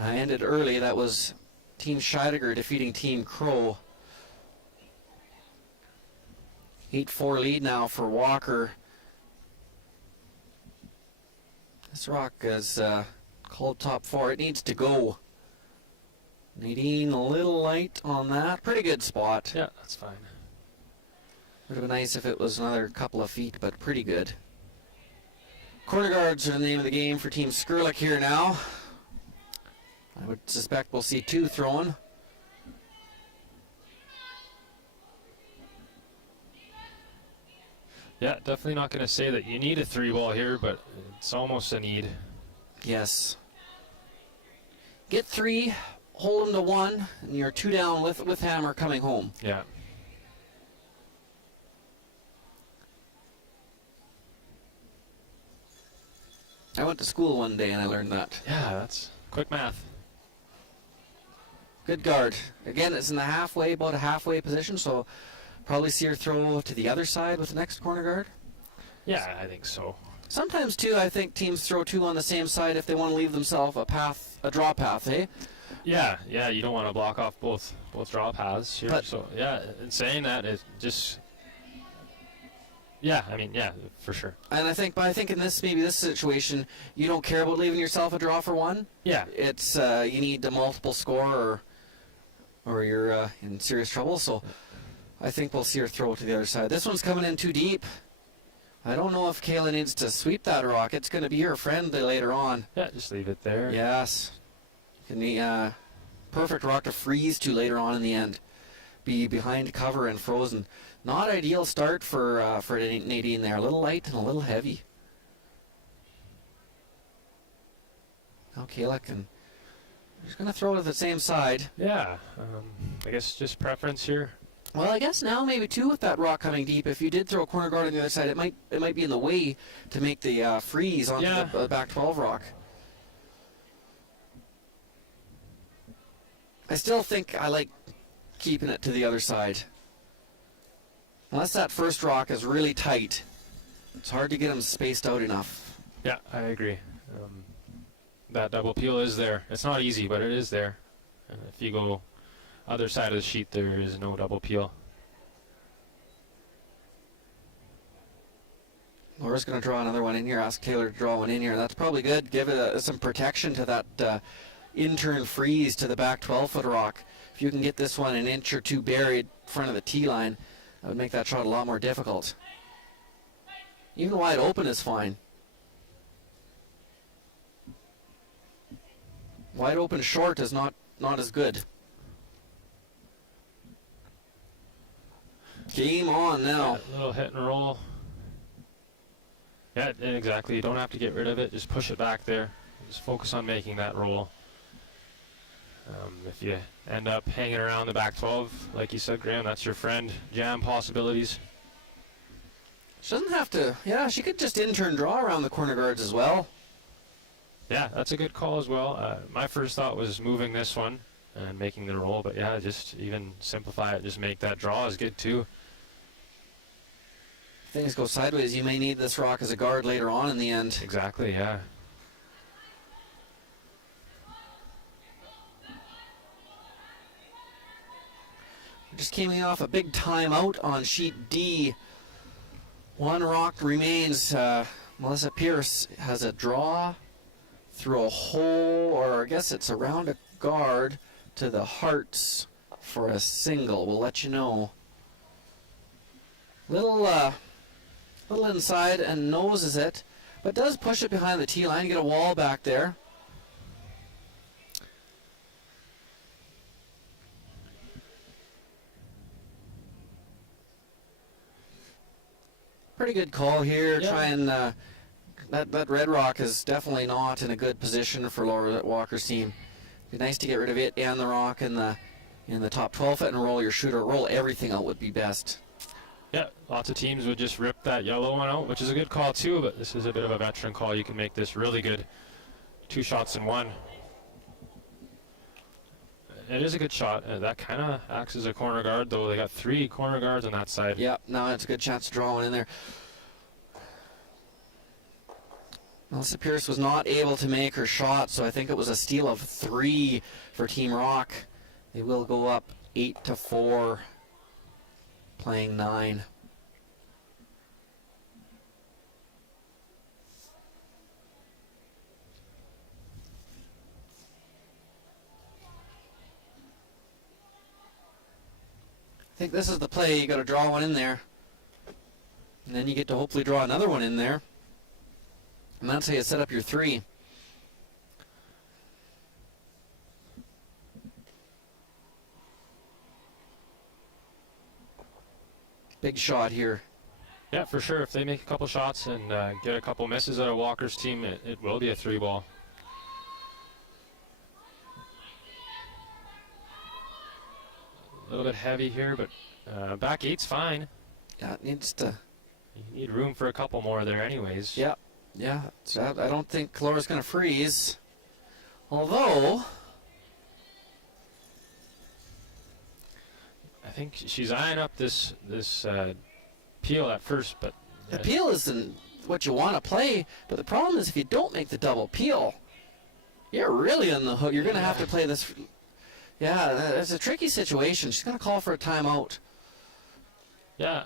ended early. That was Team Scheidegger defeating Team Crow. 8-4 lead now for Walker. This rock is called top 4. It needs to go. Nadine, a little light on that. Pretty good spot. Yeah, that's fine. Would have been nice if it was another couple of feet, but pretty good. Corner guards are the name of the game for Team Skurlik here now. I would suspect we'll see 2 thrown. Yeah, definitely not going to say that you need a 3-ball here, but it's almost a need. Yes. Get 3, hold them to 1, and you're 2 down with hammer coming home. Yeah. I went to school one day and I learned that. Yeah, that's quick math. Good guard. Again, it's in the halfway, about a halfway position, so probably see her throw to the other side with the next corner guard. Yeah, I think so. Sometimes, too, I think teams throw 2 on the same side if they want to leave themselves a draw path, eh? Yeah, you don't want to block off both draw paths here. But so, yeah, in saying that, it just... Yeah, I mean, yeah, for sure. And I think in this situation, you don't care about leaving yourself a draw for 1. Yeah. It's you need a multiple score or you're in serious trouble. So I think we'll see her throw to the other side. This one's coming in too deep. I don't know if Kayla needs to sweep that rock. It's going to be her friend later on. Yeah, just leave it there. Yes. Can be perfect rock to freeze to later on in the end. Be behind cover and frozen. Not ideal start for Nadine there. A little light and a little heavy. Now Kayla she's going to throw it to the same side. Yeah, I guess just preference here. Well, I guess now maybe 2 with that rock coming deep. If you did throw a corner guard on the other side, it might be in the way to make the freeze onto the back 12 rock. I still think I like keeping it to the other side. Unless that first rock is really tight, it's hard to get them spaced out enough. Yeah, I agree. That double peel is there. It's not easy, but it is there. If you go other side of the sheet, there is no double peel. Laura's going to draw another one in here. Ask Taylor to draw one in here. That's probably good. Give it some protection to that in-turn freeze to the back 12-foot rock. If you can get this one an inch or 2 buried in front of the tee line, that would make that shot a lot more difficult. Even wide open is fine. Wide open short is not as good. Game on now. Yeah, a little hit and roll. Yeah, exactly. You don't have to get rid of it. Just push it back there. Just focus on making that roll. If you end up hanging around the back 12, like you said, Graham, that's your friend. Jam possibilities. She doesn't have to. Yeah, she could just in-turn draw around the corner guards as well. Yeah, that's a good call as well. My first thought was moving this one and making the roll, but yeah, just even simplify it, just make that draw is good too. If things go sideways, you may need this rock as a guard later on in the end. Exactly, yeah. Just came off a big timeout on sheet D. One rock remains. Melissa Pierce has a draw through a hole, or I guess it's around a guard to the hearts for a single. We'll let you know. Little inside and noses it, but does push it behind the tee line. Get a wall back there. Pretty good call here. Yeah. Try and that red rock is definitely not in a good position for Laura Walker's team. It'd be nice to get rid of it and the rock in the top 12 foot and roll your shooter. Roll everything out would be best. Yeah, lots of teams would just rip that yellow one out, which is a good call too, but this is a bit of a veteran call. You can make this really good. 2 shots in 1. It is a good shot. That kind of acts as a corner guard, though. They got 3 corner guards on that side. Yep, now it's a good chance to draw one in there. Melissa Pierce was not able to make her shot, so I think it was a steal of 3 for Team Rock. They will go up 8-4, playing 9. I think this is the play. You got to draw one in there, and then you get to hopefully draw another one in there, and that's how you set up your 3. Big shot here. Yeah, for sure. If they make a couple shots and get a couple misses out of Walker's team, it will be a 3 ball. A little bit heavy here, but back 8's fine. Yeah, it needs to. You need room for a couple more there anyways. Yeah, yeah. So I don't think Laura's going to freeze. Although, I think she's eyeing up this peel at first, but the peel isn't what you want to play. But the problem is if you don't make the double peel, you're really on the hook. You're going to have to play this. Yeah, it's a tricky situation. She's going to call for a timeout. Yeah,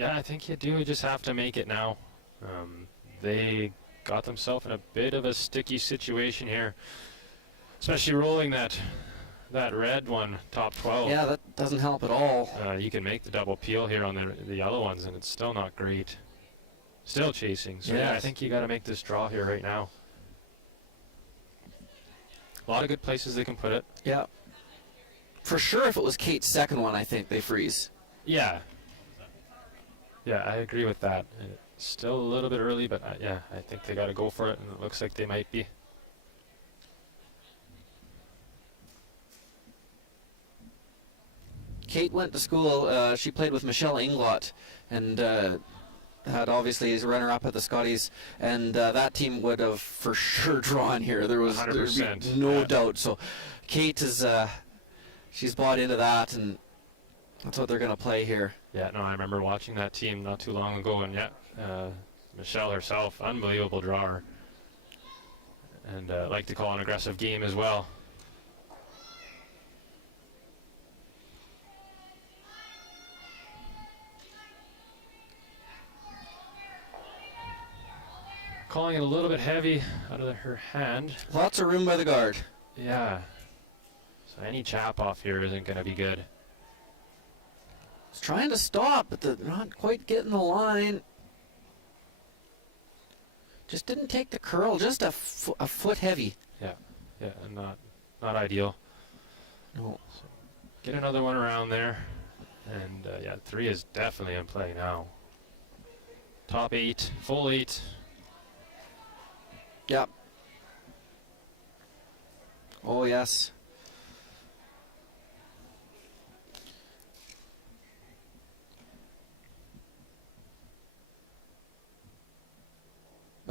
I think you do just have to make it now. They got themselves in a bit of a sticky situation here, especially rolling that red one, top 12. Yeah, that doesn't help at all. You can make the double peel here on the yellow ones, and it's still not great. Still chasing. So yeah, I think you got to make this draw here right now. A lot of good places they can put it. Yeah. For sure, if it was Kate's second one, I think they freeze. Yeah. Yeah, I agree with that. It's still a little bit early, but yeah, I think they got to go for it, and it looks like they might be. Kate went to school. She played with Michelle Inglot, and had obviously as a runner-up at the Scotties, and that team would have for sure drawn here. There'd be no doubt. So Kate is she's bought into that, and that's what they're going to play here. Yeah, no, I remember watching that team not too long ago, and yeah, Michelle herself, unbelievable drawer, and like to call an aggressive game as well. Calling it a little bit heavy out of her hand. Lots of room by the guard. Yeah. So any chap off here isn't going to be good. He's trying to stop, but they're not quite getting the line. Just didn't take the curl, just a foot heavy. Yeah, and not ideal. No. So get another one around there, and yeah, 3 is definitely in play now. Top 8, full 8. Yep. Oh yes.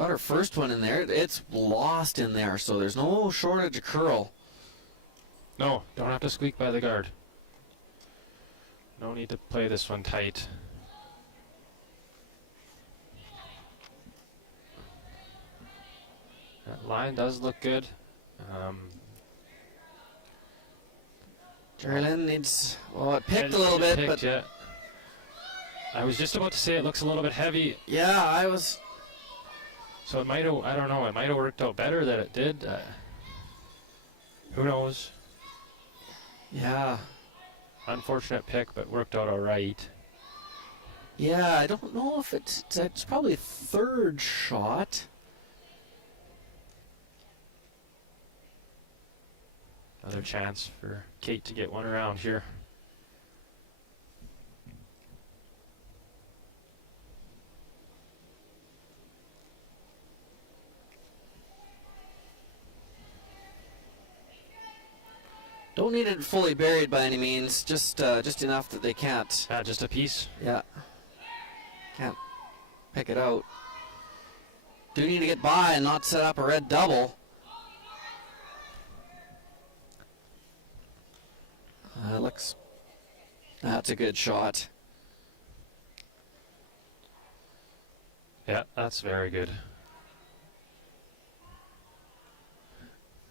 got her first one in there. It's lost in there, so there's no shortage of curl. No, don't have to squeak by the guard. No need to play this one tight. That line does look good. Jerry Lynn needs, well, it picked a little bit, picked, but yeah. I was just about to say it looks a little bit heavy. yeah, I was. So it might have, I don't know, it might have worked out better that it did. Who knows? Yeah. Unfortunate pick, but worked out all right. Yeah, I don't know if it's probably third shot. Another chance for Kate to get one around here. Don't need it fully buried by any means, just enough that they can't. Just a piece. Yeah. Can't pick it out. Do need to get by and not set up a red double. Looks. That's a good shot. Yeah, that's very good.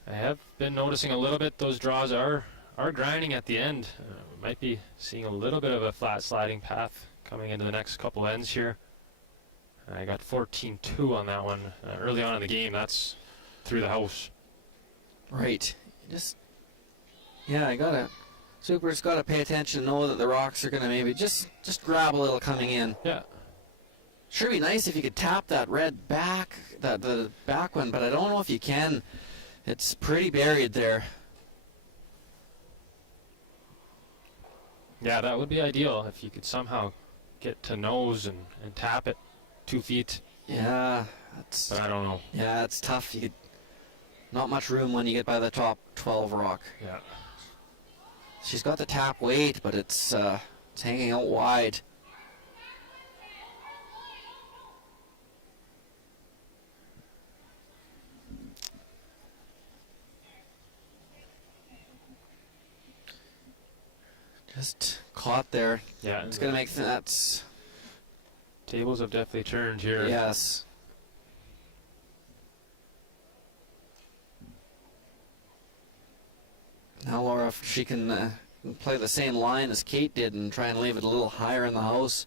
I have been noticing a little bit those draws are grinding at the end. Might be seeing a little bit of a flat sliding path coming into the next couple ends here. I got 14-2 on that one early on in the game. That's through the house. Right. Yeah, I gotta. Super's gotta pay attention, know that the rocks are gonna maybe just grab a little coming in. Yeah. Sure be nice if you could tap that red back, the back one, but I don't know if you can. It's pretty buried there. Yeah, that would be ideal if you could somehow get to nose and tap it 2 feet. Yeah, but I don't know. Yeah, it's tough. Not much room when you get by the top 12 rock. Yeah. She's got the tap weight, but it's hanging out wide. Just caught there. Yeah. It's going to make that's. Tables have definitely turned here. Yes. Now Laura, if she can play the same line as Kate did and try and leave it a little higher in the house,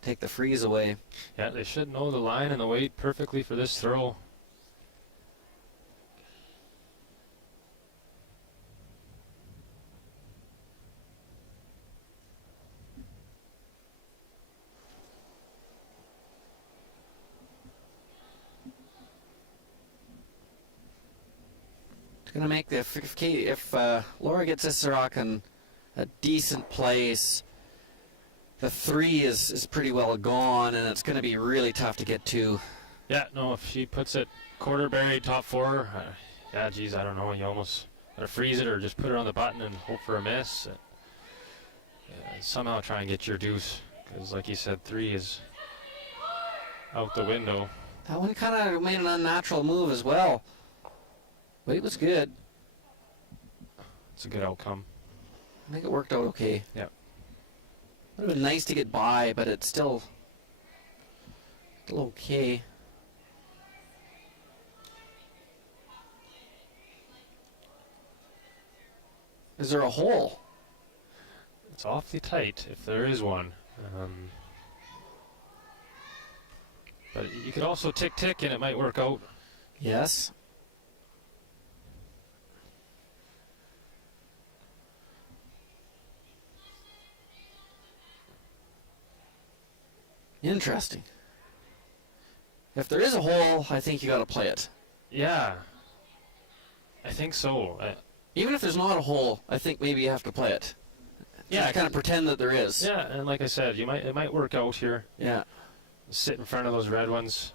take the freeze away. Yeah, they should know the line and the weight perfectly for this throw. It's going to make if Laura gets this rock in a decent place, the 3 is pretty well gone, and it's going to be really tough to get to. Yeah, no, if she puts it quarter buried, top 4, yeah, geez, I don't know. You almost got to freeze it or just put it on the button and hope for a miss. Somehow try and get your deuce, because like you said, 3 is out the window. That one kind of made an unnatural move as well. But it was good. It's a good outcome. I think it worked out okay. Yeah. Would have been nice to get by, but it's still okay. Is there a hole? It's awfully tight, if there is one. But you could also tick and it might work out. Yes. Interesting. If there is a hole, I think you got to play it. Yeah, I think so. Even if there's not a hole, I think maybe you have to play it. Yeah, kind of pretend that there is. Yeah, and like I said, it might work out here. Yeah. Sit in front of those red ones.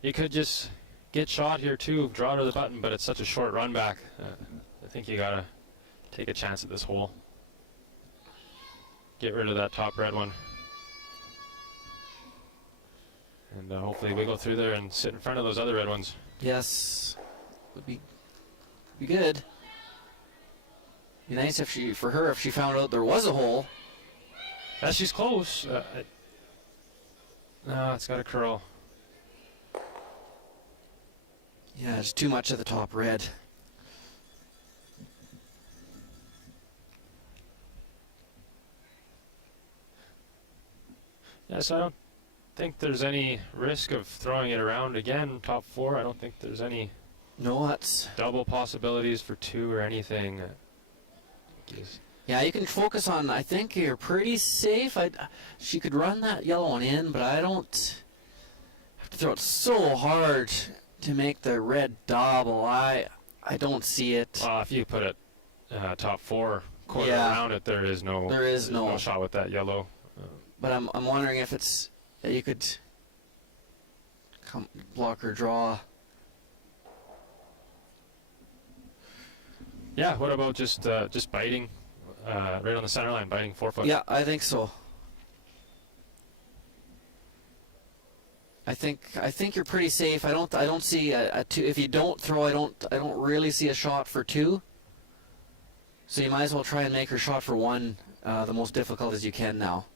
You could just get shot here too, draw to the button, but it's such a short run back. I think you gotta take a chance at this hole. Get rid of that top red one. And hopefully we go through there and sit in front of those other red ones. Yes, would be good. Be nice if she found out there was a hole. As she's close. No, it's got a curl. Yeah, it's too much at the top red. Yes, I don't think there's any risk of throwing it around again, top 4. I don't think there's any double possibilities for 2 or anything. Yeah, you can focus on, I think you're pretty safe. She could run that yellow one in, but I don't have to throw it so hard to make the red double. I don't see it. If you put it top 4 quarter around it, there is no shot with that yellow. But I'm wondering if you could block her draw. Yeah, what about just biting right on the center line, biting 4-foot? Yeah, I think so. I think you're pretty safe. I don't see a 2. If you don't throw, I don't really see a shot for 2. So you might as well try and make her shot for 1 the most difficult as you can now.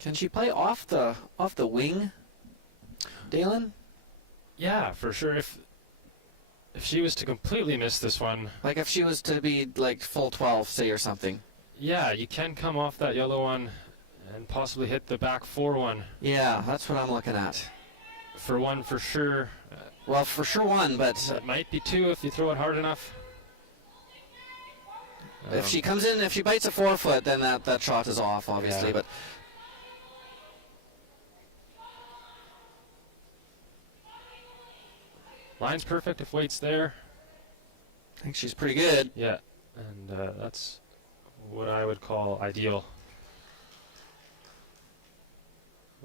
Can she play off the wing, Dalen? Yeah, for sure. If she was to completely miss this one, like if she was to be like full 12, say, or something. Yeah, you can come off that yellow one and possibly hit the back 4 one. Yeah, that's what I'm looking at. For 1, for sure. Well, for sure 1, but it might be 2 if you throw it hard enough. If she comes in, if she bites a 4-foot, then that shot is off, obviously. Yeah. But line's perfect if weight's there. I think she's pretty good. Yeah, and that's what I would call ideal.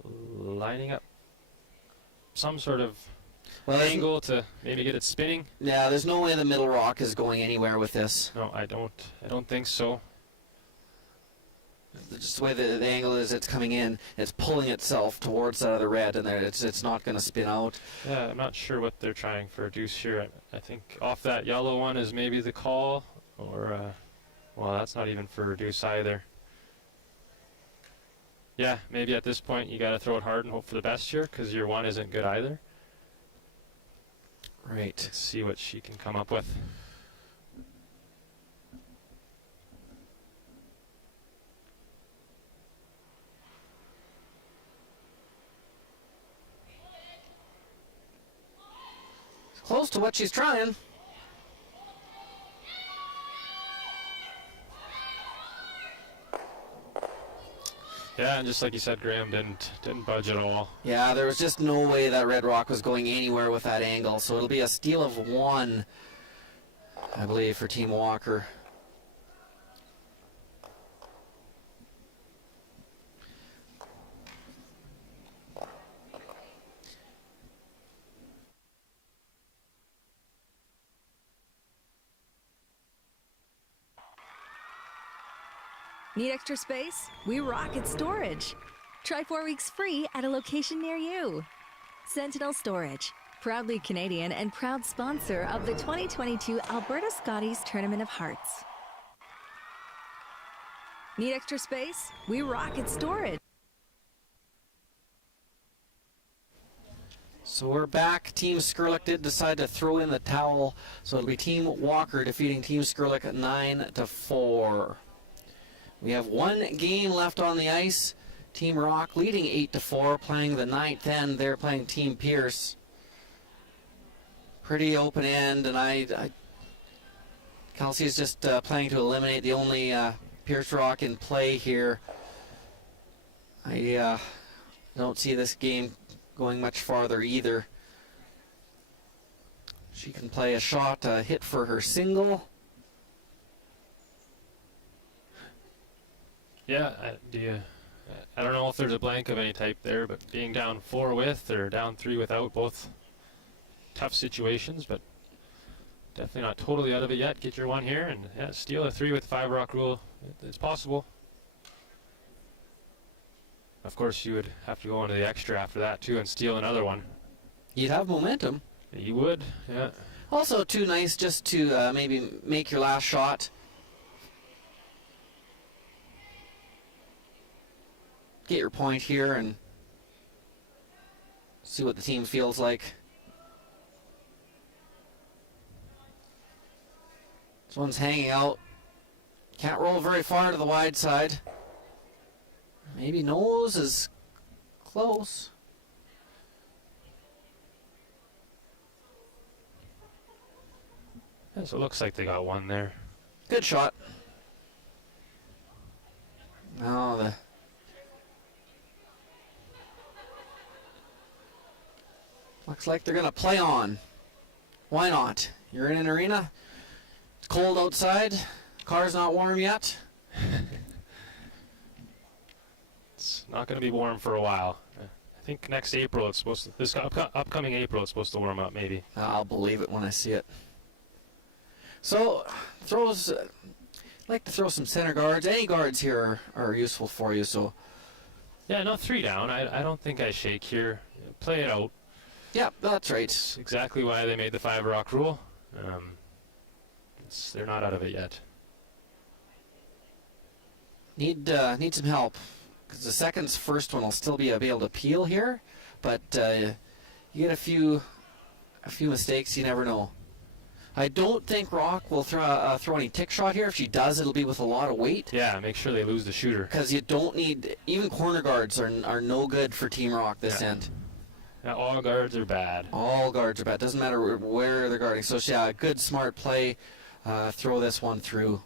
Lining up some sort of angle to maybe get it spinning. Yeah, there's no way the middle rock is going anywhere with this. No, I don't think so. Just the way the angle is, it's coming in, it's pulling itself towards the red, and it's not going to spin out. Yeah, I'm not sure what they're trying for a deuce here. I think off that yellow one is maybe the call, or well, that's not even for a deuce either. Yeah, maybe at this point you got to throw it hard and hope for the best here, because your 1 isn't good either. Right. Let's see what she can come up with. Close to what she's trying. Yeah, and just like you said, Graham didn't budge at all. Yeah, there was just no way that red rock was going anywhere with that angle, so it'll be a steal of 1, I believe, for Team Walker. Need extra space? We rock at storage. Try 4 weeks free at a location near you. Sentinel Storage, proudly Canadian and proud sponsor of the 2022 Alberta Scotties Tournament of Hearts. Need extra space? We rock at storage. So we're back. Team Skrlik did decide to throw in the towel, so it'll be Team Walker defeating Team Skrlik 9-4. We have 1 game left on the ice. Team Rock leading 8-4, playing the 9th end. They're playing Team Pierce. Pretty open end, and Kelsey's just playing to eliminate the only Pierce Rock in play here. I don't see this game going much farther either. She can play a shot, a hit for her single. Yeah, do you I don't know if there's a blank of any type there, but being down 4 with or down 3 without, both tough situations, but definitely not totally out of it yet. Get your 1 here and yeah, steal a 3 with the 5 rock rule. It's possible. Of course, you would have to go into the extra after that too and steal another 1. You'd have momentum. You would, yeah. Also, too nice just to maybe make your last shot. Get your point here and see what the team feels like. This one's hanging out. Can't roll very far to the wide side. Maybe nose is close. Yeah, so it looks like they got 1 there. Good shot. Now the looks like they're gonna play on. Why not? You're in an arena. It's cold outside. Car's not warm yet. It's not going to be warm for a while. I think next April it's supposed to. This upcoming April it's supposed to warm up maybe. I'll believe it when I see it. So throws. Like to throw some center guards. Any guards here are useful for you. So. Yeah, no 3 down. I don't think I shake here. Play it out. Yeah, that's right. It's exactly why they made the 5 rock rule. They're not out of it yet. Need some help because the second's first one will still be able to peel here, but you get a few mistakes. You never know. I don't think Rock will throw any tick shot here. If she does, it'll be with a lot of weight. Yeah, make sure they lose the shooter. Because you don't need even corner guards are no good for Team Rock this end. Yeah, all guards are bad. All guards are bad. Doesn't matter where they're guarding. So yeah, good smart play. Throw this one through.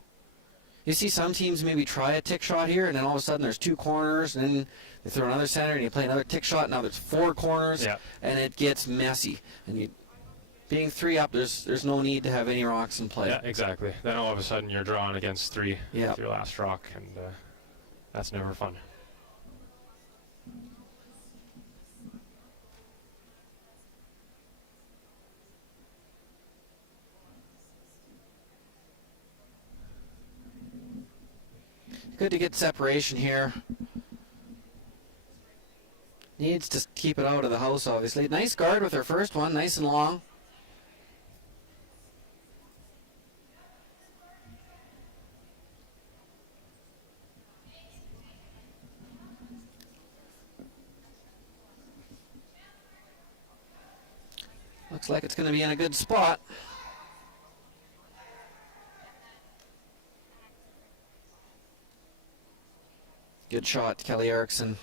You see some teams maybe try a tick shot here, and then all of a sudden there's 2 corners, and then they throw another center, and you play another tick shot. Now there's 4 corners, and it gets messy. And being 3 up, there's no need to have any rocks in play. Yeah, exactly. Then all of a sudden you're drawing against 3 with your last rock, and that's never fun. Good to get separation here. Needs to keep it out of the house, obviously. Nice guard with her first one, nice and long. Looks like it's going to be in a good spot. Good shot, Kelly Erickson.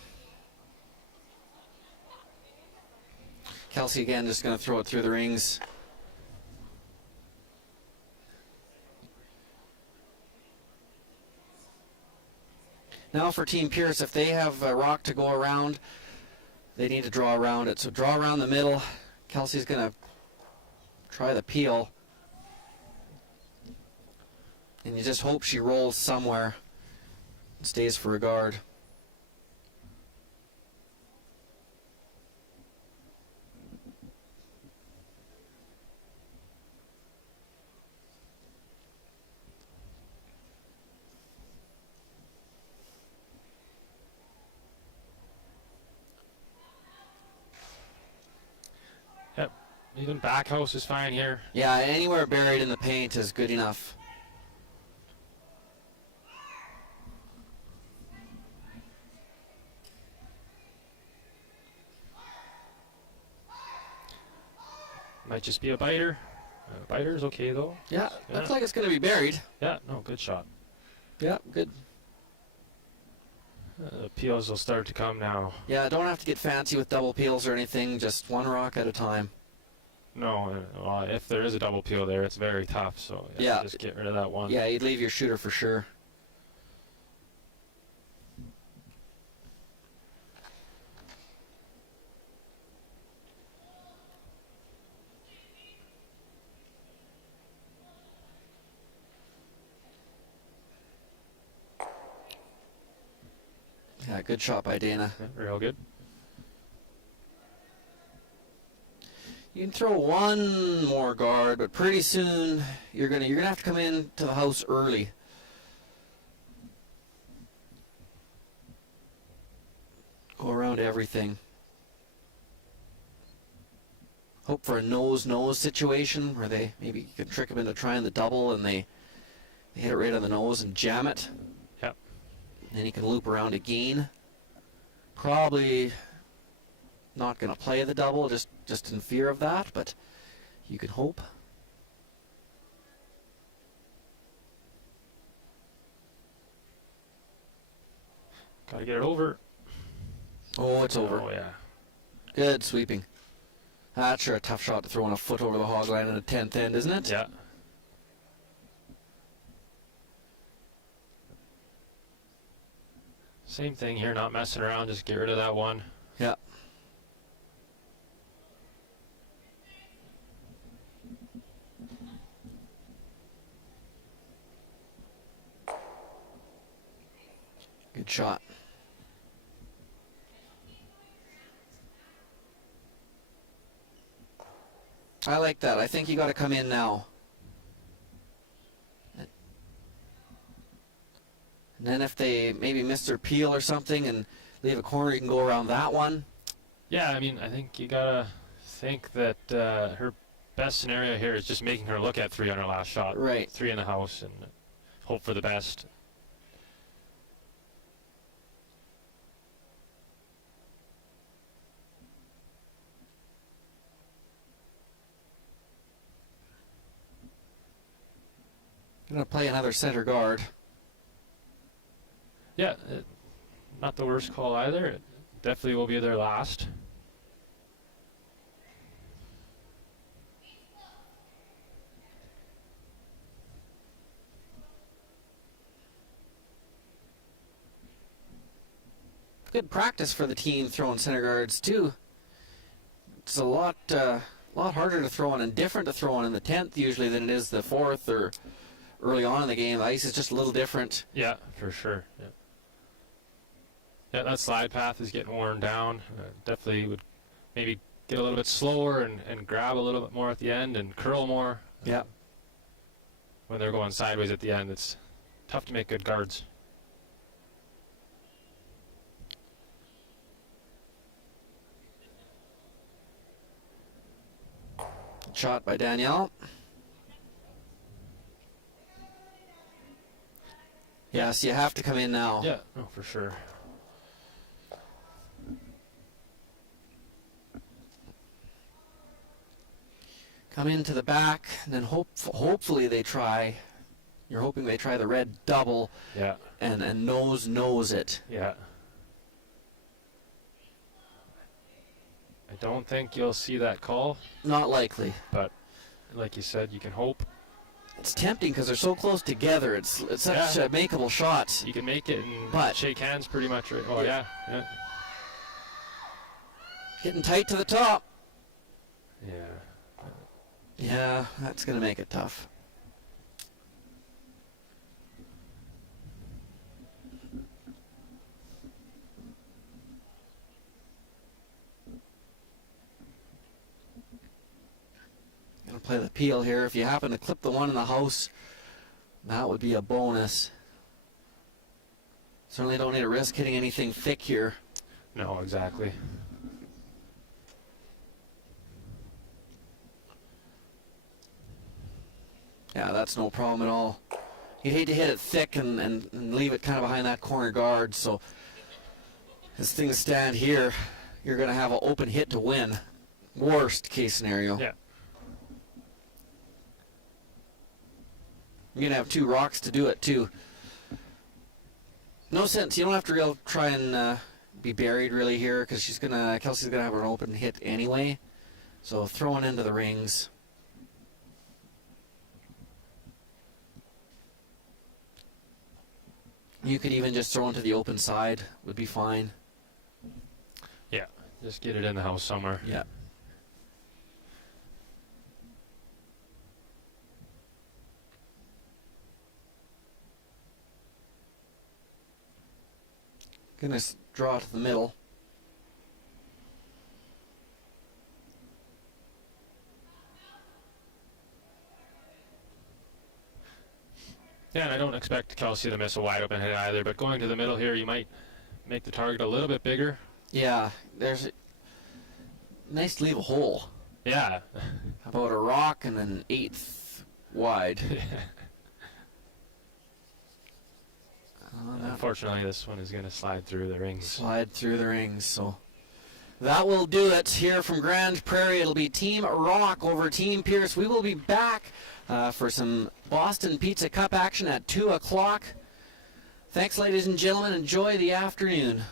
Kelsey again just going to throw it through the rings. Now for Team Pierce, if they have a rock to go around, they need to draw around it. So draw around the middle. Kelsey's going to try the peel. And you just hope she rolls somewhere. Stays for a guard. Yep, even back house is fine here. Yeah, anywhere buried in the paint is good enough. Might just be a biter. Biter's okay though. Yeah, looks like it's going to be buried. Yeah, no, good shot. Yeah, good. Peels will start to come now. Yeah, don't have to get fancy with double peels or anything, just 1 rock at a time. No, if there is a double peel there, it's very tough, so yeah, just get rid of that one. Yeah, you'd leave your shooter for sure. Yeah, good shot by Dana. Yeah, real good. You can throw one more guard, but pretty soon you're gonna have to come in to the house early. Go around everything. Hope for a nose-nose situation where they maybe you can trick them into trying the double and they hit it right on the nose and jam it. Yep. Then you can loop around again. Probably not going to play the double just in fear of that, but you can hope. Got to get it over. Oh, it's over. Oh, yeah. Good sweeping. That's sure a tough shot to throw in a foot over the hog line in a 10th end, isn't it? Yeah. Same thing here, not messing around, just get rid of that one. Yeah. Good shot. I like that. I think you got to come in now. And then if they maybe miss their peel or something and leave a corner, you can go around that one. Yeah, I mean, I think you got to think that her best scenario here is just making her look at 3 on her last shot. Right. 3 in the house and hope for the best. I'm going to play another center guard. Yeah, not the worst call either. It definitely will be their last. Good practice for the team throwing center guards too. It's a lot harder to throw on and different to throw on in the 10th usually than it is the 4th or early on in the game. The ice is just a little different. Yeah, for sure. Yeah, yeah, that slide path is getting worn down. Definitely would maybe get a little bit slower and grab a little bit more at the end and curl more. Yeah. When they're going sideways at the end, it's tough to make good guards. Shot by Danielle. Yes, you have to come in now. Yeah, oh, for sure. Come into the back, and then hopefully they try. You're hoping they try the red double. Yeah. And nose it. Yeah. I don't think you'll see that call. Not likely. But like you said, you can hope. It's tempting because they're so close together. It's such a makeable shot. You can make it and shake hands pretty much. Right? Oh, yeah. Getting tight to the top. Yeah. Yeah, that's going to make it tough. Gonna play the peel here. If you happen to clip the one in the house, that would be a bonus. Certainly don't need to risk hitting anything thick here. No, exactly. Yeah, that's no problem at all. You'd hate to hit it thick and leave it kind of behind that corner guard. So as things stand here, you're going to have an open hit to win. Worst case scenario. Yeah. You're going to have 2 rocks to do it, too. No sense. You don't have to try and be buried really here because Kelsey's going to have an open hit anyway. So throwing into the rings. You could even just throw into the open side. Would be fine. Yeah. Just get it in the house somewhere. Yeah. Gonna draw to the middle. Yeah, and I don't expect Kelsey to miss a wide open hit either, but going to the middle here, you might make the target a little bit bigger. Yeah, there's a nice to leave a hole. Yeah. About a rock and an 1/8 wide. Unfortunately, this one is going to slide through the rings. Slide through the rings, so that will do it here from Grand Prairie. It'll be Team Rock over Team Pierce. We will be back for some Boston Pizza Cup action at 2 o'clock. Thanks, ladies and gentlemen. Enjoy the afternoon.